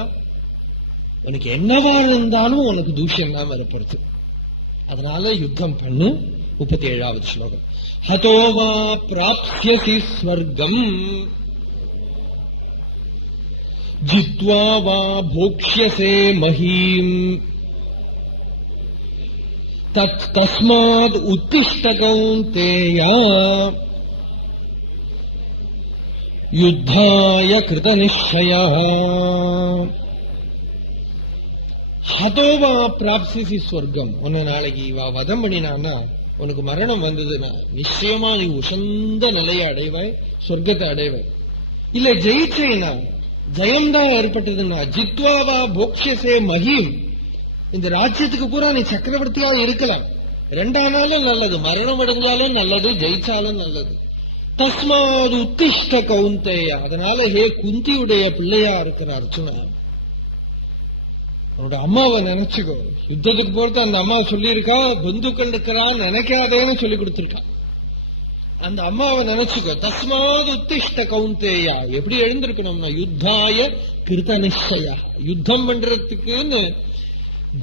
உனக்கு என்னவா இருந்தாலும் உனக்கு தூஷம் தான் வரப்படுது. அதனால யுத்தம் பண்ணு. 37வது ஸ்லோகம். ஹதோவா பிராப்ஸ்யசி ஸ்வர்கம் ஜித்வா வா போக்ஷ்யசே மஹீம் தஸ்மாத் உத்திஷ்ட கௌந்தேய யுத்தாய கிருத நிச்சயா ஹதோவா பிராப்சிசி ஸ்வர்க்கம். உன்னை நாளைக்கு இவா வதம் பண்ணினான்னா, உனக்கு மரணம் வந்ததுன்னா நிச்சயமா நீ உசந்த நிலையை அடைவாய், சொர்க்கத்தை அடைவாய். இல்ல ஜெயிச்சேனா, ஜெயம்தான் ஏற்பட்டதுன்னா, ஜித்வாவா போக்ஷசே மஹீம், இந்த ராஜ்யத்துக்கு பூரா நீ சக்கரவர்த்தியா இருக்கலாம். ரெண்டானாலும் நல்லது, மரணம் அடைஞ்சாலும் நல்லது, ஜெயிச்சாலும் நல்லது. தஸ்மாது உத்திஷ்ட கௌந்தேய. அதனால ஹே குந்தியுடைய பிள்ளையா இருக்கிற அர்ஜுனா, அவனோட அம்மாவை நினைச்சுக்கோ. யுத்தத்துக்கு போறது அந்த அம்மா சொல்லியிருக்கா, பந்துக்கள் இருக்கிறான் நினைக்காதேன்னு சொல்லி கொடுத்திருக்கா. அந்த அம்மாவை நினைச்சுக்கோ. தஸ்மாது உத்திஷ்ட கௌந்தேயா. எப்படி எழுந்திருக்கணும்னா, யுத்தாய கிருத நிச்சயா, யுத்தம் பண்றதுக்குன்னு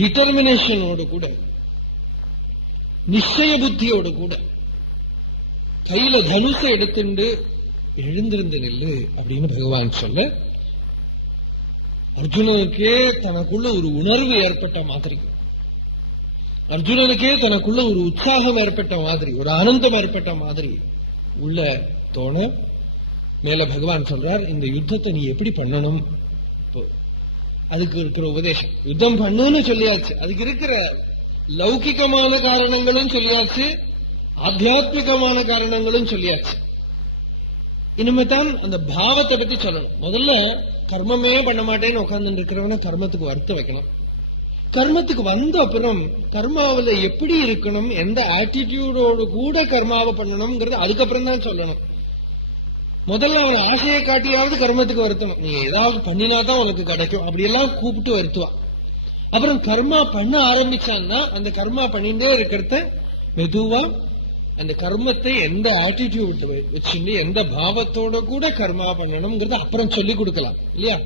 டிட்டர்மினேஷனோடு கூட, நிச்சய புத்தியோடு கூட, கையில தனுசை எடுத்துண்டு எழுந்திருந்து நெல்லு அப்படின்னு பகவான் சொல்ல, அர்ஜுனனுக்கே தனக்குள்ள ஒரு உணர்வு ஏற்பட்ட மாதிரி, அர்ஜுனனுக்கே தனக்குள்ள ஒரு உற்சாகம் ஏற்பட்ட மாதிரி, ஒரு ஆனந்தம் ஏற்பட்ட மாதிரி உள்ள தோண, மேல பகவான் சொல்றார், இந்த யுத்தத்தை நீ எப்படி பண்ணணும், அதுக்கு இருக்கிற உபதேசம். யுத்தம் பண்ணுன்னு சொல்லியாச்சு, அதுக்கு இருக்கிற லௌகிகமான காரணங்களும் சொல்லியாச்சு, ஆத்தியாத்மிகமான காரணங்களும் சொல்லியாச்சு. இனிமேதான் அந்த பாவத்தை பத்தி சொல்லணும். முதல்ல கர்மமே பண்ண மாட்டேன்னு உட்கார்ந்து இருக்கிறவன கர்மத்துக்கு வறுத்து வைக்கணும். கர்மத்துக்கு வந்த அப்புறம் கர்மாவில எப்படி இருக்கணும், எந்த ஆட்டிடியூடோடு கூட கர்மாவை பண்ணணும்ங்கிறது அதுக்கப்புறம் தான் சொல்லணும். முதல்ல அவன் ஆசையை காட்டியாவது கர்மத்துக்கு வருத்தணும். நீ ஏதாவது பண்ணினாதான் உனக்கு கிடைக்கும், அப்படியெல்லாம் கூப்பிட்டு வருத்துவான். அப்புறம் கர்மா பண்ண ஆரம்பிச்சான்னா அந்த கர்மா பண்ணிட்டே இருக்கிறத மெதுவா அந்த கர்மத்தை எந்த ஆட்டிடியூட் வச்சுட்டு எந்த பாவத்தோட கூட கர்மா பண்ணணும்ங்கிறது அப்புறம் சொல்லி கொடுக்கலாம் இல்லையா.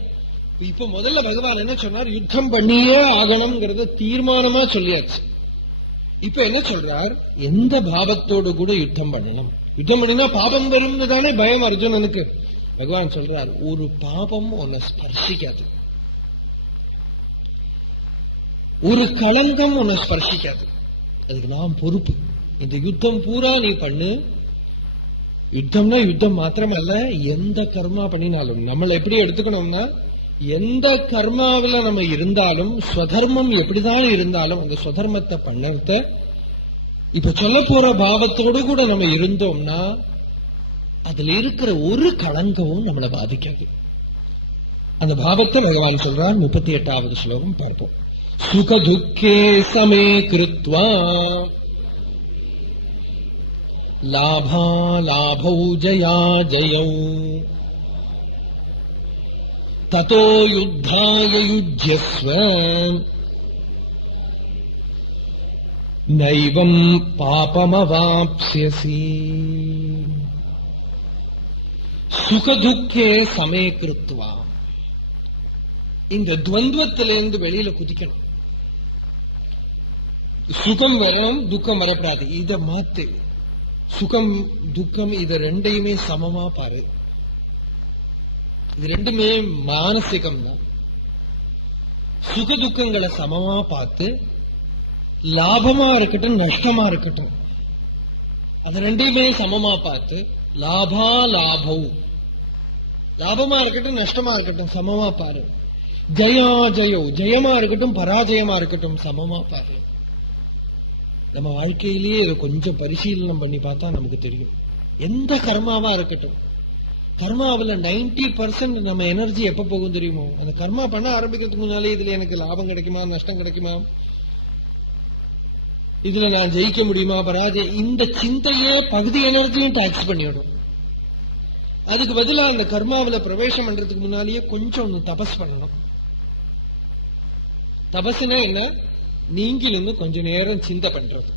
இப்ப முதல்ல பகவான் என்ன சொன்னார், யுத்தம் பண்ணியே ஆகணும்ங்கிறத தீர்மானமா சொல்லியாச்சு. இப்ப என்ன சொல்றார், எந்த பாவத்தோடு கூட யுத்தம் பண்ணணும். யுத்தம் பண்ணினா பாபம் வரும்னு தானே பயம் அர்ஜுனனுக்கு. பகவான் சொல்றார், ஒரு பாபம் உன்னை ஸ்பர்சிக்காது, ஒரு களங்கம் உன்னை ஸ்பர்சிக்காது, அதுக்கு நான் பொறுப்பு. இந்த யுத்தம் பூரா நீ பண்ணு. யுத்தம்னா யுத்தம் மாத்திரமல்ல, எந்த கர்மா பண்ணினாலும் நம்மளை எப்படி எடுத்துக்கணும்னா, எந்த கர்மாவில நம்ம இருந்தாலும் ஸ்வதர்மம் எப்படிதான் இருந்தாலும் அந்த ஸ்வதர்மத்தை பண்ணத இப்ப சொல்ல போற பாவத்தோடு கூட நம்ம இருந்தோம்னா அதுல இருக்கிற ஒரு களங்கமும் நம்மளை பாதிக்காது. அந்த பாவத்தை பகவான் சொல்றார். 38வது ஸ்லோகம் பார்ப்போம். சுக துக்கே சமே கிருத்வா லாபா லாபௌ ஜயா ஜயௌ ததோ யுத்தாய யுஜ்யஸ்வ நைவம் பாபமவாப்ஸ்யசி. சுகதுக்கே சமே கிருத்வா. இந்த துவந்துவத்திலிருந்து வெளியில குதிக்கணும். சுகம் வரணும், துக்கம் வரப்படாது. இத மாத்து. சுகம் துக்கம் இத ரெண்டையுமே சமமா பாரு. இது ரெண்டுமே மானசிகம் தான். சுக துக்கங்களை சமமா பார்த்து, லாபமா இருக்கட்டும் நஷ்டமா இருக்கட்டும் அது ரெண்டையுமே சமமா பார்த்து, லாபா லாபௌ, லாபமா இருக்கட்டும் நஷ்டமா இருக்கட்டும் சமமா பாரு. ஜயா ஜயோ, ஜெயமா இருக்கட்டும் பராஜயமா இருக்கட்டும் சமமா பாரு. நம்ம வாழ்க்கையிலேயே கொஞ்சம் பரிசீலனம் பண்ணி பார்த்தா நமக்கு தெரியும். எந்த கர்மாவா இருக்கட்டும், கர்மாவில் 90% நம்ம எனர்ஜி எப்ப போகும் தெரியுமோ, அந்த கர்மா பண்ண ஆரம்பிக்கிறதுக்கு முன்னாலே இதுல எனக்கு லாபம் கிடைக்குமா நஷ்டம் கிடைக்குமா, இதுல நான் ஜெயிக்க முடியுமா பராஜயம், இந்த சிந்தையே பகுதி எனர்ஜியும் டாக்ஸ் பண்ணிவிடும். அதுக்கு பதிலாக அந்த கர்மாவில பிரவேசம் பண்றதுக்கு முன்னாலேயே கொஞ்சம் தபஸ் பண்ணணும். தபஸ்னா என்ன, நீங்கிலிருந்து கொஞ்ச நேரம் சிந்தை பண்றது.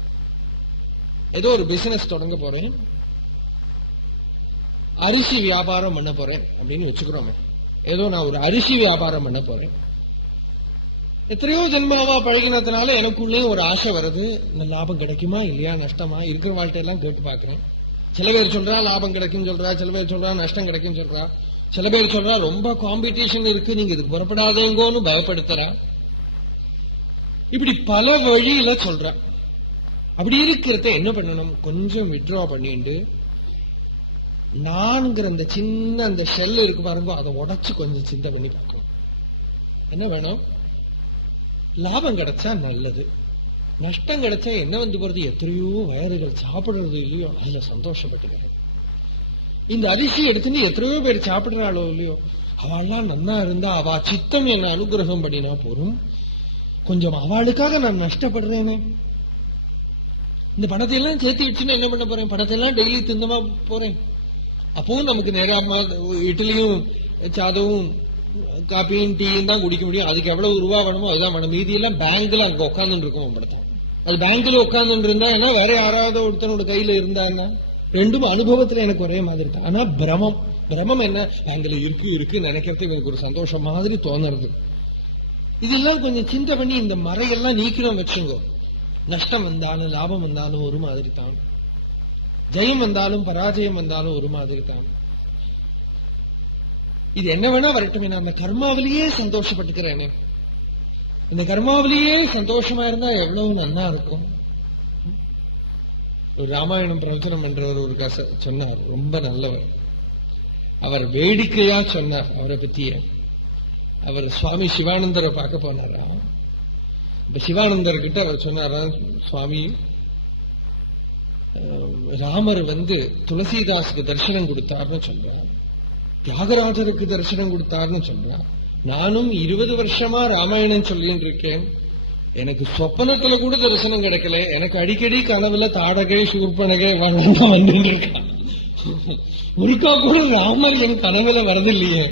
ஏதோ ஒரு பிசினஸ் தொடங்க போறேன், அரிசி வியாபாரம் பண்ண போறேன் அப்படின்னு வச்சுக்கிறோமே. ஏதோ நான் ஒரு அரிசி வியாபாரம் பண்ண போறேன். எத்தனையோ ஜென்மாவா பழகினதுனால எனக்குள்ளே ஒரு ஆசை வருது, லாபம் கிடைக்குமா இல்லையா நஷ்டமா, இருக்கிற வாழ்க்கையெல்லாம் கேட்டு பாக்குறேன். சில பேர் சொல்றா லாபம் கிடைக்கும் சொல்றா, சில பேர் சொல்றா நஷ்டம் கிடைக்கும் சொல்றா, சில பேர் சொல்றா ரொம்ப காம்படிஷன் இருக்கு நீங்க இதுக்கு புறப்படாதேங்கோன்னு பயப்படுத்துறா. இப்படி பல வழியில சொல்ற. அப்படி இருக்கிறத என்ன பண்ணணும், கொஞ்சம் வித்ட்ரா பண்ணிட்டு நான்கிற அந்த சின்ன அந்த ஷெல் இருக்கு பாருங்க, அதை உடைச்சு கொஞ்சம் சிந்தை பண்ணி பார்க்கணும். என்ன வேணும்? லாபம் கிடைச்சா நல்லது, நஷ்டம் கிடைச்சா என்ன வந்து போறது? எத்தனையோ வயறுகள் சாப்பிடுறது இல்லையோ, அதுல சந்தோஷப்பட்டுக்கிறேன். இந்த அரிசி எடுத்துன்னு எத்தனையோ பேர் சாப்பிடுறாளோ இல்லையோ, அவள்லாம் நன்னா இருந்தா அவ சித்தம் என்ன அனுகிரகம் பண்ணினா போறோம். கொஞ்சம் அவளுக்காக நான் நஷ்டப்படுறேனே. இந்த பணத்தை எல்லாம் சேர்த்து வச்சுன்னு என்ன பண்ண போறேன்? பணத்தை எல்லாம் டெய்லி தின்னமா போறேன். அப்பவும் நமக்கு நேரம் இட்லியும் சாதவும் காப்பியும் டீயும் தான் குடிக்க முடியும். அதுக்கு எவ்வளவு ரூபா வேணுமோ அதுதான் வேணும். மீதி எல்லாம் பேங்க்ல அங்க உட்கார்ந்து இருக்கும் படத்தான். அது பேங்க்ல உட்கார்ந்து இருந்தா என்ன, வேற யாராவது ஒருத்தனோட கையில இருந்தா என்ன, ரெண்டும் அனுபவத்துல எனக்கு ஒரே மாதிரி தான். ஆனா பிரமம் என்ன, பேங்க்ல இருக்கு நினைக்கிறதுக்கு எனக்கு ஒரு சந்தோஷம் மாதிரி தோணுறது. இதெல்லாம் கொஞ்சம் சிந்தை பண்ணி இந்த மறையெல்லாம் நீக்கணும் வச்சுங்கோ. நஷ்டம் வந்தாலும் லாபம் வந்தாலும் ஒரு மாதிரி தான், ஜெயம் வந்தாலும் பராஜயம் வந்தாலும் ஒரு மாதிரி தான். இது என்ன வேணா வரட்டும், நான் அந்த கர்மாவிலேயே சந்தோஷப்பட்டுக்கிறேனே. இந்த கர்மாவிலேயே சந்தோஷமா இருந்தா எவ்வளவு நல்லா இருக்கும். ஒரு ராமாயணம் பிரவச்சனம் பண்றவர் ஒரு கதை சொன்னார், ரொம்ப நல்லவர். அவர் வேடிக்கையா சொன்னார் அவரை பத்திய. அவர் சுவாமி சிவானந்தரை பார்க்க போனாரா. இப்ப சிவானந்தர் கிட்ட அவர் சொன்னாரா, சுவாமி ராமர் துளசிதாஸுக்கு தரிசனம் கொடுத்தார்னு சொல்றார், தியாகராஜருக்கு தரிசனம் கொடுத்தார்னு சொல்றார். நானும் 20 வருஷமா ராமாயணம் சொல்லிட்டு இருக்கேன், எனக்கு சொப்பனத்துல கூட தரிசனம் கிடைக்கல. எனக்கு அடிக்கடி கனவுல தாடகை சூர்பனகை வந்துட்டு இருக்கா. ஒருக்கா கூட ராமர் என் கனவுல வரதில்லையே.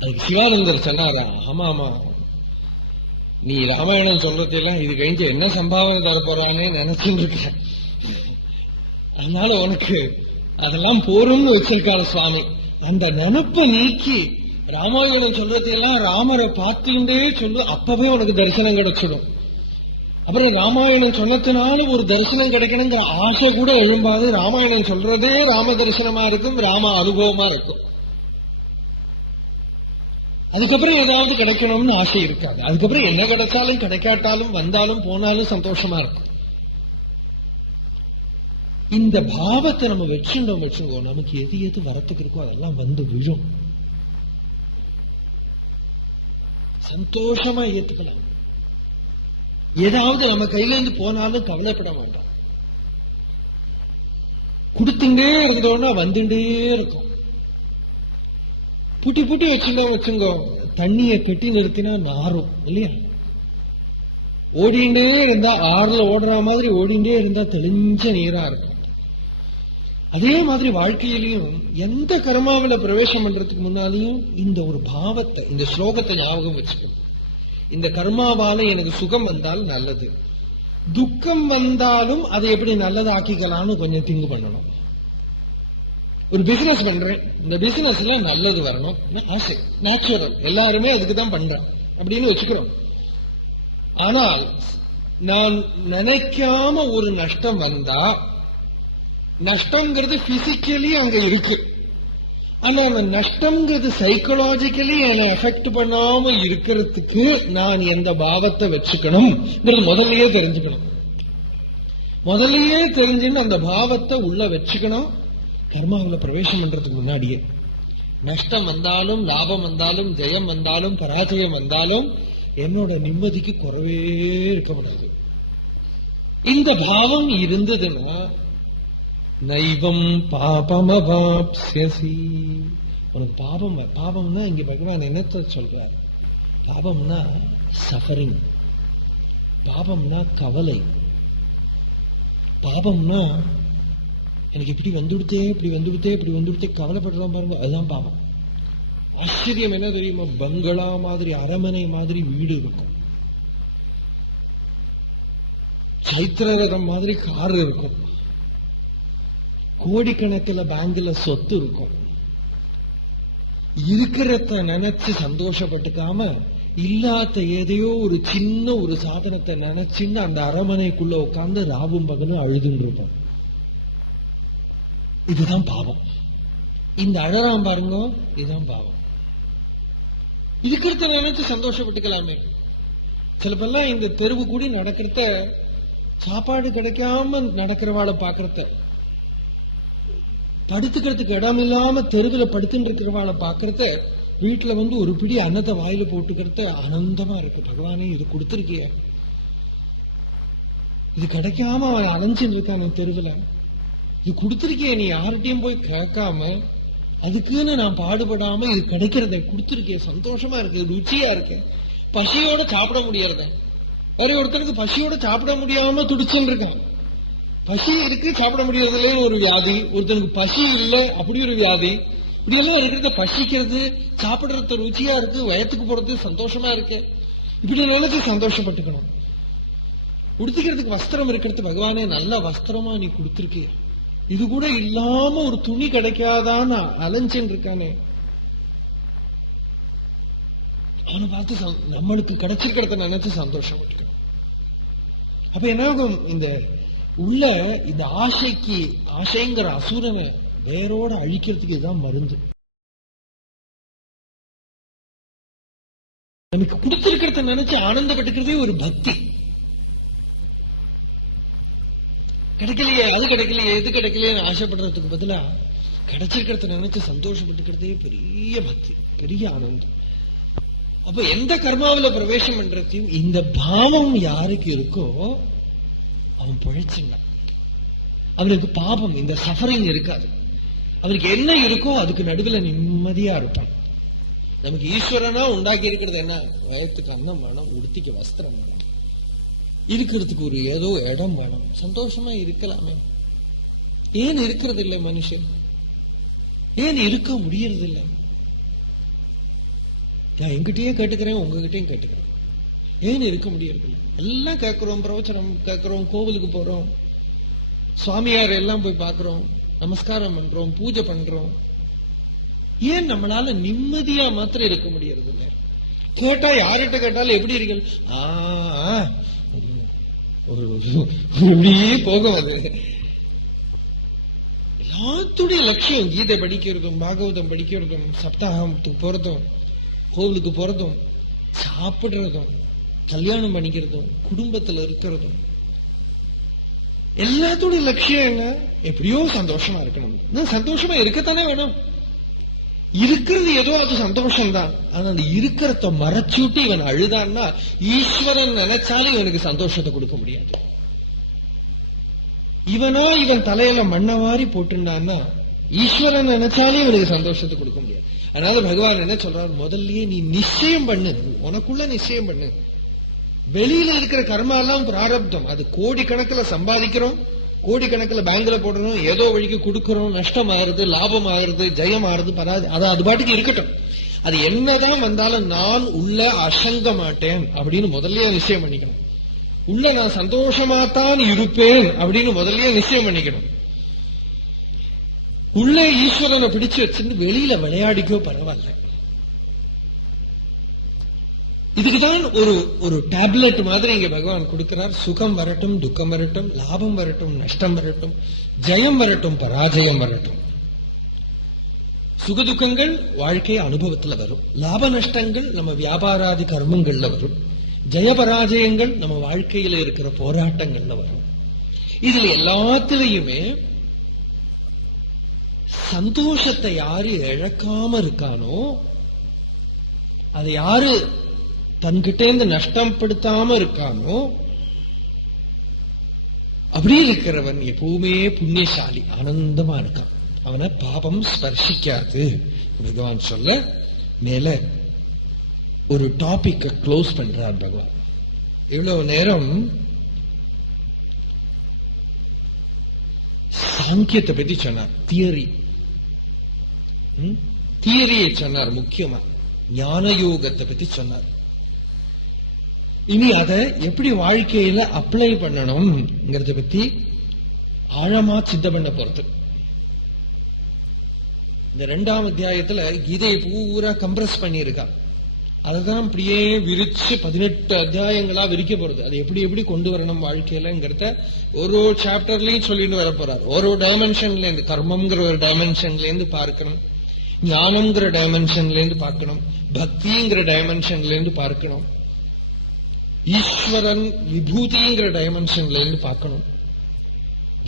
அதுக்கு சிவானந்தர் சொன்னாரா, ஆமா ஆமா, நீ ராமாயணம் சொல்றதெல்லாம் இது கழிஞ்சு என்ன சம்பாவனை தர போறானே நினைச்சுட்டு இருக்க, அதனால உனக்கு அதெல்லாம் போரும்னு வச்சிருக்காரு சுவாமி. அந்த நினைப்பை நீக்கி ராமாயணம் சொல்றதெல்லாம் ராமரை பார்த்துட்டே சொல்லு, அப்பவே உனக்கு தரிசனம் கிடைச்சிடும். அப்புறம் ராமாயணம் சொன்னதுனால ஒரு தரிசனம் கிடைக்கணுங்கிற ஆசை கூட எழும்பாது. ராமாயணம் சொல்றதே ராம தரிசனமா இருக்கும், ராம அனுபவமா இருக்கும். அதுக்கப்புறம் ஏதாவது கிடைக்கணும்னு ஆசை இருக்காது. அதுக்கப்புறம் என்ன கிடைச்சாலும் கிடைக்காட்டாலும் வந்தாலும் போனாலும் சந்தோஷமா இருக்கும். இந்த பாவத்தை நம்ம வச்சுக்கோ, நமக்கு எது எது வரத்துக்கு இருக்கோ அதெல்லாம் விழும். சந்தோஷமா ஏத்துக்கலாம். ஏதாவது நம்ம கையில இருந்து போனாலும் கவலைப்பட மாட்டோம். கொடுத்துட்டே இருந்தோம்னா வந்துட்டே இருக்கும். பூட்டி வச்சுங்கோ, தண்ணிய கட்டி நிறுத்தினா நாரும் இல்லையா? ஓடிண்டே இருந்தா ஆறுல ஓடுற மாதிரி ஓடிண்டே இருந்தா தெளிஞ்ச நீரா இருக்கும். அதே மாதிரி வாழ்க்கையிலையும் எந்த கர்மாவில பிரவேசம் பண்றதுக்கு முன்னாலையும் இந்த ஒரு பாவத்தை, இந்த ஸ்லோகத்தை ஞாபகம் வச்சுக்கணும். இந்த கர்மாவால எனக்கு சுகம் வந்தால் நல்லது, துக்கம் வந்தாலும் அதை எப்படி நல்லதாக்கிக்கலாம்னு கொஞ்சம் திங்க் பண்ணணும். ஒரு பிசினஸ் பண்றேன், இந்த பிசினஸ்ல நல்லது வரணும் ஆசை, நேச்சுரல், எல்லாருமே அதுக்குதான் பண்றேன் அப்படின்னு வச்சுக்கிறோம். ஆனால் நான் நினைக்காம ஒரு நஷ்டம் வந்தா, நஷ்டம்ங்கிறது பிசிக்கலி அங்க இருக்கு, ஆனா அந்த நஷ்டம்ங்கிறது சைக்கலாஜிக்கலி என்னை எஃபெக்ட் பண்ணாம இருக்கிறதுக்கு நான் எந்த பாவத்தை வச்சுக்கணும் முதல்லயே தெரிஞ்சுக்கணும். முதல்லயே தெரிஞ்சுன்னு அந்த பாவத்தை உள்ள வச்சுக்கணும். கர்மாவில் பிரவேசம் பண்றதுக்கு முன்னாடியே நஷ்டம் வந்தாலும் லாபம் வந்தாலும் ஜெயம் வந்தாலும் பராஜயம் வந்தாலும் என்னோட நிம்மதிக்கு குறவே இருக்க முடியாது. இந்த பாவம் இருந்ததுன்னா நைவம் பாபமவாப்ஸ்யசி. உனக்கு பாவம்னா இங்க பகவான் என்னத்தை சொல்றார்? பாவம்னா சஃபரிங், பாவம்னா கவலை, பாவம்னா எனக்கு இப்படி வந்துடுத்தே கவலைப்படுறோம் பாருங்க, அதுதான் பாவம். ஆச்சரியம் என்ன தெரியுமா? பங்களா மாதிரி அரமனை மாதிரி வீடு இருக்கும், சைத்திர ரதம் மாதிரி கார் இருக்கும், கோடிக்கணக்கில் பேங்க்ல சொத்து இருக்கும். இருக்கிறத நினைச்சு சந்தோஷப்பட்டுக்காம இல்லாத ஏதையோ ஒரு சின்ன ஒரு சாதனத்தை நினைச்சுன்னு அந்த அரமனைக்குள்ள உட்கார்ந்து ராவும் பகலும் அழுதுன்னு இருப்போம். இதுதான் பாவம். இந்த அழறாம் பாருங்க, இதுதான் பாவம். இருக்கிறத நினைச்சு சந்தோஷப்பட்டுக்கலாமே. சிலப்பெல்லாம் இந்த தெருவு கூடி நடக்கிறத, சாப்பாடு கிடைக்காம நடக்கிறவாளை பாக்குறத, படுத்துக்கிறதுக்கு இடம் இல்லாம தெருவில் படுத்துட்டு இருக்கிறவாளை பாக்குறத வீட்டுல ஒரு பிடி அன்னத்தை வாயில போட்டுக்கிறது ஆனந்தமா இருக்கு. பகவானே இது கொடுத்திருக்கிய, இது கிடைக்காம அவன் அலைஞ்சுட்டு இருக்கான் தெருவில், இது கொடுத்திருக்கிய, நீ யார்கிட்டயும் போய் கேட்காம அதுக்குன்னு நான் பாடுபடாம இது கிடைக்கிறத கொடுத்திருக்கே, சந்தோஷமா இருக்கு, ருச்சியா இருக்கு. பசியோட சாப்பிட முடியறத வேற ஒருத்தருக்கு பசியோட சாப்பிட முடியாம துடிச்சுன்னு இருக்கான். பசி இருக்கு சாப்பிட முடியறதுல ஒரு வியாதி, ஒருத்தனுக்கு பசி இல்லை அப்படி ஒரு வியாதி. இப்படி எல்லாம் இருக்கிறத பசிக்கிறது, சாப்பிடுறது ருச்சியா இருக்கு, வயத்துக்கு போறது சந்தோஷமா இருக்கு, இப்படி நினைச்சு சந்தோஷப்பட்டுக்கணும். உடுத்திக்கிறதுக்கு வஸ்திரம் இருக்கிறது, பகவானே நல்ல வஸ்திரமா நீ கொடுத்திருக்கிய, இது கூட இல்லாம ஒரு துணி கிடைக்காதான்னு அலைஞ்சன் இருக்கானே, அவனை பார்த்து நம்மளுக்கு கிடைச்சிருக்கிறத நினைச்சு சந்தோஷப்பட்டுக்கணும். அப்ப என்ன ஆகும், இந்த உள்ள இந்த ஆசைங்கிற அசுரனை வேரோட அழிக்கிறதுக்கு இதுதான் மருந்து. நமக்கு கொடுத்திருக்கிறத நினைச்சு ஆனந்தப்பட்டுக்கிறதே ஒரு பக்தி. கிடைக்கலையே, அது கிடைக்கலையே, இது கிடைக்கலையே ஆசைப்படுறதுக்கு பதிலா கிடைச்சிருக்கிறத நினைச்சு சந்தோஷப்பட்டுக்கிறதே பெரிய பக்தி, பெரிய ஆனந்தம். அப்ப எந்த கர்மாவில பிரவேசம் பண்றதையும் இந்த பாவம் யாருக்கு இருக்கோ அவன் பிழைச்சுட்டான். அவனுக்கு பாபம், இந்த சஃபரிங் இருக்காது. அவனுக்கு என்ன இருக்கோ அதுக்கு நடுவில் நிம்மதியா இருப்பான். நமக்கு ஈஸ்வரனா உண்டாக்கி இருக்கிறது என்ன, வயத்துக்கு அன்னம் வேணும், உடுத்திக்கு வஸ்திரம் வேணும், இருக்கிறதுக்கு ஒரு ஏதோ இடம் வேணும், சந்தோஷமா இருக்கலாமே. ஏன் இருக்கிறது இல்லை மனுஷன், ஏன் இருக்க முடியறது இல்லை? நான் எங்கிட்டயே கேட்டுக்கிறேன், உங்ககிட்டயும் கேட்டுக்கிறேன், ஏன் இருக்க முடியறது இல்லை? எல்லாம் கேட்கிறோம், பிரவச்சனம் கேட்கிறோம், கோவிலுக்கு போறோம், சுவாமியார் எல்லாம் போய் பார்க்கிறோம், நமஸ்காரம் பண்றோம், பூஜை பண்றோம், ஏன் நம்மளால நிம்மதியா மாத்திரம் இருக்க முடியறது இல்லை? கேட்டா யார்கிட்ட கேட்டாலும் எப்படி இருக்கீங்க, இப்படியே போகும். அது எல்லாத்துடைய லட்சியம் கீதை படிக்கிறதும், பாகவதம் படிக்கிறதும், சப்தாகத்துக்கு போறதும், கோவிலுக்கு போறதும், சாப்பிடுறதும், கல்யாணம் பண்ணிக்கிறதும், குடும்பத்துல இருக்கிறதும், எல்லாத்துடைய லட்சியம் என்ன? எப்படியோ சந்தோஷமா இருக்கணும். சந்தோஷமா இருக்கத்தானே வேணும். இருக்கிறது ஏதோ அது சந்தோஷம்தான். ஆனா அந்த இருக்கிறத மறைச்சுட்டு இவன் அழுதான்னா ஈஸ்வரன் நினைச்சாலும் இவனுக்கு சந்தோஷத்தை கொடுக்க முடியாது. இவனா இவன் தலையில மண்ணவாரி போட்டுண்டான்னா ஈஸ்வரன் நினைச்சாலே இவனுக்கு சந்தோஷத்தை கொடுக்க முடியாது. அதனால பகவான் என்ன சொல்றாரு, முதல்லயே நீ நிச்சயம் பண்ணு, உனக்குள்ள நிச்சயம் பண்ணு. வெளியில இருக்கிற கர்மா எல்லாம் பிராரப்தம், அது கோடிக்கணக்கில் சம்பாதிக்கிறோம், கோடிக்கணக்கில் பேங்க்ல போடணும், ஏதோ வழிக்கு கொடுக்கிறோம், நஷ்டம் ஆயிருது, லாபம் ஆயிருது, ஜெயம் ஆறுது, பராது, அது பாட்டுக்கு இருக்கட்டும். அது என்னதான் வந்தாலும் நான் உள்ள அசங்க மாட்டேன் அப்படின்னு முதல்லயே நிச்சயம் பண்ணிக்கணும். உள்ள நான் சந்தோஷமாத்தான் இருப்பேன் அப்படின்னு முதல்லயே நிச்சயம் பண்ணிக்கணும். உள்ள ஈஸ்வரனை பிடிச்சு வச்சிருந்து வெளியில விளையாடிக்கோ பரவாயில்ல. இதுக்குதான் ஒரு டேப்லெட் மாதிரி இங்க பகவான் கொடுக்கிறார். சுகம் வரட்டும், துக்கம் வரட்டும், லாபம் வரட்டும், நஷ்டம் வரட்டும், ஜெயம் வரட்டும், பராஜயம் வரட்டும். சுகதுக்கங்கள் வாழ்க்கை அனுபவத்துல வரும், லாப நஷ்டங்கள் நம்ம வியாபாராதி கர்மங்கள்ல வரும், ஜெயபராஜயங்கள் நம்ம வாழ்க்கையில இருக்கிற போராட்டங்கள்ல வரும். இதுல எல்லாத்திலையுமே சந்தோஷத்தை யாரு இழக்காம இருக்கானோ, அதை யாரு தன்கிட்ட இருந்து நஷ்டப்படுத்தாம இருக்கானோ, அப்படி இருக்கிறவன் எப்பவுமே புண்ணியசாலி, ஆனந்தமா இருக்கான். அவனை பாபம் ஸ்பர்சிக்காது பகவான் சொல்ல மேல ஒரு டாபிக் க்ளோஸ் பண்றார் பகவான். இவ்வளவு நேரம் சாங்கியத்தை பத்தி சொன்னார், தியரியை சொன்னார், முக்கியமா ஞான யோகத்தை பத்தி சொன்னார். இனி அதை எப்படி வாழ்க்கையில அப்ளை பண்ணணும்ங்கிறத பத்தி ஆழமா சித்த பண்ண போறது. இந்த 2ஆம் அத்தியாயத்துல கீதையை பூரா கம்ப்ரஸ் பண்ணியிருக்கா. அதுதான் அப்படியே விரிச்சு 18 அத்தியாயங்களா விரிக்க போறது. அது எப்படி கொண்டு வரணும் வாழ்க்கையிலங்கிறத ஒரு சாப்டர்லயும் சொல்லிட்டு வர போறார். ஒரு டைமென்ஷன்ல இருந்து, கர்மம்ங்கிற ஒரு டைமென்ஷன்ல இருந்து பார்க்கணும், ஞானம்ங்கிற டைமென்ஷன்ல இருந்து பார்க்கணும், பக்திங்கிற டைமென்ஷன்ல இருந்து பார்க்கணும், ஈஸ்வரன் விபூதிங்கிற டைமென்ஷன்ல இருந்து பார்க்கணும்,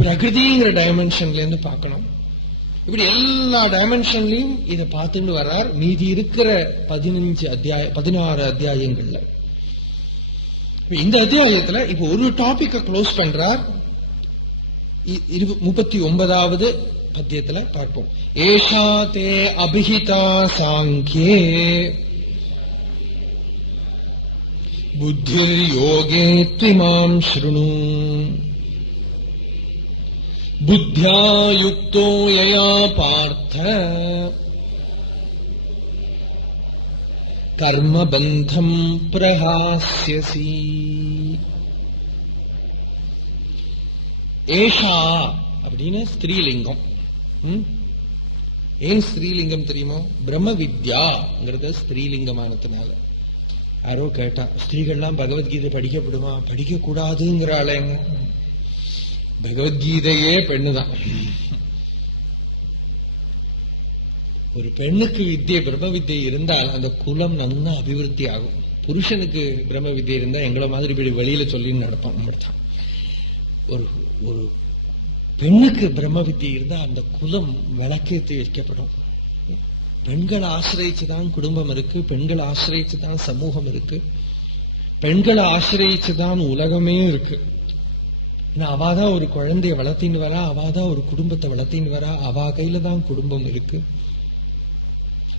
பிரகிருதிங்கிற டைமென்ஷன்ல இருந்து பார்க்கணும், இப்படி எல்லா டைமென்ஷன்லயும் இதை பார்த்துட்டு வர்றார். மீதி இருக்கிற 16 அத்தியாயங்கள்ல இந்த அத்தியாயத்துல இப்ப ஒரு டாபிக்க க்ளோஸ் பண்றார். 39வது பத்தியத்துல பார்ப்போம். ஏஷா தே அபிஹிதா சாங்கியே புத்திர் யோகே த்விமாம் ஸ்ருணு புத்யா யுக்தோ யயா பார்த்த கர்மபந்தம் பிரஹாஸ்யசி. ஏஷா அப்படின்னு ஸ்திரீலிங்கம். ஏன் ஸ்திரீலிங்கம் தெரியுமோ? பிரம்ம வித்யாங்கிறது ஸ்திரீலிங்கமானதுனால. யாரோ கேட்டா, ஸ்திரீகள்லாம் பகவத்கீதை படிக்கப்படுமா? படிக்க கூடாதுங்கிறாளேங்க. பகவத்கீதையே பெண்ணுதான். ஒரு பெண்ணுக்கு வித்தியை பிரம்ம வித்தியை இருந்தால் அந்த குலம் நல்லா அபிவிருத்தி ஆகும். புருஷனுக்கு பிரம்ம வித்தியை இருந்தா எங்களை மாதிரி இப்படி வெளியில சொல்லி நடப்பான். அப்படித்தான் ஒரு பெண்ணுக்கு பிரம்ம வித்தியை இருந்தா அந்த குலம் விளக்கேற்றி வைக்கப்படும். பெண்களை ஆசிரியச்சுதான் குடும்பம் இருக்கு, பெண்களை ஆசிரியச்சுதான் சமூகம் இருக்கு, பெண்களை ஆசிரியச்சுதான் உலகமே இருக்கு. அவாதான் ஒரு குழந்தைய வளர்த்தின்னு வரா, அவாதான் ஒரு குடும்பத்தை வளர்த்தின்னு வரா, அவா கையில தான் குடும்பம் இருக்கு,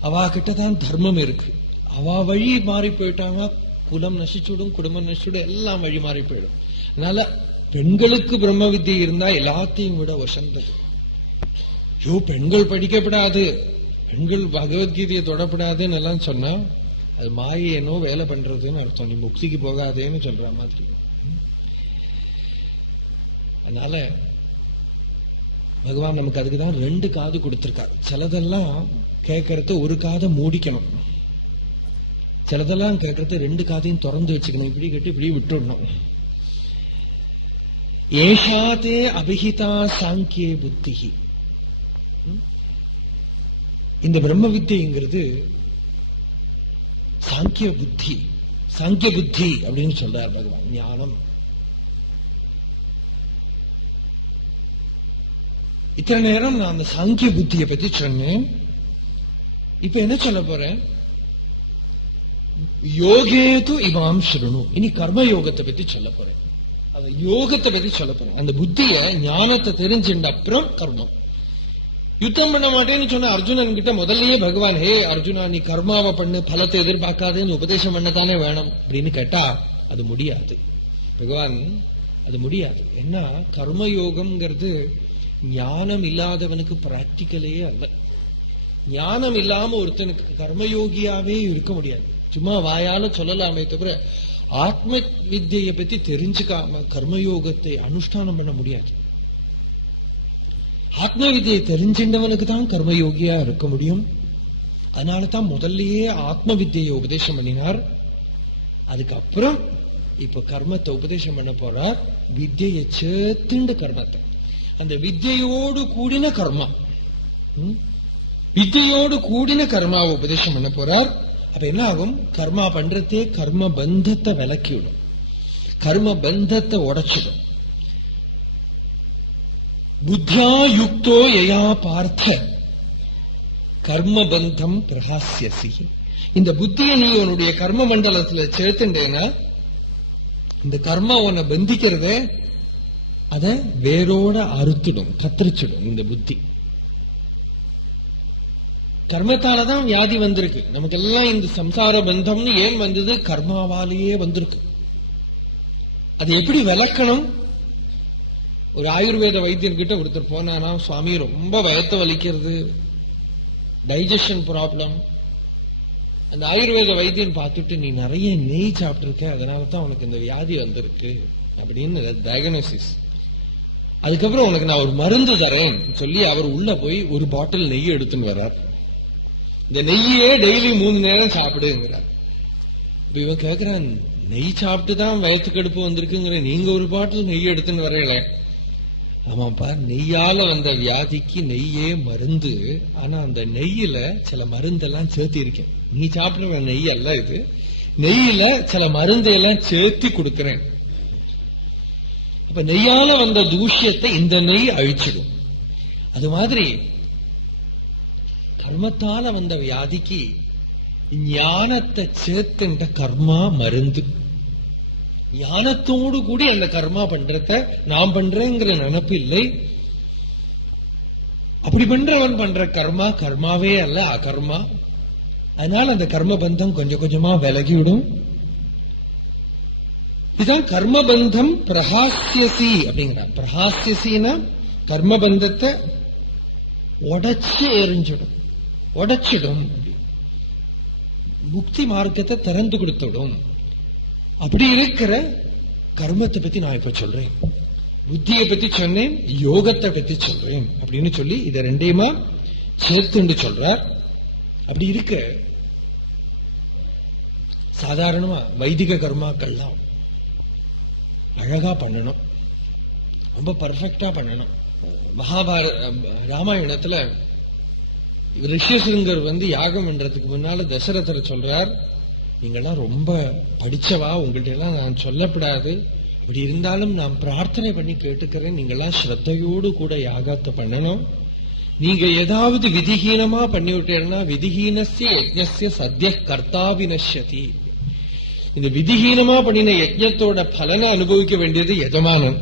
அவா கிட்டதான் தர்மம் இருக்கு. அவா வழி மாறி போயிட்டாங்க, குலம் நசிச்சுடும், குடும்பம் நசிச்சுடும், எல்லாம் வழி மாறி போயிடும். அதனால பெண்களுக்கு பிரம்ம வித்தியை இருந்தா எல்லாத்தையும் விட வசந்தது. ஐயோ பெண்கள் படிக்கப்படாது, பெண்கள் பகவத்கீதையை தொடப்படாதுன்னு எல்லாம் சொன்னா அது மாயேனோ வேலை பண்றதுன்னு அர்த்தம். நீ முக்திக்கு போகாதேன்னு சொல்ற மாதிரி. அதனால பகவான் நமக்கு அதுக்குதான் 2 காது கொடுத்திருக்கார். சிலதெல்லாம் கேட்கறது ஒரு காதை மூடிக்கணும், சிலதெல்லாம் கேட்கறது 2 காதையும் திறந்து வச்சுக்கணும். இப்படி கேட்டு இப்படி விட்டுடணும். ஏஷாதே அபிஹிதா சாங்கியே புத்தி. இந்த பிரம்ம வித்தியங்கிறது சாங்கிய புத்தி, சாங்கிய புத்தி அப்படின்னு சொல்றார் பகவான். ஞானம். இத்தனை நேரம் நான் அந்த சாங்கிய புத்தியை பத்தி சொன்னேன். இப்ப என்ன சொல்ல போறேன்? யோகேது இமாம் ஸ்ருணு. இனி கர்ம யோகத்தை பத்தி சொல்ல போறேன். அந்த யோகத்தை பத்தி சொல்ல போறேன். அந்த புத்திய ஞானத்தை தெரிஞ்சுட்ட அப்புறம் கர்மம். யுத்தம் பண்ண மாட்டேன்னு சொன்ன அர்ஜுனன் கிட்ட முதல்லயே பகவான், ஹே அர்ஜுனா நீ கர்மாவை பண்ணு, பலத்தை எதிர்பார்க்காதுன்னு உபதேசம் பண்ணத்தானே வேணும் அப்படின்னு கேட்டா அது முடியாது. பகவான் அது முடியாது. ஏன்னா கர்மயோகம்ங்கிறது ஞானம் இல்லாதவனுக்கு பிராக்டிக்கலே அல்ல. ஞானம் இல்லாம ஒருத்தனுக்கு கர்மயோகியாவே இருக்க முடியாது. சும்மா வாயால சொல்லலாமே தவிர ஆத்ம வித்தியை பத்தி தெரிஞ்சுக்காம கர்மயோகத்தை அனுஷ்டானம் பண்ண முடியாது. ஆத்ம வித்தியை தெரிஞ்சின்றவனுக்கு தான் கர்மயோகியா இருக்க முடியும். அதனாலதான் முதல்லயே ஆத்ம வித்தியை உபதேசம் பண்ணினார். அதுக்கப்புறம் இப்ப கர்மத்தை உபதேசம் பண்ண போறார். வித்தியை சேர்த்துண்டு கர்மத்தை, அந்த வித்தியோடு கூடின கர்மா, வித்தியோடு கூடின கர்மாவை உபதேசம் பண்ண போறார். அப்ப என்ன ஆகும்? கர்மா பண்றதே கர்ம பந்தத்தை விலக்கிவிடும், கர்ம பந்தத்தை உடைச்சிடும். புத்தியா யுக்தோ யயா பார்த்த கர்ம பந்தம் பிரஹாஸ்யசி. இந்த புத்தியை நீ உன்னுடைய கர்ம மண்டலத்துல சேர்த்துட்டேன்னா இந்த கர்மா உன்னை பந்திக்கிறத அத வேரோட அறுத்துடும், கத்திரிச்சிடும். இந்த புத்தி கர்மத்தாலதான் வியாதி வந்திருக்கு. நமக்கெல்லாம் இந்த சம்சார பந்தம்னு ஏன் வந்தது? கர்மாவாலேயே வந்திருக்கு. அது எப்படி விளக்கணும்? ஒரு ஆயுர்வேத வைத்தியர்கிட்ட ஒருத்தர் போனானா, சுவாமி ரொம்ப வயத்த வலிக்கிறது, டைஜஷன் ப்ராப்ளம். அந்த ஆயுர்வேத வைத்தியன் பார்த்துட்டு, நீ நிறைய நெய் சாப்பிட்டுருக்க, அதனாலதான் உனக்கு இந்த வியாதி வந்திருக்கு அப்படின்னு டயக்னோசிஸ். அதுக்கப்புறம் உனக்கு நான் ஒரு மருந்து தரேன் சொல்லி அவர் உள்ள போய் ஒரு பாட்டில் நெய் எடுத்துன்னு வர்றார். இந்த நெய்யே டெய்லி 3 நேரம் சாப்பிடுங்கிறார். இப்ப இவன் கேட்கிறான், நெய் சாப்பிட்டுதான் வயத்து கடுப்பு வந்திருக்குங்கிற, நீங்க ஒரு பாட்டில் நெய் எடுத்துன்னு வர்றீங்கள? ஆமாப்பா, நெய்யால வந்த வியாதிக்கு நெய்யே மருந்து. ஆனா அந்த நெய்யில சில மருந்தெல்லாம் சேர்த்தி இருக்கேன். நீ சாப்பிடுற நெய் அல்ல இது, நெய்யில சில மருந்தையெல்லாம் சேர்த்தி கொடுக்கிறேன். அப்ப நெய்யால வந்த தூஷ்யத்தை இந்த நெய் அழிச்சிடும். அது மாதிரி கர்மத்தால வந்த வியாதிக்கு ஞானத்தை சேர்த்துட்ட கர்மா மருந்து. ஞானத்தோடு கூடி அந்த கர்மா பண்றத நான் பண்றேங்கிற நினைப்பு இல்லை. அப்படி பண்றவன் பண்ற கர்மா கர்மாவே அல்ல, அகர்மா. அதனால அந்த கர்ம பந்தம் கொஞ்சம் கொஞ்சமா விலகிவிடும். இதுதான் கர்மபந்தம் பிரஹாஸ்யசி அப்படிங்கிறான். பிரஹாஸ்யசின்னா கர்மபந்தத்தை உடைச்சு எரிஞ்சிடும், உடைச்சிடும், முக்தி மார்க்கத்தை திறந்து கொடுத்துடும். அப்படி இருக்கிற கர்மத்தை பத்தி நான் இப்ப சொல்றேன். புத்தியை பத்தி சொன்னேன், யோகத்தை பத்தி சொல்றேன் அப்படின்னு சொல்லி இதை ரெண்டையுமா சேர்த்துண்டு சொல்றார். அப்படி இருக்க சாதாரணமா வைதிக கர்மாக்கள்லாம் அழகா பண்ணணும், ரொம்ப பர்ஃபெக்டா பண்ணணும். ராமாயணத்துல ரிஷிசிங்கர் யாகம் பண்றதுக்கு முன்னால தசரதரை சொல்றார், நீங்கெல்லாம் ரொம்ப படிச்சவா, உங்கள்ட்ட எல்லாம் நான் சொல்லப்படாது, அப்படி இருந்தாலும் நான் பிரார்த்தனை பண்ணி கேட்டுக்கிறேன், நீங்கெல்லாம் ஸ்ரத்தையோடு கூட யாகத்தை பண்ணணும். நீங்க ஏதாவது விதிஹீனமா பண்ணி விட்டேன்னா விதிஹீனஸ்ய யஜ்ஞஸ்ய சத்ய கர்த்தா வினஷ்யதி. இந்த விதிஹீனமா பண்ணின யஜ்ஞத்தோட பலனை அனுபவிக்க வேண்டியது எஜமானன்.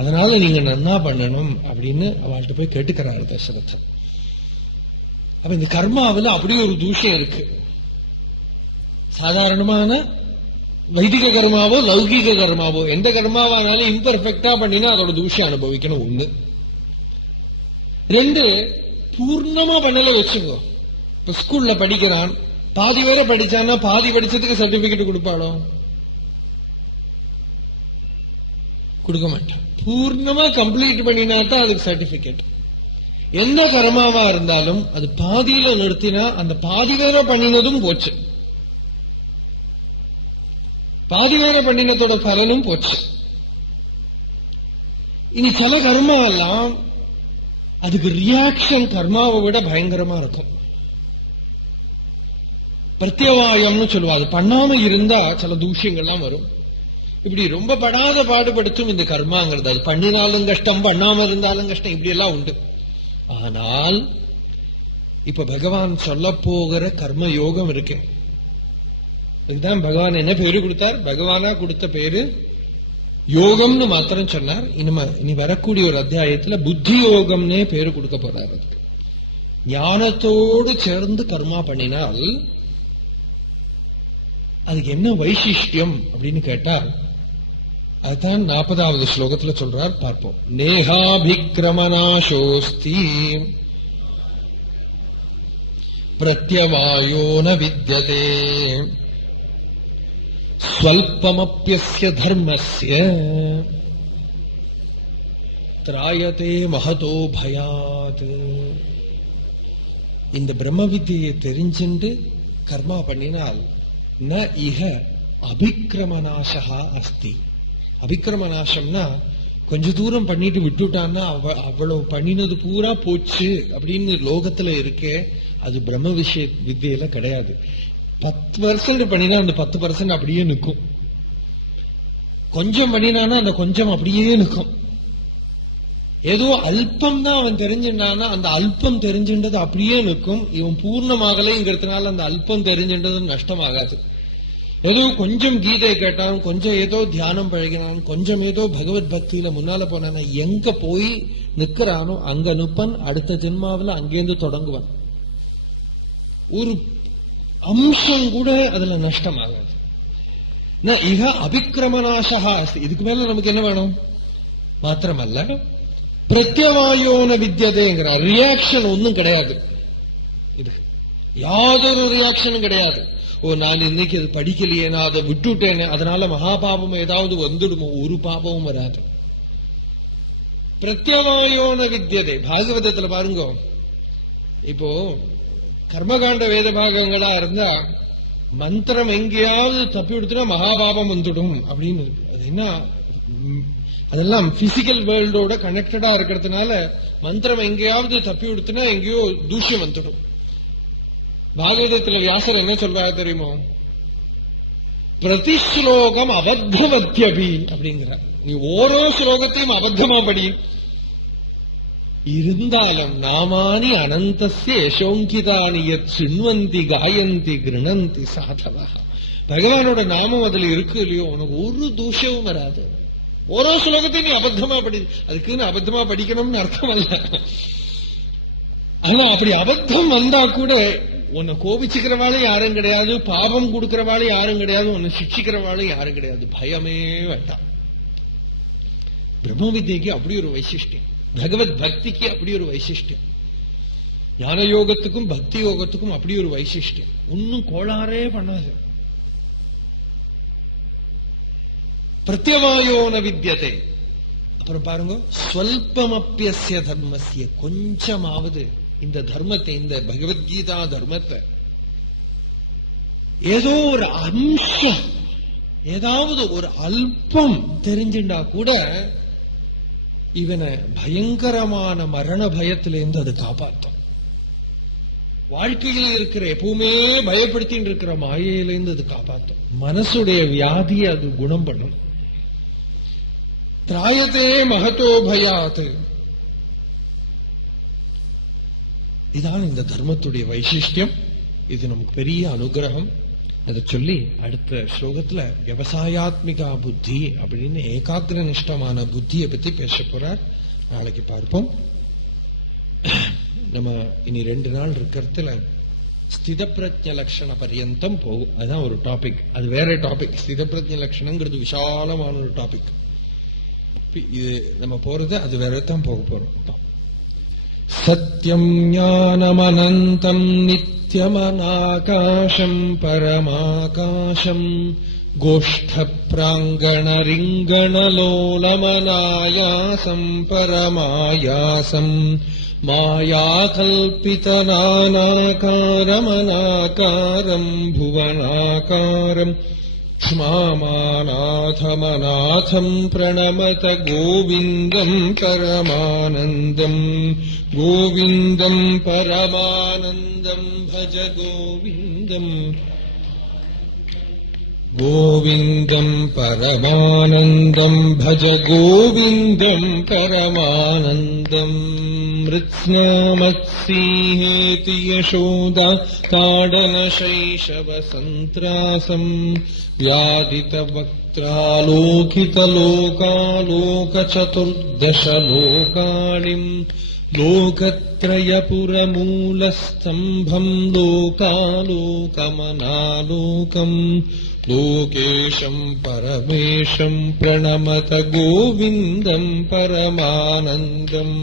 அதனால நீங்க நன்னா பண்ணணும் அப்படின்னு அவள்கிட்ட போய் கேட்டுக்கிறாரு தசரதன். அப்ப இந்த கர்மாவில் அப்படி ஒரு தூஷம் இருக்கு. சாதாரணமான வைதிக கர்மாவோ லௌகிக கர்மாவோ எந்த கர்மாவானாலும் இம்பர்ஃபெக்டா பண்ணினா அதோட தூஷம் அனுபவிக்கணும். ஒண்ணு. ரெண்டு, பூர்ணமா பண்ணல வச்சுக்கோ. இப்ப ஸ்கூல்ல படிக்கிறான், பாதி வேற படிச்சான்னா பாதி படிச்சதுக்கு சர்டிபிகேட் கொடுப்பாளோ? கொடுக்க மாட்டான். பூர்ணமா கம்ப்ளீட் பண்ணினாத்தான் அதுக்கு சர்டிபிகேட். எந்த கர்மாவா இருந்தாலும் அது பாதியில நிறுத்தினா அந்த பாதி வேற பண்ணினதும் போச்சு, பாதி வேற பண்ணினதோட பலனும் போச்சு. இனி சில கர்மா எல்லாம் அதுக்கு ரியாக்ஷன் கர்மாவை விட பயங்கரமா இருக்கும். பிரத்யவாயம்னு சொல்லுவா. அது பண்ணாம இருந்தா சில தூஷ்யங்கள்லாம் வரும். இப்படி ரொம்ப படாத பாடுபடுத்தும் இந்த கர்மாங்கிறது. அது பண்ணினாலும் கஷ்டம், பண்ணாம இருந்தாலும் கஷ்டம், இப்படி எல்லாம் உண்டு. ஆனால் இப்ப பகவான் சொல்ல போகிற கர்ம யோகம் இருக்கு. இதுதான் பகவான் என்ன பேரு கொடுத்தார்? பகவானா கொடுத்த பேரு யோகம்னு மாத்திரம் சொன்னார். இனி வரக்கூடிய ஒரு அத்தியாயத்துல புத்தி யோகம்னே பேரு கொடுக்க போறார். அதுக்கு ஞானத்தோடு சேர்ந்து கர்மா பண்ணினால் அதுக்கு என்ன வைசிஷ்டியம் அப்படின்னு கேட்டா அதுதான் 40வது ஸ்லோகத்துல சொல்றார். பார்ப்போம். நேஹாபிக்ரமநாசோஸ்தி பிரத்யவாயோ ந வித்யதே ஸ்வல்பமப்யஸ்ய தர்மஸ்ய த்ராயதே மகதோ பயாத். இந்த பிரம்ம வித்தியை தெரிஞ்சுண்டு கர்மா பண்ணினால் ந இஹ அபிக்ரமநாசா அஸ்தி. அபிக்ரமநாசம்னா கொஞ்ச தூரம் பண்ணிட்டு விட்டுட்டான்னா அவ்வளவு பண்ணினது பூரா போச்சு அப்படின்னு லோகத்துல இருக்கே, அது பிரம்ம விஷய வித்தியில கிடையாது. 10% பண்ணினா அந்த 10% அப்படியே நிற்கும். கொஞ்சம் பண்ணினானா அந்த கொஞ்சம் அப்படியே நிற்கும். ஏதோ அல்பம் தான் அவன் தெரிஞ்சின்றானா அந்த அல்பம் தெரிஞ்சின்றது அப்படியே நிற்கும். இவன் பூர்ணமாகலைங்கிறதுனால அந்த அல்பம் தெரிஞ்சின்றது நஷ்டமாகாது. ஏதோ கொஞ்சம் கீதை கேட்டான், கொஞ்சம் ஏதோ தியானம் பழகினான், கொஞ்சம் ஏதோ பகவத் பக்தியில முன்னால போனான, எங்க போய் நிக்கிறானோ அங்க நிப்பன். அடுத்த ஜென்மாவில அங்கேருந்து தொடங்குவான். ஒரு அம்சம் கூட அதுல நஷ்டமாகாது. இக அபிக்ரமநாசா. இதுக்கு மேல நமக்கு என்ன வேணும்? மாத்திரமல்ல பிரத்யவாயோன வித்யதேங்கிற ரியாக்ஷன் ஒன்னும் கிடையாது. இது யாதொரு ரியாக்ஷனும் கிடையாது. ஓ, நான் இன்னைக்கு அது படிக்கலையே, நான் அதை விட்டுட்டேனே, அதனால மகாபாபம் ஏதாவது வந்துடுமோ? ஒரு பாபமும் வராது. பிரத்யவாயோன வித்யதே. பாகவதத்துல பாருங்க, இப்போ கர்மகாண்ட வேத பாகங்களா இருந்தா மந்திரம் எங்கேயாவது தப்பி விடுத்துனா மகாபாபம் வந்துடும் அப்படின்னு. அது என்ன, அதெல்லாம் பிசிக்கல் வேர்ல்டோட கனெக்டடா இருக்கிறதுனால மந்திரம் எங்கேயாவது தப்பி விடுத்துனா எங்கேயோ தூஷ்யம் வந்துடும். பாகவதத்துல வியாசர் என்ன சொல்றாரு தெரியுமோ? பிரதிஸ்லோகம் அபத்தவத்யபி அப்படிங்கிற. நீ ஓரோ ஸ்லோகத்தையும் அபத்தமா படி. இருந்தாலும் நாமானி அனந்தஸ்ய யசோங்கிதானி யத் சிண்வந்தி காயந்தி கிருணந்தி சாதவா. பகவானோட நாமம் அதுல இருக்கு இல்லையோ, உனக்கு ஒரு தூஷமும் வராது. ஓரோ ஸ்லோகத்தையும் நீ அபத்தமா அதுக்குன்னு அபத்தமா படிக்கணும்னு அர்த்தம் அல்ல. ஆனா அப்படி அபத்தம் வந்தா கூட உன்னை கோபிச்சுக்கிறவாளும் யாரும் கிடையாது, பாபம் கொடுக்கிறவாளும் யாரும் கிடையாது, உன்னை சிக்ஷிக்கிறவாளும் யாரும் கிடையாது. பயமே வேண்டாம். பிரம்ம வித்யக்கு அப்படி ஒரு வைசிஷ்டியம், பகவத் பக்திக்கு அப்படி ஒரு வைசிஷ்டியம், ஞான யோகத்துக்கும் பக்தி யோகத்துக்கும் அப்படி ஒரு வைசிஷ்டியம். ஒன்னும் கோளாறே பண்ணாது. பிரத்யவாயோன வித்யதே. அப்புறம் பாருங்க, ஸ்வல்பமப்பியஸ்ய தர்மஸ்ய, கொஞ்சமாவது இந்த தர்மத்தை, இந்த பகவத்கீதா தர்மத்தை ஏதோ ஒரு அம்சம், ஏதாவது ஒரு அல்பம் தெரிஞ்சுண்டா கூட இவனை பயங்கரமான மரண பயத்திலிருந்து அது காப்பாற்றும். வாழ்க்கையில் இருக்கிற எப்பவுமே பயப்படுத்தின்னு இருக்கிற மாயையிலிருந்து அது காப்பாற்றும். மனசுடைய வியாதியை அது குணம் பண்ணும். திராயத்தே மகத்தோ பயாத். இதான் இந்த தர்மத்துடைய வைசிஷ்டியம். இது நமக்கு பெரிய அனுகிரகம். அதை சொல்லி அடுத்த ஸ்லோகத்துல விவசாயாத்மிகா புத்தி அப்படின்னு ஏகாகிர நிஷ்டமான புத்தியை பத்தி பேச போறார். நாளைக்கு பார்ப்போம். நம்ம இனி 2 நாள் இருக்கிறதுல ஸ்தித பிரஜ்ஞ லட்சண பரியந்தம் போகும். அதுதான் ஒரு டாபிக். அது வேற டாபிக். ஸ்தித பிரஜ்ஞ லட்சணங்கிறது விசாலமான ஒரு டாபிக். இது நம்ம போறது அது வேறதான் போக போறோம். சத்யம் ஞானமனந்தம் நித்யமநாகாசம் பரமாகாசம் கோஷ்ட பிராங்கண ரிங்கணலோலமநாயாசம் பரமாயாசம் மாயா கல்பித நானாகாரமநாகாரம் புவனாகாரம் க்ஷ்மாமாநாதமநாதம் பிரணமத கோவிந்தம் பரமானந்தம் கோவிந்தம் பரமானந்தம் பஜ கோவிந்தம் கோவிந்தம் பரமானந்தம் பஜ கோவிந்தம் பரமானந்தம் மிருத்ஸ்நாமத்ஸீஹேதி யசோதா தாடன சைஷவ சந்த்ராசம் व्यादित वक्त्रालोकित लोकालोक चतुर्दश लोकालिम् लोकत्रयपुरमूलस्तम्भम् लोकालोकमनालोकम् लोकेशम् परमेशम् प्रणमत गोविन्दम् परमानन्दम्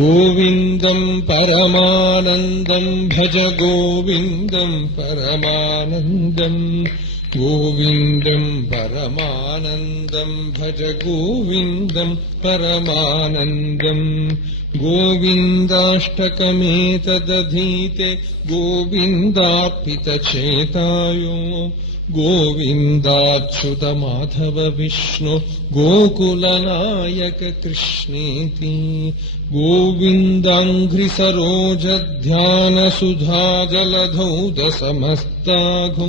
गोविन्दम् परमानन्दम् भज गोविन्दम् परमानन्दम् गोविन्दम् परमानन्दम् भज गोविन्दम् परमानन्दम् गोविन्दाष्टकमेतदधीते गोविन्दार्पितचेतायो गोविन्दाच्युतमाधव विष्णु गोकुलनायक कृष्णेति गोविन्दाङ्घ्रिसरोजध्यानसुधाजलधौधसमस्ताघो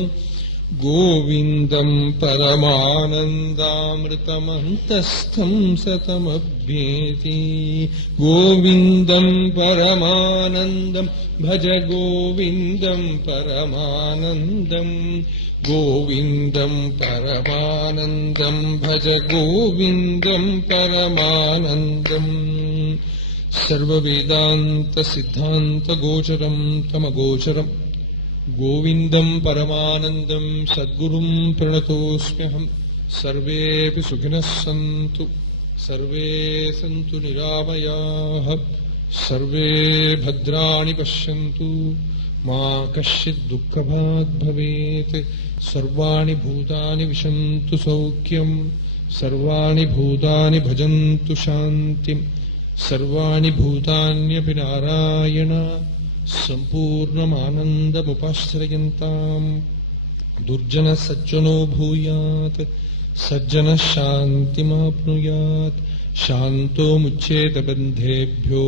गोविन्दम् परमानन्दामृतमन्तस्थम् सतमभ्येति गोविन्दम् परमानन्दम् भज गोविन्दम् परमानन्दम् गोविन्दम् परमानन्दम् भज गोविन्दम् परमानन्दम् सर्ववेदान्तसिद्धान्तगोचरम् तमगोचरम् गोविन्दम् परमानन्दम् सद्गुरुम् प्रणतोऽस्म्यहम् सर्वेऽपि सुखिनः सन्तु सर्वे सन्तु निरामयाः सर्वे भद्राणि पश्यन्तु मा कश्चित् दुःखभाग् भवेत् सर्वाणि भूतानि विशन्तु सौख्यम् सर्वाणि भूतानि भजन्तु शान्तिम् सर्वाणि भूतान्यपि नारायण सम्पूर्णमानन्दमुपाश्रयन्ताम् दुर्जनः सज्जनो भूयात् सज्जनः शान्तिमाप्नुयात् शान्तो मुच्येत बन्धेभ्यो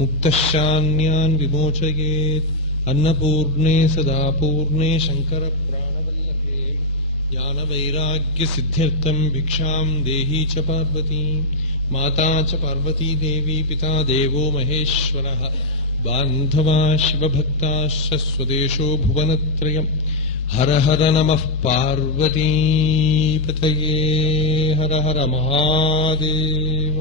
मुक्तः शान्यान् विमोचयेत् अन्नपूर्णे सदा पूर्णे शङ्करप्राणवल्लभे ज्ञानवैराग्यसिद्ध्यर्थम् भिक्षाम् देहि च पार्वती माता च पार्वती देवी पिता देवो महेश्वरः बान्धवा शिवभक्ताश्च स्वदेशो भुवनत्रयम् हर हर नमः पार्वतीपतये हर हर महादेव।